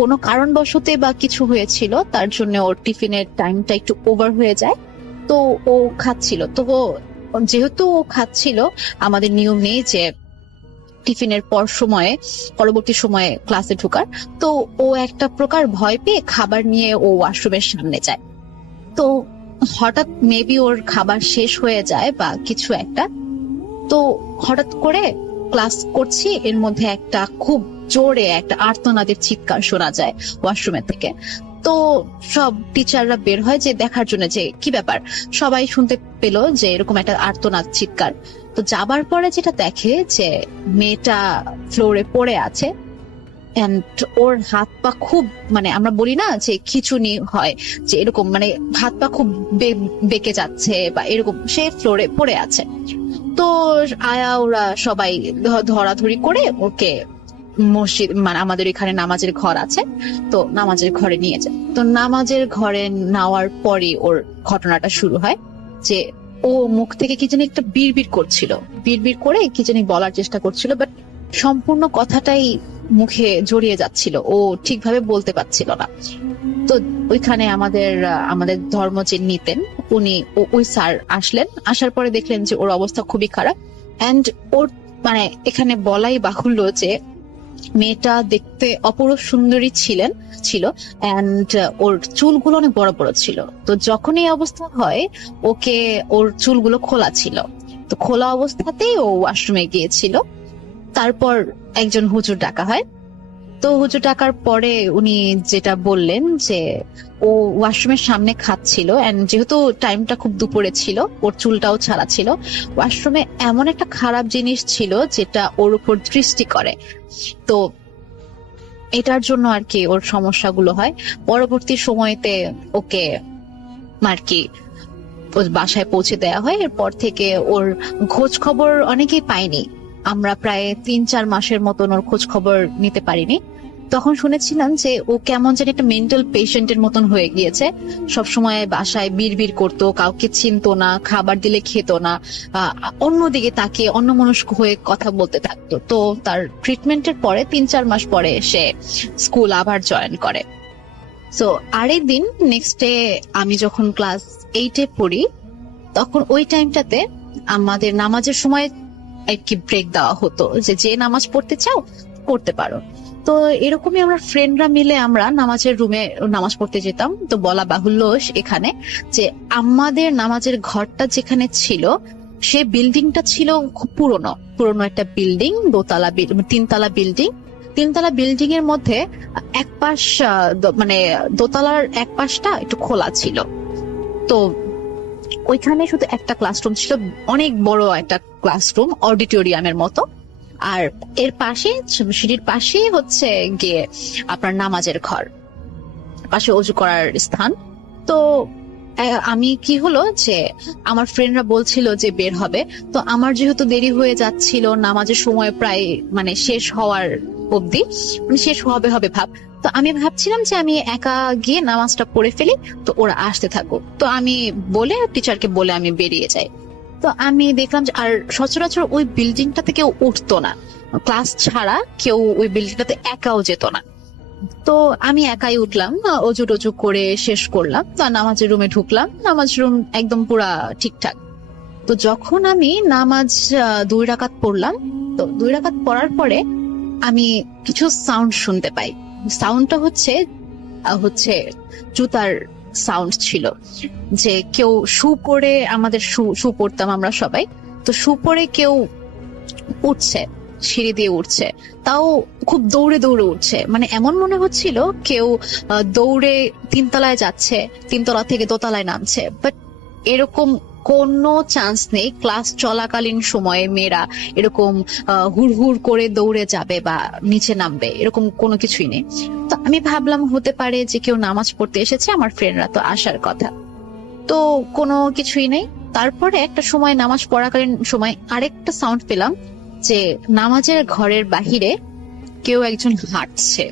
কোনো কারণবশতে বা কিছু হয়েছিল, তার জন্য ওর টিফিনের টাইমটা একটু ওভার হয়ে যায়। তো ও খাচ্ছিল। তো যেহেতু ও খাচ্ছিল, আমাদের নিয়ম নেই যে টিফিনের পরবর্তী সময়ে ক্লাসে ঢোকার। তো ও একটা প্রকার ভয় পেয়ে খাবার নিয়ে ও ওয়াশরুমের সামনে যায়। তো হঠাৎ মেবি ওর খাবার শেষ হয়ে যায় বা কিছু একটা। তো হঠাৎ করে ক্লাস করছি, এর মধ্যে একটা খুব জোরে একটা আর্তনাদের চিৎকার শোনা যায় ওয়াশরুমের থেকে। তো সব টিচাররা বের হয় যে দেখার জন্য যে কি ব্যাপার। সবাই শুনতে পেল যে এরকম একটা আর্তনাদ চিৎকার। তো যাবার পরে যেটা দেখে যে মেয়েটা ফ্লোরে পড়ে আছে, এন্ড ওর হাত পা খুব, মানে আমরা বলি না যে খিঁচুনি হয়, যে এরকম মানে হাত পা খুব বেঁকে যাচ্ছে বা এরকম, সে ফ্লোরে পড়ে আছে। তো আয়া ওরা সবাই ধরাধরি করে ওকে মসজিদ, মানে আমাদের এখানে নামাজের ঘর আছে, তো নামাজের ঘরে নিয়ে যায়। তো নামাজের ঘরে নেওয়ার পরে ওর ঘটনাটা শুরু হয় যে ও মুখ থেকে কি জানি একটা বিড়বিড় করছিল, বিড়বিড় করে কি জানি বলার চেষ্টা করছিল, বাট সম্পূর্ণ কথাটাই মুখে জড়িয়ে যাচ্ছিল, ও ঠিকভাবে বলতে পারছিল না। তো ওইখানে আমাদের ধর্ম যে নিতেন উনি, ওই স্যার আসলেন, আসার পরে দেখলেন যে ওর অবস্থা খুবই খারাপ। এন্ড ওর মানে এখানে বলাই বাহুল্য যে মেয়েটা দেখতে অপরূপ সুন্দরী ছিল এন্ড ওর চুলগুলো অনেক বড় বড় ছিল। তো যখন এই অবস্থা হয় ওকে, ওর চুলগুলো খোলা ছিল, তো খোলা অবস্থাতেই ও ওয়াশরুমে গিয়েছিল। তারপর একজন হুজুর ডাকা হয়। তো হুজুর ডাকার পরে উনি যেটা বললেন যে ও ওয়াশরুমের সামনে খাচ্ছিল, এন্ড যেহেতু টাইমটা খুব দুপুরে ছিল, ওর চুলটাও ছাড়া ছিল, ওয়াশরুমে এমন একটা খারাপ জিনিস ছিল যেটা ওর উপর দৃষ্টি করে। তো এটার জন্য আর কি ওর সমস্যাগুলো হয়। পরবর্তী সময়তে ওকে আর কি ওর বাসায় পৌঁছে দেওয়া হয়। এরপর থেকে ওর খোঁজ খবর অনেকেই পাইনি, আমরা প্রায় 3-4 মাসের মতন ওর খোঁজ খবর নিতে পারিনি। তখন শুনেছিলাম যে ও কেমন যেন একটা মেন্টাল পেশেন্টের মতন হয়ে গিয়েছে, সবসময় বাসায় বিড়বিড় করতো, কাউকে চিনতো না, খাবার দিলে খেত না, অন্যদিকে তাকিয়ে অন্যমনস্ক হয়ে কথা বলতে থাকতো। তো তার ট্রিটমেন্টের পরে 3-4 মাস পরে সে স্কুল আবার জয়েন করে। তো আরেক দিন নেক্সট ডে আমি যখন ক্লাস 8-এ পড়ি, তখন ওই টাইমটাতে আমাদের নামাজের সময় একটি ব্রেক দেওয়া হতো, যে নামাজ পড়তে চাও পড়তে পারো। তো এরকমই আমরা ফ্রেন্ডরা মিলে আমরা নামাজের রুমে নামাজ পড়তে যেতাম। তো বলা বাহুল্য এখানে যে আমাদের নামাজের ঘরটা যেখানে ছিল সে বিল্ডিংটা ছিল খুব পুরনো একটা বিল্ডিং, 3তলা বিল্ডিং। 3তলা বিল্ডিং এর মধ্যে এক পাশ মানে দোতলার এক পাশটা একটু খোলা ছিল। তো ওইখানে শুধু একটা ক্লাসরুম ছিল, অনেক বড় একটা ক্লাসরুম, অডিটোরিয়ামের মতো। আর এর পাশে সিঁড়ির পাশে হচ্ছে গিয়ে আপনার নামাজের ঘর, পাশে অজু করার স্থান। তো আমি কি হলো যে আমার ফ্রেন্ডরা বলছিল যে বের হবে, তো আমার যেহেতু দেরি হয়ে যাচ্ছিল, নামাজের সময় প্রায় মানে শেষ হওয়ার অবধি, মানে শেষ হবে ভাব, তো আমি ভাবছিলাম যে আমি একা গিয়ে নামাজটা পড়ে ফেলি, তো ওরা আসতে থাকুক। তো আমি টিচারকে বলে আমি বেরিয়ে যাই। তো আমি দেখলাম যে আর সচরাচর ওই বিল্ডিংটাতে কেউ উঠতো না, ক্লাস ছাড়া কেউ ওই বিল্ডিংটাতে একাও যেত না। তো আমি একাই উঠলাম, অজু করে শেষ করলাম, তো নামাজের রুমে ঢুকলাম। নামাজ রুম একদম পুরা ঠিকঠাক। তো যখন আমি নামাজ 2 রাকাত পড়লাম, তো 2 রাকাত পড়ার পরে আমি কিছু সাউন্ড শুনতে পাই। সাউন্ডটা হচ্ছে জুতার সাউন্ড ছিল, যে কেউ শু পরে, আমাদের শু পরতাম আমরা সবাই, তো শু পরে কেউ উঠছে, সিঁড়ি দিয়ে উঠছে, তাও খুব দৌড়ে উঠছে। মানে এমন মনে হচ্ছিল কেউ দৌড়ে 3তলায় যাচ্ছে, 3তলা থেকে দোতলায় নামছে। বাট এরকম কোনো চান্স নেই ক্লাস চলাকালীন সময়ে মেয়েরা এরকম হুড় করে দৌড়ে যাবে বা নিচে নামবে, এরকম কোনো কিছুই নেই। তো আমি ভাবলাম হতে পারে যে কেউ নামাজ পড়তে এসেছে, আমার ফ্রেন্ডরা তো আসার কথা, তো কোনো কিছুই নেই। তারপরে একটা সময় নামাজ পড়াকালীন সময় আরেকটা সাউন্ড পেলাম যে নামাজের ঘরের বাহিরে কেউ একজন হাঁটছে।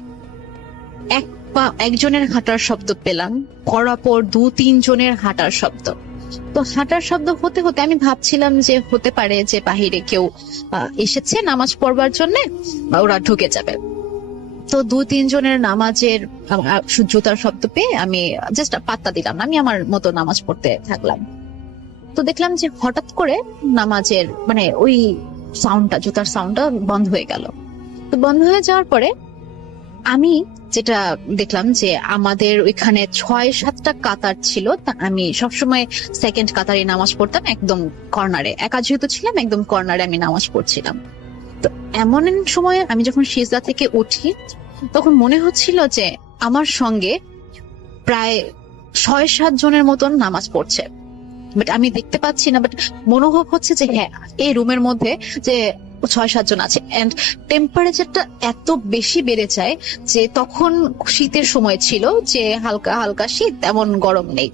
একজনের হাঁটার শব্দ পেলাম, পরপর 2-3 জনের হাঁটার শব্দ। তো হাঁটার শব্দ হতে হতে আমি ভাবছিলাম যে হতে পারে যে বাহিরে কেউ এসেছে নামাজ পড়বার জন্য, ওরা ঢুকে যাবে। তো 2-3 জনের নামাজের জুতার শব্দ পেয়ে আমি জাস্ট পাত্তা দিলাম না, আমি আমার মতো নামাজ পড়তে থাকলাম। তো দেখলাম যে হঠাৎ করে নামাজের মানে ওই সাউন্ডটা, জুতার সাউন্ডটা বন্ধ হয়ে গেল। তো বন্ধ হয়ে যাওয়ার পরে আমি যেটা দেখলাম যে আমাদের ওইখানে 6-7টা কাতার ছিল, তা আমি সবসময় সেকেন্ড কাতারে নামাজ পড়তাম, একদম কর্নারে, একা যেহেতু ছিলাম একদম কর্নারে আমি নামাজ পড়ছিলাম। তো এমন সময় আমি যখন সিজদা থেকে উঠি, তখন মনে হচ্ছিল যে আমার সঙ্গে প্রায় 6-7 জনের মতন নামাজ পড়ছে, বাট আমি দেখতে পাচ্ছি না, বাট মনোভব হচ্ছে যে হ্যাঁ এই রুমের মধ্যে যে 6-7 জন আছে। এন্ড টেম্পারেচারটা এত বেশি বেড়ে যায় যে তখন শীতের সময় ছিল, যে হালকা হালকা শীত, তেমন গরম নেই।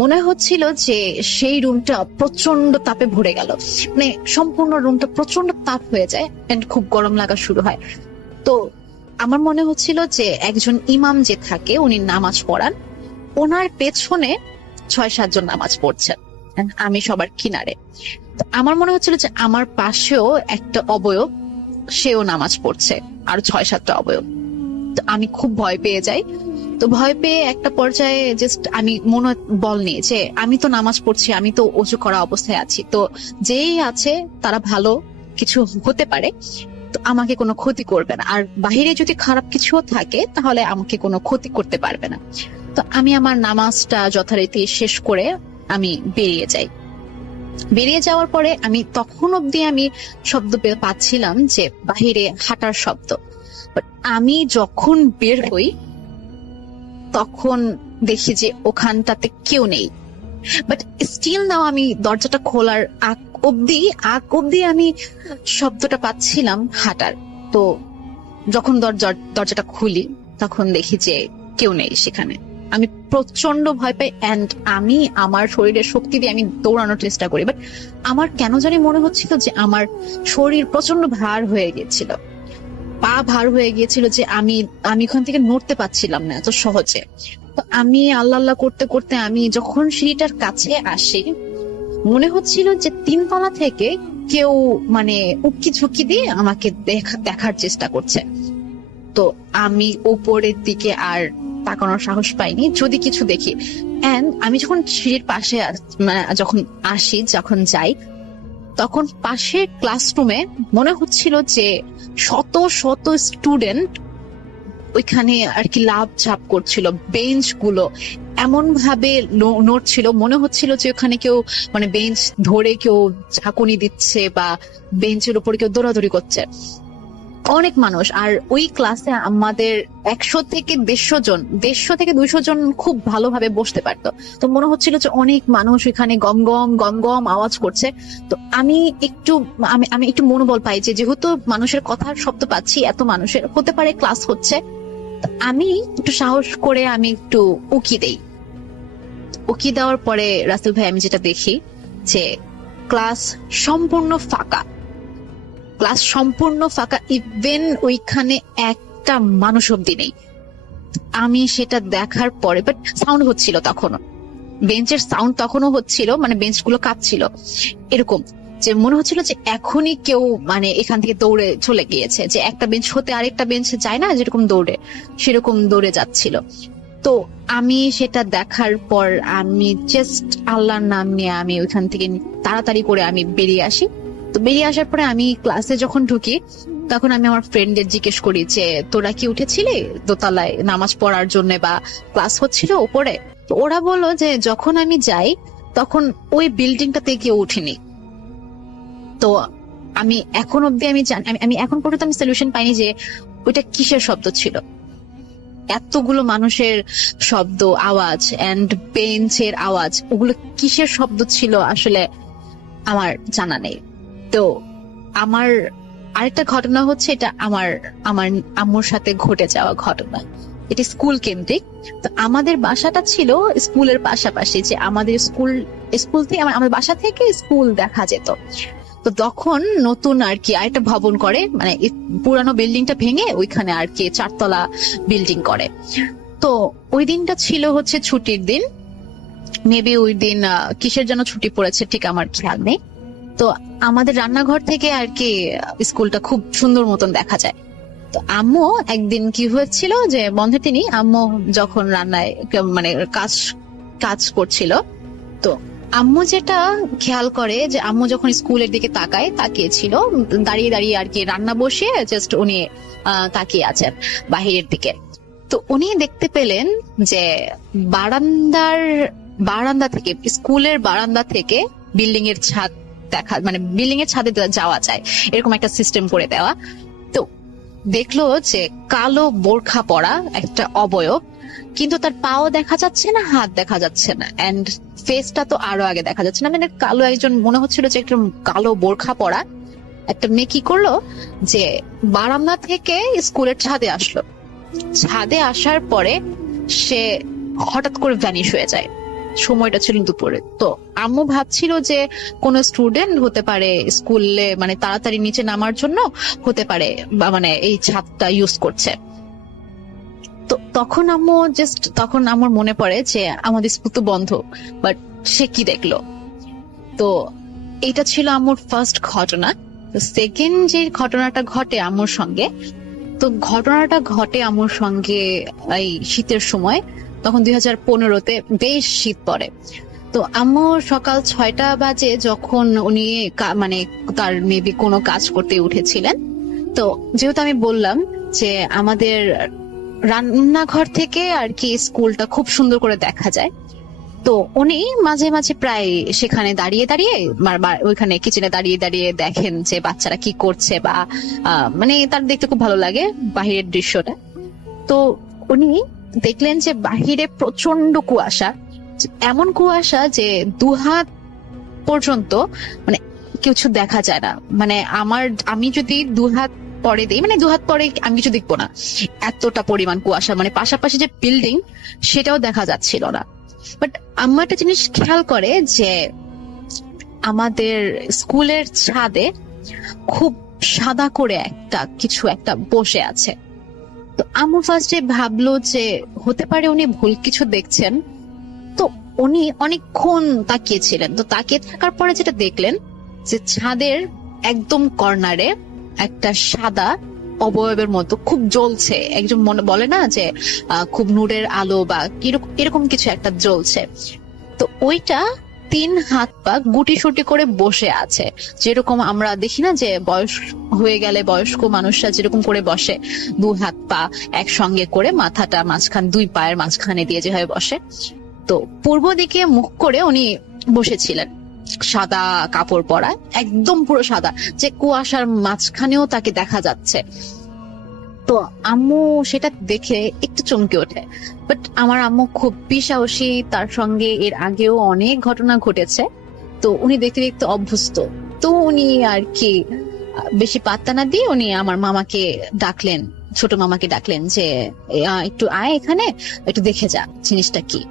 মনে হচ্ছিল যে সেই রুমটা প্রচন্ড তাপে ভরে গেল, মানে সম্পূর্ণ রুমটা প্রচন্ড তাপ হয়ে যায় এন্ড খুব গরম লাগা শুরু হয়। তো আমার মনে হচ্ছিল যে একজন ইমাম যে থাকে উনি নামাজ পড়ান, ওনার পেছনে 6-7 জন নামাজ পড়ছেন, and আমি সবার কিনারে। তো আমার মনে হচ্ছিল যে আমার পাশেও একটা অবয়ব, সেও নামাজ পড়ছে, আর 6-7টা অবয়ব। তো আমি খুব ভয় পেয়ে যাই। তো ভয় পেয়ে একটা পর্যায়ে জাস্ট আমি বল নিয়ে যে আমি তো নামাজ পড়ছি, আমি তো ওযু করা অবস্থায় আছি, তো যেই আছে তারা ভালো কিছু হতে পারে, তো আমাকে কোনো ক্ষতি করবে না, আর বাহিরে যদি খারাপ কিছুও থাকে তাহলে আমাকে কোনো ক্ষতি করতে পারবে না। তো আমি আমার নামাজটা যথারীতি শেষ করে আমি বেরিয়ে যাই। বেরিয়ে যাওয়ার পরে আমি তখন অব্দি আমি শব্দ পাচ্ছিলাম যে বাহিরে হাঁটার শব্দ। বাট আমি যখন বের হই তখন দেখি যে ওখানটাতে কেউ নেই। বাট স্টিল নাও আমি দরজাটা খোলার আগ অব্দি আমি শব্দটা পাচ্ছিলাম হাঁটার। তো যখন দরজাটা খুলি তখন দেখি যে কেউ নেই সেখানে। আমি প্রচন্ড ভয় পাই এন্ড আমি আমার শরীরের শক্তি দিয়ে আমি দৌড়ানোর চেষ্টা করি, বাট আমার কেন জানি মনে হচ্ছিল যে আমার শরীর প্রচন্ড ভার হয়ে গিয়েছিল, পা ভার হয়ে গিয়েছিল, যে আমি ওখান থেকে নড়তে পারছিলাম না এত সহজে। তো আমি আল্লাহ করতে করতে আমি যখন সিঁড়িটার কাছে আসি, মনে হচ্ছিল যে 3 তলা থেকে কেউ মানে উকি ঝুঁকি দিয়ে আমাকে দেখার চেষ্টা করছে। তো আমি উপরের দিকে আর তাকানোর সাহস পাইনি যদি কিছু দেখি। এন্ড আমি যখন সিঁড়ির পাশে যখন যাই, তখন পাশের ক্লাসরুমে মনে হচ্ছিল যে শত শত স্টুডেন্ট ওইখানে আর কি লাভ ঝাপ করছিল, বেঞ্চ গুলো এমন ভাবে নড়ছিল, মনে হচ্ছিল যে ওখানে কেউ মানে বেঞ্চ ধরে কেউ ঝাঁকুনি দিচ্ছে বা বেঞ্চের উপর কেউ দৌড়াদৌড়ি করছে। অনেক মানুষ, আর ওই ক্লাসে আমাদের 100 থেকে 200 জন খুব ভালোভাবে বসতে পারতো। তো মনে হচ্ছিল যে অনেক মানুষ এখানে গম গম আওয়াজ করছে। তো আমি একটু মনোবল পাই যে যেহেতু মানুষের কথার শব্দ পাচ্ছি, এত মানুষের হতে পারে ক্লাস হচ্ছে। আমি একটু সাহস করে আমি একটু উকি দেওয়ার পরে রাসেল ভাই আমি যেটা দেখি যে ক্লাস সম্পূর্ণ ফাঁকা, ইভেন ওইখানে একটা মানুষ অব্দি নেই। আমি সেটা দেখার পরে, বাট সাউন্ড হচ্ছিল তখনও, বেঞ্চের সাউন্ড তখনও হচ্ছিল, মানে বেঞ্চগুলো কাঁপছিল, এরকম যে মনে হচ্ছিল যে এখনই কেউ মানে এখান থেকে দৌড়ে চলে গিয়েছে, যে একটা বেঞ্চ হতে আরেকটা বেঞ্চে যায় না যেরকম সেরকম দৌড়ে যাচ্ছিল। তো আমি সেটা দেখার পর আমি জাস্ট আল্লাহর নাম নিয়ে আমি ওইখান থেকে তাড়াতাড়ি করে আমি বেরিয়ে আসি। তো বেরিয়ে আসার পরে আমি ক্লাসে যখন ঢুকি তখন আমি আমার ফ্রেন্ডদের জিজ্ঞেস করি যে তোরা কি উঠেছিলি দোতলায় নামাজ পড়ার জন্য বা ক্লাস হচ্ছিল উপরে? তো ওরা বললো যে যখন আমি যাই তখন ওই বিল্ডিংটাতে কেউ উঠিনি। তো আমি এখন অব্দি আমি এখন পর্যন্ত আমি সলিউশন পাইনি যে ওইটা কিসের শব্দ ছিল। এতগুলো মানুষের শব্দ, আওয়াজ এন্ড বেঞ্চের আওয়াজ, ওগুলো কিসের শব্দ ছিল আসলে আমার জানা নেই। তো আমার আরেকটা ঘটনা হচ্ছে, এটা আমার আম্মুর সাথে ঘটে যাওয়া ঘটনা। এটি স্কুল কেন্দ্রিক। তো আমাদের বাসাটা ছিল স্কুলের পাশাপাশি, যে আমাদের স্কুল থেকে আমার বাসা থেকে স্কুল দেখা যেত। তো তখন নতুন আর কি আরেকটা ভবন করে, মানে পুরানো বিল্ডিংটা ভেঙে ওইখানে আর কি 4 তলা বিল্ডিং করে। তো ওই দিনটা ছিল হচ্ছে ছুটির দিন, মেবি ওই দিন কিসের জন্য ছুটি পড়েছে ঠিক আমার খেয়াল নেই। তো আমাদের রান্নাঘর থেকে আর কি স্কুলটা খুব সুন্দর মতন দেখা যায়। তো আম্মু একদিন কি হয়েছিল যে বন্ধের দিনই আম্মু যখন রান্নায় মানে কাজ করছিল, তো আম্মু যেটা খেয়াল করে যে আম্মু যখন স্কুলের দিকে তাকিয়েছিল, দাঁড়িয়ে আর কি রান্না বসিয়ে জাস্ট উনি তাকিয়ে আছেন বাহিরের দিকে। তো উনি দেখতে পেলেন যে বারান্দা থেকে, স্কুলের বারান্দা থেকে বিল্ডিং এর ছাদ মানে বিল্ডিং এর ছাদে যাওয়া যায় এরকম একটা সিস্টেম করে দেওয়া। তো দেখলো যে কালো বোরখা পরা একটা অবয়ব, কিন্তু তার পাও দেখা যাচ্ছে না, হাত দেখা যাচ্ছে না, এন্ড ফেসটা তো আরো আগে দেখা যাচ্ছে না। মানে কালো একজন মনে হচ্ছিল যে একটা কালো বোরখা পরা একটা মেয়ে কি করলো যে বারান্দা থেকে স্কুলের ছাদে আসলো। ছাদে আসার পরে সে হঠাৎ করে ভ্যানিশ হয়ে যায়। সময়টা ছিল দুপুরে। তো আম্মু ভাবছিল যে কোনো স্টুডেন্ট হতে পারে স্কুলে মানে তাড়াতাড়ি নিচে নামার জন্য হতে পারে বা মানে এই ছাদটা ইউজ করছে। তো তখন আমার মনে পড়ে যে আমাদের স্কুল তো বন্ধ, বাট সে কি দেখলো। তো এটা ছিল আম্মুর ফার্স্ট ঘটনা। সেকেন্ড যে ঘটনাটা ঘটে আম্মুর সঙ্গে, তো ঘটনাটা ঘটে আম্মুর সঙ্গে এই শীতের সময়, তখন 2015-তে বেশ শীত পড়ে। তো আম্মু সকাল 6টা বাজে যখন উনি মানে তার মেবি কোনো কাজ করতে উঠেছিলেন। তো যেহেতু আমি বললাম যে আমাদের রান্নাঘর থেকে আর কি স্কুলটা খুব সুন্দর করে দেখা যায়, তো উনি মাঝে মাঝে প্রায় সেখানে দাঁড়িয়ে দাঁড়িয়ে ওইখানে কিচেনে দাঁড়িয়ে দাঁড়িয়ে দেখেন যে বাচ্চারা কি করছে বা মানে তার দেখতে খুব ভালো লাগে বাহিরের দৃশ্যটা। তো উনি দেখলেন যে বাহিরে প্রচন্ড কুয়াশা, এমন কুয়াশা যে 2 হাত পর্যন্ত মানে কিছু দেখা যায় না। মানে আমি যদি 2 হাত পরে দিই, মানে 2 হাত পরে আমি কিছু দেখবো না, এতটা পরিমাণ কুয়াশা। মানে পাশাপাশি যে বিল্ডিং সেটাও দেখা যাচ্ছিল না। বাট আম্মা একটা জিনিস খেয়াল করে যে আমাদের স্কুলের ছাদে খুব সাদা করে কিছু একটা বসে আছে। তো আম্মু ফার্স্টে ভাবলো যে হতে পারে উনি ভুল কিছু দেখছেন। তো উনি অনেকক্ষণ তাকিয়েছিলেন। তো তাকিয়ে থাকার পরে যেটা দেখলেন যে ছাদের একদম কর্নারে একটা সাদা অবয়বের মতো খুব জ্বলছে, একজন মনে বলে না যে খুব নূরের আলো বা এরকম কিছু একটা জ্বলছে। তো ওইটা 3 হাত পা গুটি সুটি করে বসে আছে, যেরকম আমরা দেখি না যে বয়স হয়ে গেলে বয়স্ক মানুষরা যেরকম করে বসে, 2 হাত পা একসঙ্গে করে মাথাটা মাঝখান 2 পায়ের মাঝখানে দিয়ে যেভাবে বসে। তো পূর্ব দিকে মুখ করে উনি বসেছিলেন, সাদা কাপড় পরা, একদম পুরো সাদা, যে কুয়াশার মাঝখানেও তাকে দেখা যাচ্ছে। তো আম্মু সেটা দেখে একটু চমকে ওঠে। বাট আমার আম্মু খুব সাহসী, তার সঙ্গে এর আগেও অনেক ঘটনা ঘটেছে, তো উনি দেখতে দেখতে অভ্যস্ত। তো উনি আর কি বেশি পাত্তা না দিয়ে উনি আমার মামাকে ডাকলেন, ছোট মামাকে ডাকলেন যে একটু আয় এখানে, একটু দেখে যা জিনিসটা কি।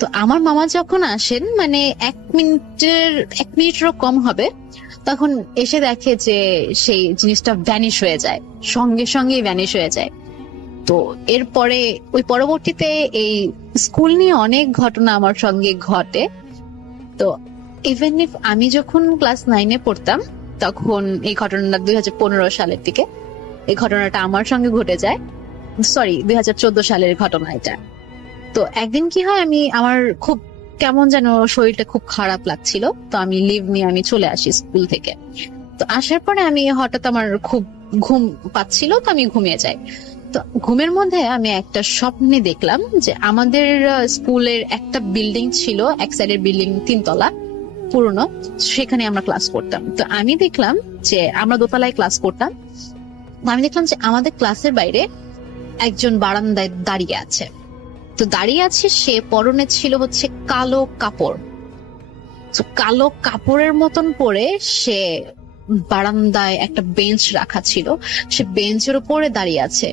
তো আমার মামা যখন আসেন, মানে 1 মিনিটেরও কম হবে, তখন এসে দেখে যে সেই জিনিসটা ভ্যানিশ হয়ে যায়, সঙ্গে সঙ্গে ভ্যানিশ হয়ে যায়। তো এরপরে ওই পরবর্তীতে এই স্কুল নিয়ে অনেক ঘটনা আমার সঙ্গে ঘটে। তো ইভেন ইফ আমি যখন ক্লাস 9-এ পড়তাম, তখন এই ঘটনাটা 2015 সালের দিকে এই ঘটনাটা আমার সঙ্গে ঘটে যায়। 2014 সালের ঘটনা এটা। তো একদিন কি হয়, আমার খুব কেমন যেন শরীরটা খুব খারাপ লাগছিল, তো আমি লিভ নিয়ে আমি চলে আসি স্কুল থেকে। তো আসার পরে আমি হঠাৎ আমার খুব ঘুম পাচ্ছিল, তো আমি ঘুমিয়ে যাই। তো ঘুমের মধ্যে আমি একটা স্বপ্নে দেখলাম যে আমাদের স্কুলের একটা বিল্ডিং ছিল, এক সাইডের বিল্ডিং 3 তলা পুরনো, সেখানে আমরা ক্লাস করতাম। তো আমি দেখলাম যে আমরা দোতলায় ক্লাস করতাম, আমি দেখলাম যে আমাদের ক্লাসের বাইরে একজন বারান্দায় দাঁড়িয়ে আছে। তো দাঁড়িয়ে আছে, সে পরনে ছিল হচ্ছে কালো কাপড়, কালো কাপড়ের মতন পরে সে বারান্দায় একটা বেঞ্চ রাখা ছিল, সে বেঞ্চের উপরে দাঁড়িয়ে আছে।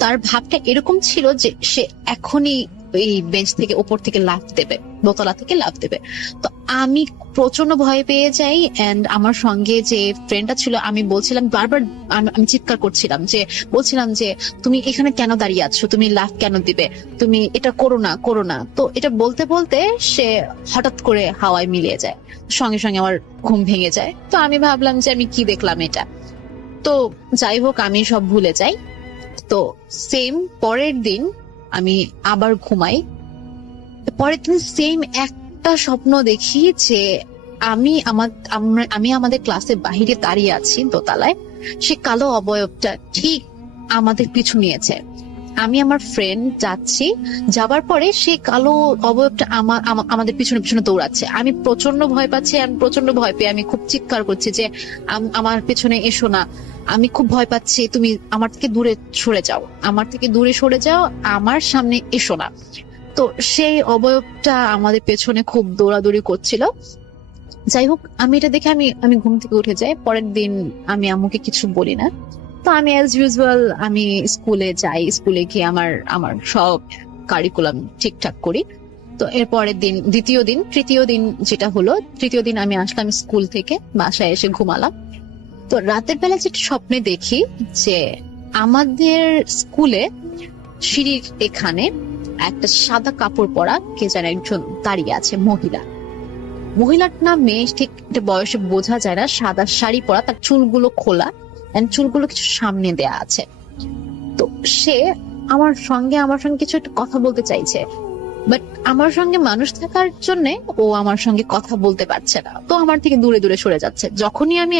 তার ভাবটা এরকম ছিল যে সে এখনই এই বেঞ্চ থেকে উপর থেকে লাফ দেবে, দোতলা থেকে লাফ দেবে। তো আমি প্রচন্ড ভয় পেয়ে যাই। এন্ড আমার সঙ্গে যে ফ্রেন্ডটা ছিল, আমি বলছিলাম বারবার, আমি চিৎকার করছিলাম যে বলছিলাম যে তুমি এখানে কেন দাঁড়িয়ে আছো, তুমি লাফ কেন দিবে, তুমি এটা করো না করো না। তো এটা বলতে বলতে সে হঠাৎ করে হাওয়ায় মিলিয়ে যায়, সঙ্গে সঙ্গে আমার ঘুম ভেঙে যায়। তো আমি ভাবলাম যে আমি কি দেখলাম এটা। তো যাই হোক, আমি সব ভুলে যাই। তো সেম পরের দিন আমি আবার ঘুমাই, পরের দিন সেম একটা স্বপ্ন দেখি যে আমি আমাদের ক্লাসের বাহিরে দাঁড়িয়ে আছি দোতলায়, সে কালো অবয়বটা ঠিক আমাদের পিছু নিয়েছে। আমি আমার ফ্রেন্ড যাচ্ছি, যাবার পরে সেই কালো অবয়বটা আমাদের পিছনে পিছনে দৌড়াচ্ছে। আমি প্রচন্ড ভয় পাচ্ছি, আমি প্রচন্ড ভয় পেয়ে আমি খুব চিৎকার করছি যে আমার পেছনে এসো না, আমি খুব ভয় পাচ্ছি, তুমি আমার থেকে দূরে সরে যাও, আমার থেকে দূরে সরে যাও, আমার সামনে এসো না। তো সেই অবয়বটা আমাদের পেছনে খুব দৌড়াদৌড়ি করছিল। যাই হোক, আমি এটা দেখে আমি ঘুম থেকে উঠে যাই। পরের দিন আমি আম্মুকে কিছু বলি না। তো আমি অ্যাজ ইউজুয়াল আমি স্কুলে যাই, স্কুলে গিয়ে আমার সব কারিকুলাম ঠিকঠাক করি। তো এর পরের দিন তৃতীয় দিন যেটা হলো, তৃতীয় দিন আমি আসলাম স্কুল থেকে, বাসায় এসে ঘুমালাম। তো রাতের বেলা যেটা স্বপ্নে দেখি যে আমাদের স্কুলে সিঁড়ির এখানে একটা সাদা কাপড় পরা কে যেন একজন দাঁড়িয়ে আছে, মহিলার নাম মেয়ে, ঠিক এটা বয়সে বোঝা যায় না, সাদা শাড়ি পরা, তার চুলগুলো খোলা, চুলগুলো কিছু সামনে দেয়া আছে। তো সে আমার সঙ্গে কিছু একটা কথা বলতে চাইছে, বাট আমার সঙ্গে মানুষ থাকার জন্য ও আমার সঙ্গে কথা বলতে পারছে না, তো আমার থেকে দূরে দূরে সরে যাচ্ছে। যখনই আমি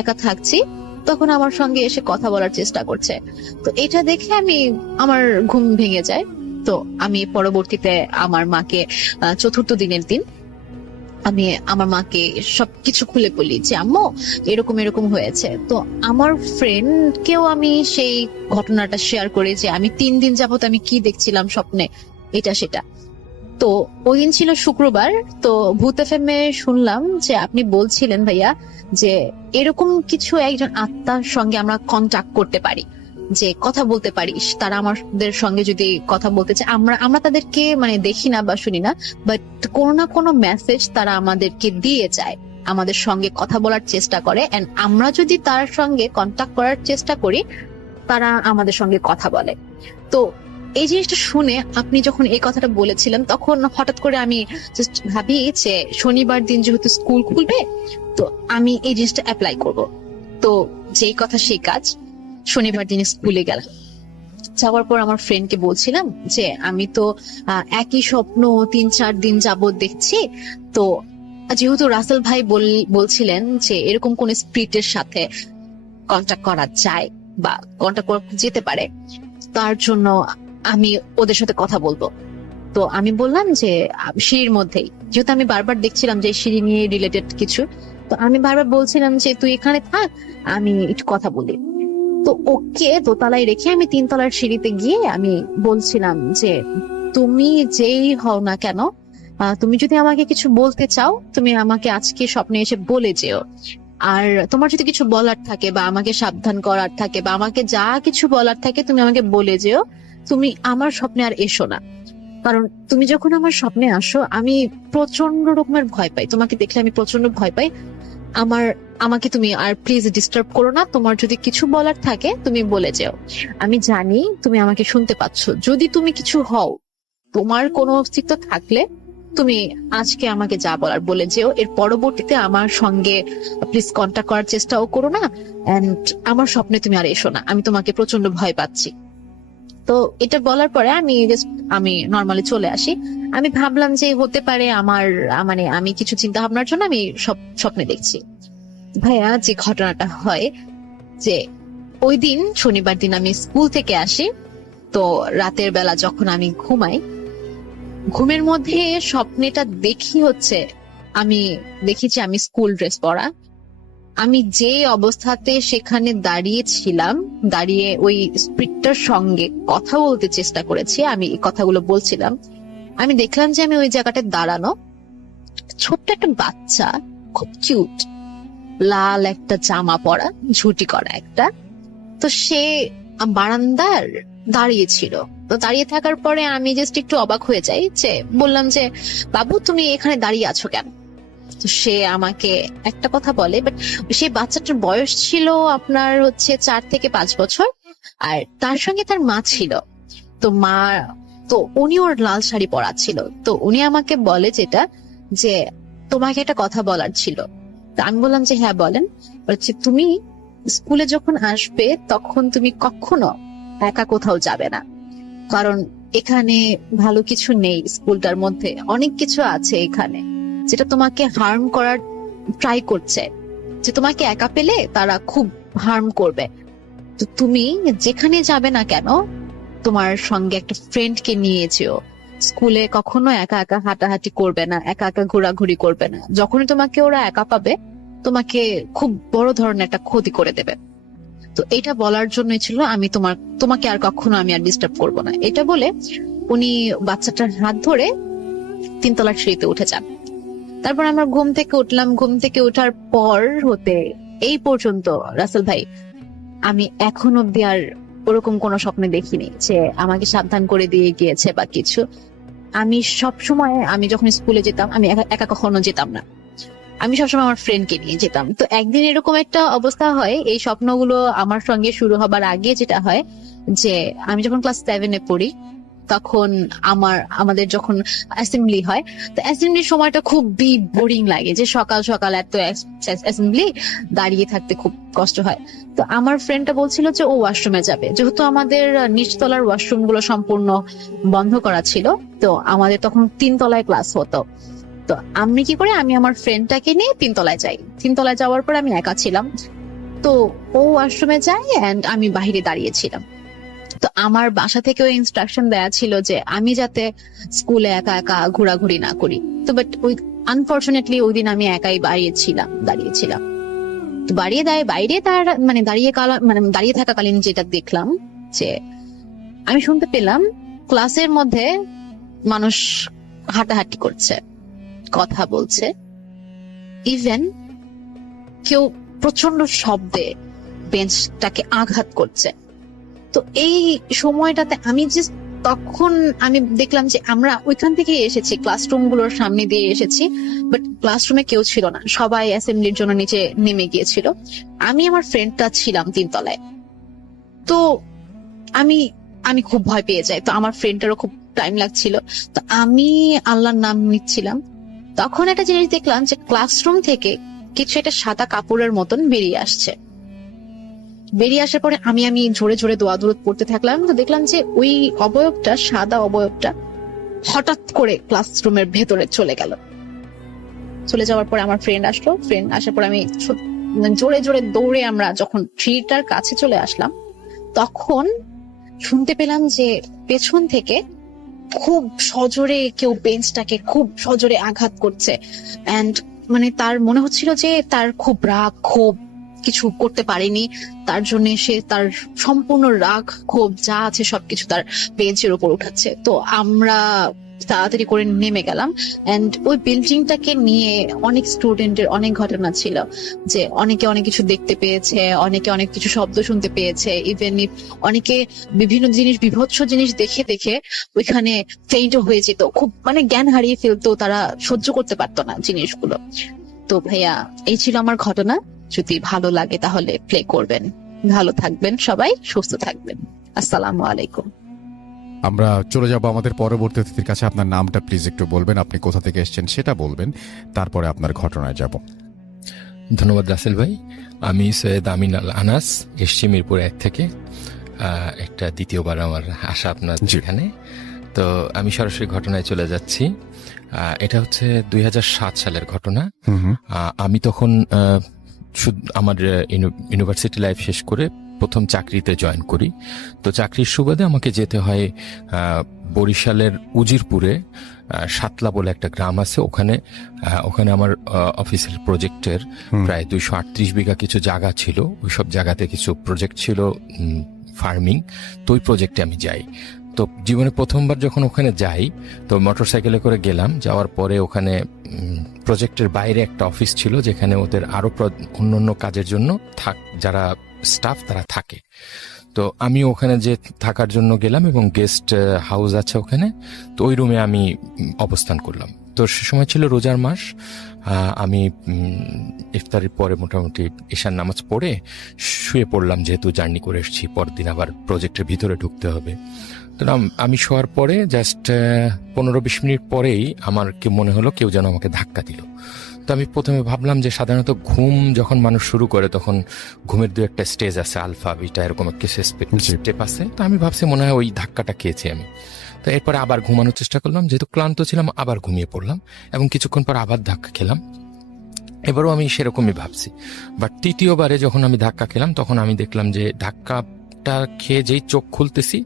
একা থাকছি তখন আমার সঙ্গে এসে কথা বলার চেষ্টা করছে। তো এটা দেখে আমার ঘুম ভেঙে যায়। তো আমি পরবর্তীতে আমার মাকে, চতুর্থ দিনের দিন আমি আমার মাকে সবকিছু খুলে বলি যে আম্মু এরকম হয়েছে। তো আমার ফ্রেন্ডকেও আমি সেই ঘটনাটা শেয়ার করি যে আমি 3 দিন যাবত আমি কি দেখছিলাম স্বপ্নে, এটা সেটা। তো ওই দিন ছিল শুক্রবার। তো ভূত এফএমে শুনলাম যে আপনি বলছিলেন ভাইয়া যে এরকম কিছু একজন আত্মার সঙ্গে আমরা কন্টাক্ট করতে পারি, যে কথা বলতে পারি, তারা আমাদের সঙ্গে যদি কথা বলতে চায়, আমরা তাদেরকে দেখি না বা শুনি না, বাট কোনো না কোনো মেসেজ তারা আমাদেরকে দিয়ে যায়, আমাদের সঙ্গে কথা বলার চেষ্টা করে, এন্ড আমরা যদি তার সঙ্গে কন্টাক্ট করার চেষ্টা করি তারা আমাদের সঙ্গে কথা বলে। তো এই জিনিসটা শুনে আপনি যখন এই কথাটা বলেছিলেন তখন হঠাৎ করে আমি জাস্ট ভাবি যে শনিবার দিন যেহেতু স্কুল খুলবে, তো আমি এই জিনিসটা অ্যাপ্লাই করব। তো যেই কথা সেই কাজ, শনিবার দিন স্কুলে গেলাম। যাওয়ার পর আমার ফ্রেন্ডকে বলছিলাম যে আমি তো একই স্বপ্ন 3-4 দিন যাবত দেখছি। তো যেহেতু রাসেল ভাই বলছিলেন যে এরকম কোন স্পিরিটের সাথে কন্টাক্ট করা যায় বা কন্টাক্ট করা যেতে পারে, তার জন্য আমি ওদের সাথে কথা বলবো। তো আমি বললাম যে সিঁড়ির মধ্যেই, যেহেতু আমি বারবার দেখছিলাম যে সিঁড়ি নিয়ে রিলেটেড কিছু, তো আমি বারবার বলছিলাম যে তুই এখানে থাক, আমি একটু কথা বলি। তো ওকে দোতলায় রেখে আমি 3 তলার সিঁড়িতে গিয়ে আমি বলছিলাম যে তুমি যেই হও না কেন, তুমি যদি আমাকে কিছু বলতে চাও তুমি আমাকে আজকে স্বপ্নে এসে বলে যেও, আর তোমার যদি কিছু বলার থাকে বা আমাকে সাবধান করার থাকে বা আমাকে যা কিছু বলার থাকে তুমি আমাকে বলে যেও, তুমি আমার স্বপ্নে আর এসো না। কারণ তুমি যখন আমার স্বপ্নে আসো আমি প্রচন্ড রকমের ভয় পাই, তোমাকে দেখলে আমি প্রচন্ড ভয় পাই। আমাকে তুমি আর প্লিজ ডিস্টার্ব করো না, তোমার যদি কিছু বলার থাকে তুমি বলে যেও, আমি জানি তুমি আমাকে শুনতে পাচ্ছ, যদি তুমি কিছু হও, তোমার কোনো অস্তিত্ব থাকলে তুমি আজকে আমাকে যা বলার বলে যেও, এর পরবর্তীতে আমার সঙ্গে প্লিজ কন্টাক্ট করার চেষ্টাও করো না, এন্ড আমার স্বপ্নে তুমি আর এসো না, আমি তোমাকে প্রচন্ড ভয় পাচ্ছি। তো এটা বলার পরে আমি নর্মালি চলে আসি। আমি ভাবলাম যে হতে পারে আমার আমি কিছু চিন্তা ভাবনার জন্য আমি সব স্বপ্নে দেখছি। ভাইয়া যে ঘটনাটা হয় যে ওই দিন শনিবার দিন আমি স্কুল থেকে আসি, তো রাতের বেলা যখন আমি ঘুমাই, ঘুমের মধ্যে স্বপ্নেটা দেখি হচ্ছে আমি দেখেছি আমি স্কুল ড্রেস পরা, আমি যে অবস্থাতে সেখানে দাঁড়িয়েছিলাম, দাঁড়িয়ে ওই স্পিরিটটার সঙ্গে কথা বলতে চেষ্টা করেছি, আমি এই কথাগুলো বলছিলাম, আমি দেখলাম যে আমি ওই জায়গাটায় দাঁড়ানো, ছোট্ট একটা বাচ্চা, খুব কিউট, লাল একটা জামা পরা, ঝুটি করা একটা, তো সে বারান্দার দাঁড়িয়েছিল। তো দাঁড়িয়ে থাকার পরে আমি জাস্ট একটু অবাক হয়ে যাই, যে বললাম যে বাবু তুমি এখানে দাঁড়িয়ে আছো কেন? তো সে আমাকে একটা কথা বলে, বাট সেই বাচ্চাটার বয়স ছিল আপনার 4 থেকে 5 বছর, আর তার সঙ্গে তার মা ছিল। তো উনি ওর লাল শাড়ি পরা ছিল। তো উনি আমাকে বলে যেটা যে তোমাকে একটা কথা বলার ছিল। তো আমি বললাম যে হ্যাঁ বলেন। বলছে তুমি স্কুলে যখন আসবে তখন তুমি কখনো একা কোথাও যাবে না, কারণ এখানে ভালো কিছু নেই, স্কুলটার মধ্যে অনেক কিছু আছে এখানে যেটা তোমাকে হার্ম করার ট্রাই করছে, যে তোমাকে একা পেলে তারা খুব হার্ম করবে। তো তুমি যেখানে যাবে না কেন তোমার সঙ্গে একটা ফ্রেন্ডকে নিয়ে যেও, স্কুলে কখনো একা একা হাঁটাহাঁটি করবে না, একা একা ঘোরাঘুরি করবে না, যখনই তোমাকে ওরা একা পাবে তোমাকে খুব বড় ধরনের একটা ক্ষতি করে দেবে। তো এটা বলার জন্যই ছিল আমি তোমাকে আর কখনো আমি আর ডিস্টার্ব করবো না। এটা বলে উনি বাচ্চাটার হাত ধরে 3 তলার সিঁড়িতে উঠে যান। তারপর আমরা ঘুম থেকে উঠলাম। ঘুম থেকে ওঠার পর হতে এই পর্যন্ত রাসেল ভাই আমি এখন অব্দি আর ওরকম কোনো স্বপ্নে দেখিনি যে আমাকে সাবধান করে দিয়ে গিয়েছে বা কিছু। আমি সবসময় আমি যখন স্কুলে যেতাম আমি একা একা কখনো যেতাম না, আমি সবসময় আমার ফ্রেন্ডকে নিয়ে যেতাম। তো একদিন এরকম একটা অবস্থা হয়, এই স্বপ্নগুলো আমার সঙ্গে শুরু হবার আগে যেটা হয় যে আমি যখন ক্লাস 7-এ পড়ি তখন আমাদের যখন অ্যাসেম্বলি হয়, তো অ্যাসেম্বলির সময়টা খুব বোরিং লাগে, যে সকাল সকাল এত অ্যাসেম্বলি দাঁড়িয়ে থাকতে খুব কষ্ট হয়। তো আমার ফ্রেন্ডটা বলছিল যে ও ওয়াশরুমে যাবে, যেহেতু আমাদের নিচতলার ওয়াশরুম গুলো সম্পূর্ণ বন্ধ করা ছিল, তো আমাদের তখন 3 তলায় ক্লাস হতো। তো আমি কি করে, আমি আমার ফ্রেন্ডটাকে নিয়ে 3 তলায় যাই। 3 তলায় যাওয়ার পর আমি একা ছিলাম, তো ও ওয়াশরুমে যায় এন্ড আমি বাইরে দাঁড়িয়েছিলাম। তো আমার বাসা থেকেও ইনস্ট্রাকশন দেয়া ছিল যে আমি যাতে স্কুলে একা একা ঘোরাঘুরি না করি। তো বাট ওই আনফরচুনেটলি ওই দিন আমি একাই দাঁড়িয়েছিলাম। তো বাইরে তার মানে দাঁড়িয়ে থাকাকালীন যেটা দেখলাম যে আমি শুনতে পেলাম ক্লাসের মধ্যে মানুষ হাঁটাহাঁটি করছে, কথা বলছে, ইভেন কেউ প্রচন্ড শব্দে বেঞ্চটাকে আঘাত করছে। তো এই সময়টাতে তখন আমি দেখলাম যে আমরা ওইখান থেকে এসেছি, ক্লাসরুম গুলোর সামনে দিয়ে এসেছি, বাট ক্লাসরুমে কেউ ছিল না, সবাই অ্যাসেম্বলির জন্য নিচে নেমে গিয়েছিল। আমি আমার ফ্রেন্ডটা ছিলাম 3 তলায়। তো আমি খুব ভয় পেয়ে যাই, তো আমার ফ্রেন্ডটারও খুব টাইম লাগছিল, তো আমি আল্লাহর নাম নিচ্ছিলাম। তখন একটা জিনিস দেখলাম যে ক্লাসরুম থেকে কিছু একটা সাদা কাপড়ের মতন বেরিয়ে আসার পরে আমি জোরে জোরে দোয়া দরুদ পড়তে থাকলাম। তো দেখলাম যে ওই সাদা অবয়বটা হঠাৎ করে ক্লাসরুমের ভেতরে চলে যাওয়ার পরে আমার ফ্রেন্ড আসার পর আমি জোরে জোরে দৌড়ে আমরা যখন ট্রিটার কাছে চলে আসলাম, তখন শুনতে পেলাম যে পেছন থেকে খুব সজোরে কেউ বেঞ্চটাকে খুব সজোরে আঘাত করছে। এন্ড মানে তার মনে হচ্ছিল যে তার খুব রাগ ক্ষোভ, কিছু করতে পারেনি, তার জন্য সে তার সম্পূর্ণ রাগ ক্ষোভ যা আছে সবকিছু তার বেঞ্চের উপর উঠাচ্ছে। তো আমরা তাড়াতাড়ি করে নেমে গেলাম। এন্ড ওই বিল্ডিংটাকে নিয়ে অনেক স্টুডেন্টের অনেক ঘটনা ছিল, যে অনেকে অনেক কিছু দেখতে পেয়েছে, অনেকে অনেক কিছু শব্দ শুনতে পেয়েছে, ইভেন অনেকে বিভিন্ন বিভৎস জিনিস দেখে ওইখানে ফেইন্টও হয়ে যেত, খুব মানে জ্ঞান হারিয়ে ফেলতো, তারা সহ্য করতে পারতো না জিনিসগুলো। তো ভাইয়া এই ছিল আমার ঘটনা, যদি ভালো লাগে তাহলে প্লে করবেন। ভালো থাকবেন সবাই, সুস্থ থাকবেন। আসসালামু আলাইকুম। আমরা চলে যাব আমাদের পরবর্তী অতিথির কাছে। আপনার নামটা প্লিজ একটু বলবেন, আপনি কোথা থেকে এসেছেন সেটা বলবেন, তারপরে আপনার ঘটনায় যাব। ধন্যবাদ রাসেল ভাই। আমি সৈয়দ আমিন আল আনাস, এসছি মিরপুর 1 থেকে। একটা দ্বিতীয়বার আমার আসা আপনার এখানে। তো আমি সরাসরি ঘটনায় চলে যাচ্ছি। এটা হচ্ছে 2007 সালের ঘটনা। আমি তখন আমার ইউনিভার্সিটি লাইফ শেষ করে প্রথম চাকরিতে জয়েন করি। তো চাকরির সুবাদে আমাকে যেতে হয় বরিশালের উজিরপুরে সাতলা বলে একটা গ্রাম আছে, ওখানে আমার অফিসের প্রজেক্টের প্রায় 238 বিঘা কিছু জায়গা ছিল। ওইসব জায়গাতে কিছু প্রজেক্ট ছিল ফার্মিং, তো ওই প্রজেক্টে আমি যাই। তো জীবনে প্রথমবার যখন ওখানে যাই, তো মোটরসাইকেলে করে গেলাম। যাওয়ার পরে ওখানে প্রজেক্টের বাইরে একটা অফিস ছিল, যেখানে ওদের আরো অন্য কাজের জন্য যারা স্টাফ তারা থাকে। তো আমি ওখানে যে থাকার জন্য গেলাম, এবং গেস্ট হাউস আছে ওখানে, তো ওই রুমে আমি অবস্থান করলাম। তো সে সময় ছিল রোজার মাস। আমি ইফতারের পরে মোটামুটি ঈশার নামাজ পড়ে শুয়ে পড়লাম, যেহেতু জার্নি করে এসেছি, পরদিন আবার প্রজেক্টের ভিতরে ঢুকতে হবে। তো আমি শোয়ার পরে জাস্ট 15-20 মিনিট পরেই আমার কি মনে হলো কেউ যেন আমাকে ধাক্কা দিল। তো আমি প্রথমে ভাবলাম যে সাধারণত ঘুম যখন মানুষ শুরু করে তখন ঘুমের 2-একটা স্টেজ আছে, আলফা বিটা এরকম কিছু স্টেপ আছে। তো আমি ভাবছি মনে হয় ওই ধাক্কাটা খেয়েছি আমি। তো এরপরে আবার ঘুমানোর চেষ্টা করলাম, যেহেতু ক্লান্ত ছিলাম আবার ঘুমিয়ে পড়লাম, এবং কিছুক্ষণ পর আবার ধাক্কা খেলাম। এবারও আমি সেরকমই ভাবছি। বাট তৃতীয়বারে যখন আমি ধাক্কা খেলাম, তখন আমি দেখলাম যে ধাক্কাটা খেয়ে যেই চোখ খুলতেছি,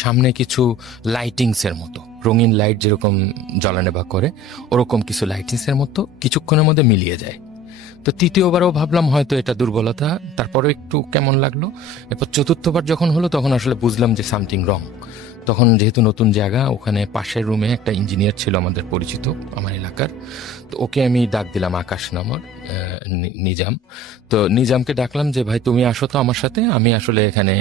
সামনে কিছু লাইটিংস এর মতো, রঙিন লাইট যেরকম জ্বলানেবা করে ওরকম কিছু লাইটিংস এর মতো কিছুক্ষণের মধ্যে মিলিয়ে যায়। তো তৃতীয়বারও ভাবলাম হয়তো এটা দুর্বলতা, তারপরেও একটু কেমন লাগলো। এরপর চতুর্থবার যখন হলো তখন আসলে বুঝলাম যে সামথিং রং। তখন যেহেতু নতুন জায়গা, ওখানে পাশের রুমে একটা ইঞ্জিনিয়ার ছিল আমাদের পরিচিত, আমার এলাকার। তো ওকে আমি ডাক দিলাম, আকাশ নামর, নিজাম। তো নিজামকে ডাকলাম যে ভাই তুমি আসো তো আমার সাথে, আমি আসলে এখানে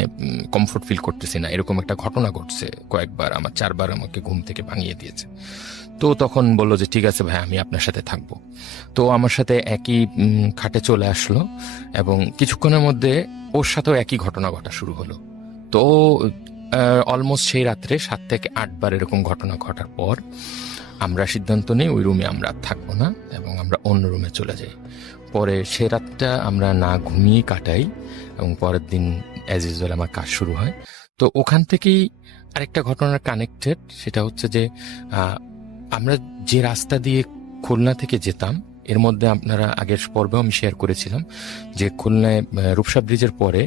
কমফোর্ট ফিল করতেছি না, এরকম একটা ঘটনা ঘটছে কয়েকবার, আমার 4 বার আমাকে ঘুম থেকে ভাঙিয়ে দিয়েছে। তো তখন বললো যে ঠিক আছে ভাই, আমি আপনার সাথে থাকবো। তো আমার সাথে একই খাটে চলে আসলো এবং কিছুক্ষণের মধ্যে ওর সাথেও একই ঘটনা ঘটা শুরু হলো। তো অলমোস্ট সেই রাত্রে 7 থেকে 8 বার এরকম ঘটনা ঘটার পর আমরা সিদ্ধান্ত নিই ওই রুমে আমরা থাকবো না এবং আমরা অন্য রুমে চলে যাই। পরে সে রাতটা আমরা না ঘুমিয়ে কাটাই এবং পরের দিন অ্যাজ ইউজুয়াল আমার কাজ শুরু হয়। তো ওখান থেকেই আরেকটা ঘটনার কানেক্টেড, সেটা হচ্ছে যে আমরা যে রাস্তা দিয়ে খুলনা থেকে যেতাম, এর মধ্যে আপনারা আগের পর্বেও আমি শেয়ার করেছিলাম যে খুলনায় রূপসা ব্রিজের পরে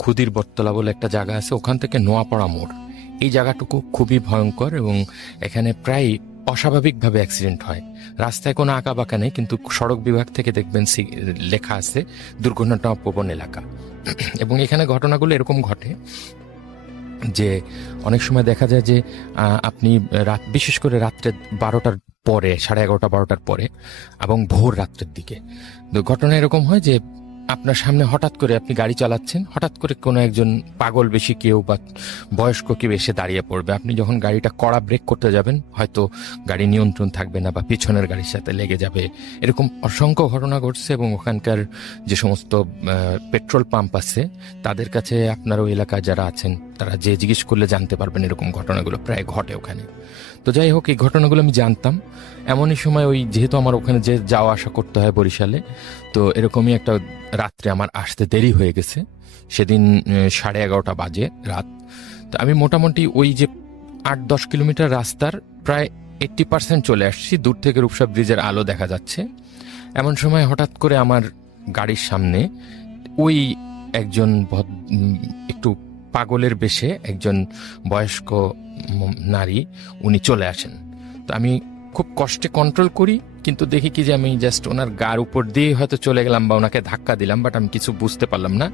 খুদির বটতলা বলে একটা জায়গা আছে, ওখান থেকে নোয়াপাড়া মোড়, এই জায়গাটুকু খুবই ভয়ঙ্কর এবং এখানে প্রায় অস্বাভাবিকভাবে অ্যাক্সিডেন্ট হয়। রাস্তায় কোনো আঁকা বাঁকা নেই, কিন্তু সড়ক বিভাগ থেকে দেখবেন লেখা আছে দুর্ঘটনা প্রবণ এলাকা। এবং এখানে ঘটনাগুলো এরকম ঘটে যে অনেক সময় দেখা যায় যে আপনি রাত, বিশেষ করে রাত্রে 12টার পরে, 11:30 12টার পরে এবং ভোর রাত্রের দিকে ঘটনা এরকম হয় যে আপনার সামনে হঠাৎ করে আপনি গাড়ি চালাচ্ছেন, হঠাৎ করে কোনো একজন পাগল বেশি কেউ বা বয়স্ক কেউ এসে দাঁড়িয়ে পড়বে। আপনি যখন গাড়িটা কড়া ব্রেক করতে যাবেন, হয়তো গাড়ি নিয়ন্ত্রণ থাকবে না বা পিছনের গাড়ির সাথে লেগে যাবে। এরকম অসংখ্য ঘটনা ঘটছে এবং ওখানকার যে সমস্ত পেট্রোল পাম্প আছে তাদের কাছে, আপনার ওই এলাকায় যারা আছেন তারা যে জিজ্ঞেস করলে জানতে পারবেন এরকম ঘটনাগুলো প্রায় ঘটে ওখানে। তো যাই হোক, এই ঘটনাগুলো আমি জানতাম। এমনই সময় ওই যেহেতু আমার ওখানে যে যাওয়া আসা করতে হয় বরিশালে, তো এরকমই একটা রাত্রে আমার আসতে দেরি হয়ে গেছে। সেদিন 11:30 বাজে রাত। তো আমি মোটামুটি ওই যে 8-10 কিলোমিটার রাস্তার প্রায় 80% চলে আসছি, দূর থেকে রূপসা ব্রিজের আলো দেখা যাচ্ছে। এমন সময় হঠাৎ করে আমার গাড়ির সামনে ওই একজন একটু পাগলের বেশে একজন বয়স্ক নারী, উনি চলে আসেন। তো আমি খুব কষ্টে কন্ট্রোল করি, কিন্তু দেখি কি যে আমি জাস্ট ওনার গার উপর দিয়ে হয়তো চলে গেলাম বা ওনাকে ধাক্কা দিলাম, বাট আমি কিছু বুঝতে পারলাম না।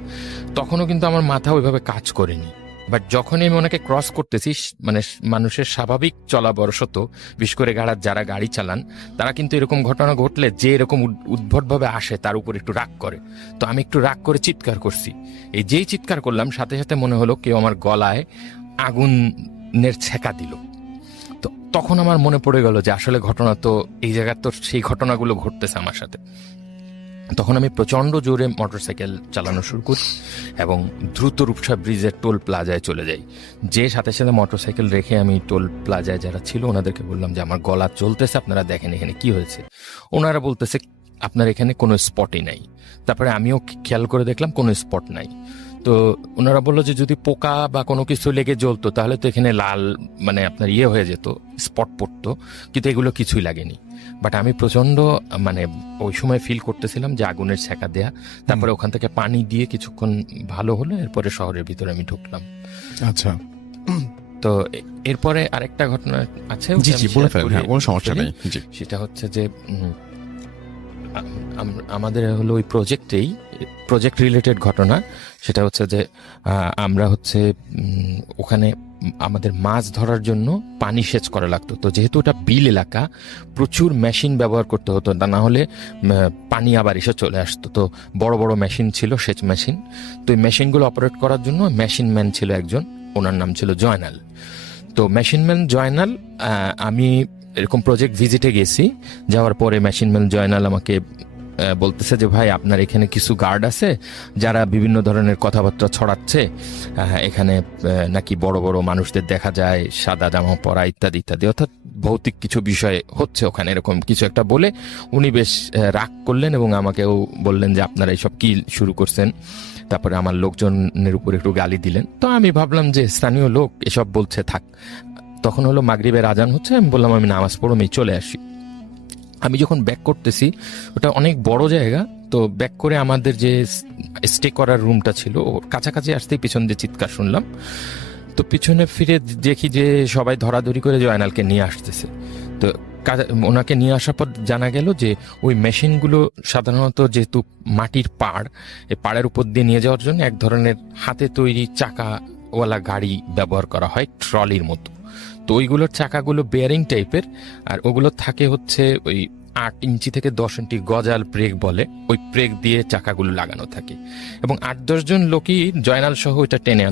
তখনও কিন্তু আমার মাথা ওইভাবে কাজ করেনি। বাট যখনই আমি ওনাকে ক্রস করতেছি, মানে মানুষের স্বাভাবিক চলাবরশত, বিশেষ করে যারা গাড়ি চালান, তারা কিন্তু এরকম ঘটনা ঘটলে যে এরকম উদ্ভটভাবে আসে তার উপর একটু রাগ করে। তো আমি একটু রাগ করে চিৎকার করছি। এই যেই চিৎকার করলাম, সাথে সাথে মনে হলো কেউ আমার গলায় আগুনের ছেঁকা দিল। তো তখন আমার মনে পড়ে গেল যে আসলে ঘটনা তো এই জায়গার, তো সেই ঘটনাগুলো ঘটতেছে আমার সাথে। তখন আমি প্রচন্ড জোরে মোটরসাইকেল চালানো শুরু করি এবং দ্রুত রূপসা ব্রিজের টোল প্লাজায় চলে যাই। যে সাথে সাথে মোটরসাইকেল রেখে আমি টোল প্লাজায় যারা ছিল ওনাদেরকে বললাম যে আমার গলা চলতেছে, আপনারা দেখেন এখানে কি হয়েছে। ওনারা বলতেছে আপনার এখানে কোনো স্পটই নাই। তারপরে আমিও খেয়াল করে দেখলাম কোনো স্পট নাই। তো ওনারা বললো যে যদি পোকা বা কোনো কিছু লেগে জ্বলতো তাহলে তো এখানে লাল, মানে আপনার হয়ে যেত, স্পট পড়তো, কিন্তু এগুলো কিছুই লাগেনি। বাট আমি প্রচন্ড মানে ওই সময় ফিল করতেছিলাম যে আগুনের ছেঁকা দেয়া। তারপরে ওখান থেকে পানি দিয়ে কিছুক্ষণ ভালো হলো, এরপরে শহরের ভিতরে আমি ঢুকলাম। আচ্ছা, তো এরপরে আরেকটা ঘটনা আছে, কোনো সমস্যা নেই। সেটা হচ্ছে যে আমাদের হলো ওই প্রজেক্ট রিলেটেড ঘটনা। সেটা হচ্ছে যে আমরা হচ্ছে ওখানে আমাদের মাছ ধরার জন্য পানি সেচ করা লাগতো। তো যেহেতু ওটা বিল এলাকা, প্রচুর মেশিন ব্যবহার করতে হতো, তা না হলে পানি আবার এসে চলে আসতো। তো বড় বড় মেশিন ছিল, সেচ মেশিন। তো এই মেশিনগুলো অপারেট করার জন্য মেশিন ম্যান ছিল একজন, ওনার নাম ছিল জয়নাল। তো মেশিন ম্যান জয়নাল, আমি এরকম প্রজেক্ট ভিজিটে গেছি, যাওয়ার পরে মেশিন ম্যান জয়নাল আমাকে বলতেছে যে ভাই আপনার এখানে কিছু গার্ড আছে যারা বিভিন্ন ধরনের কথাবার্তা ছড়াচ্ছে, এখানে নাকি বড় বড় মানুষদের দেখা যায় সাদা জামা পরা ইত্যাদি ইত্যাদি, অর্থাৎ ভৌতিক কিছু বিষয় হচ্ছে ওখানে, এরকম কিছু একটা বলে উনি বেশ রাগ করলেন এবং আমাকেও বললেন যে আপনারা এইসব কি শুরু করছেন। তারপরে আমার লোকজনের উপর একটু গালি দিলেন। তো আমি ভাবলাম যে স্থানীয় লোক এসব বলছে, থাক। তখন হলো মাগরিবের আজান হচ্ছে, আমি বললাম আমি নামাজ পড়ো, আমি চলে আসি। আমি যখন ব্যাক করতেছি, ওটা অনেক বড় জায়গা, তো ব্যাক করে আমাদের যে স্টে করার রুমটা ছিল ওর কাছাকাছি আসতেই পিছন দিয়ে চিৎকার শুনলাম। তো পিছনে ফিরে দেখি যে সবাই ধরাধরি করে জয়নালকে নিয়ে আসতেছে। তো ওনাকে নিয়ে আসার পর জানা গেল যে ওই মেশিনগুলো সাধারণত যেহেতু মাটির পাড়, এই পাড়ের উপর দিয়ে নিয়ে যাওয়ার জন্য এক ধরনের হাতে তৈরি চাকা চাকাওয়ালা গাড়ি ব্যবহার করা হয়, ট্রলির মতো। তো ওইগুলোর চাকাগুলো বেয়ারিং টাইপের, আর ওগুলো থাকে হচ্ছে ওই 8 ইঞ্চি থেকে 10 ইঞ্চি গজাল ব্রেক বলে, ওই ব্রেক দিয়ে চাকাগুলো লাগানো থাকে। এবং 8-10 জন লোকই জয়নাল সহ ওইটা টেনে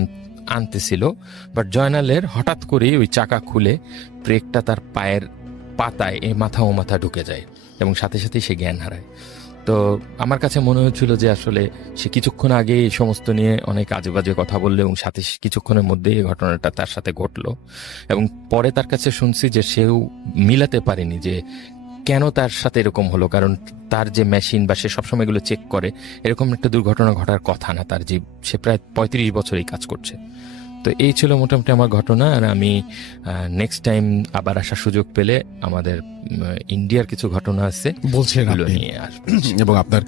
আনতেছিল। বাট জয়নালের হঠাৎ করেই ওই চাকা খুলে ব্রেকটা তার পায়ের পাতায় মাথা ঢুকে যায় এবং সাথে সাথেই সে জ্ঞান হারায়। তো আমার কাছে মনে হচ্ছিল যে আসলে সে কিছুক্ষণ আগে এই সমস্ত নিয়ে অনেক আজে বাজে কথা বললো এবং সাথে কিছুক্ষণের মধ্যেই এই ঘটনাটা তার সাথে ঘটলো। এবং পরে তার কাছে শুনছি যে সেও মিলাতে পারেনি যে কেন তার সাথে এরকম হলো, কারণ তার যে মেশিন বা সে সবসময় এগুলো চেক করে, এরকম একটা দুর্ঘটনা ঘটার কথা না তার, যে সে প্রায় 35 বছর এই কাজ করছে। তো এই ছিল মোটামুটি আমার ঘটনা। আর আমি নেক্সট টাইম আবার আসার সুযোগ পেলে আমাদের ইন্ডিয়ার কিছু ঘটনা আছে বলছেন সেগুলো আপনি। নিয়ে আসবো। এবং আপনার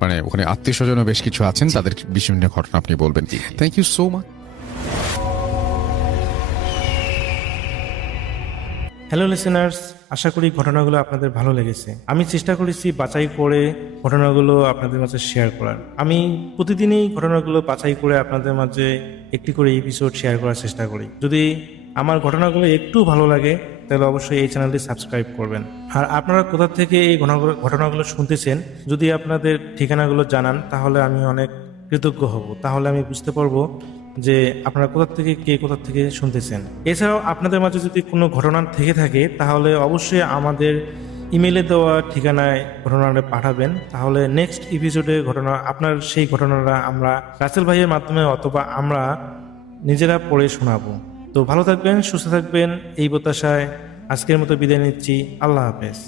মানে ওখানে আত্মীয় স্বজনও বেশ কিছু আছেন, তাদের বিভিন্ন ঘটনা আপনি বলবেন। জি। Thank you so much. Hello listeners, আশা করি ঘটনাগুলো আপনাদের ভালো লেগেছে। আমি চেষ্টা করেছি বাছাই করে ঘটনাগুলো আপনাদের মাঝে শেয়ার করার। আমি প্রতিদিনই ঘটনাগুলো বাছাই করে আপনাদের মাঝে একটি করে এপিসোড শেয়ার করার চেষ্টা করি। যদি আমার ঘটনাগুলো একটু ভালো লাগে তাহলে অবশ্যই এই চ্যানেলটি সাবস্ক্রাইব করবেন। আর আপনারা কোথা থেকে এই ঘটনাগুলো শুনতেছেন, যদি আপনাদের ঠিকানাগুলো জানান তাহলে আমি অনেক কৃতজ্ঞ হব। তাহলে আমি বুঝতে পারবো যে আপনারা কোথা থেকে শুনতেছেন। এছাড়াও আপনাদের মাঝে যদি কোনো ঘটনা থেকে থাকে তাহলে অবশ্যই আমাদের ইমেলে দেওয়া ঠিকানায় ঘটনাটা পাঠাবেন। তাহলে নেক্সট এপিসোডে আপনার সেই ঘটনাটা আমরা রাসেল ভাইয়ের মাধ্যমে অথবা আমরা নিজেরা পড়ে শোনাবো। তো ভালো থাকবেন, সুস্থ থাকবেন, এই প্রত্যাশায় আজকের মতো বিদায় নিচ্ছি। আল্লাহ হাফেজ।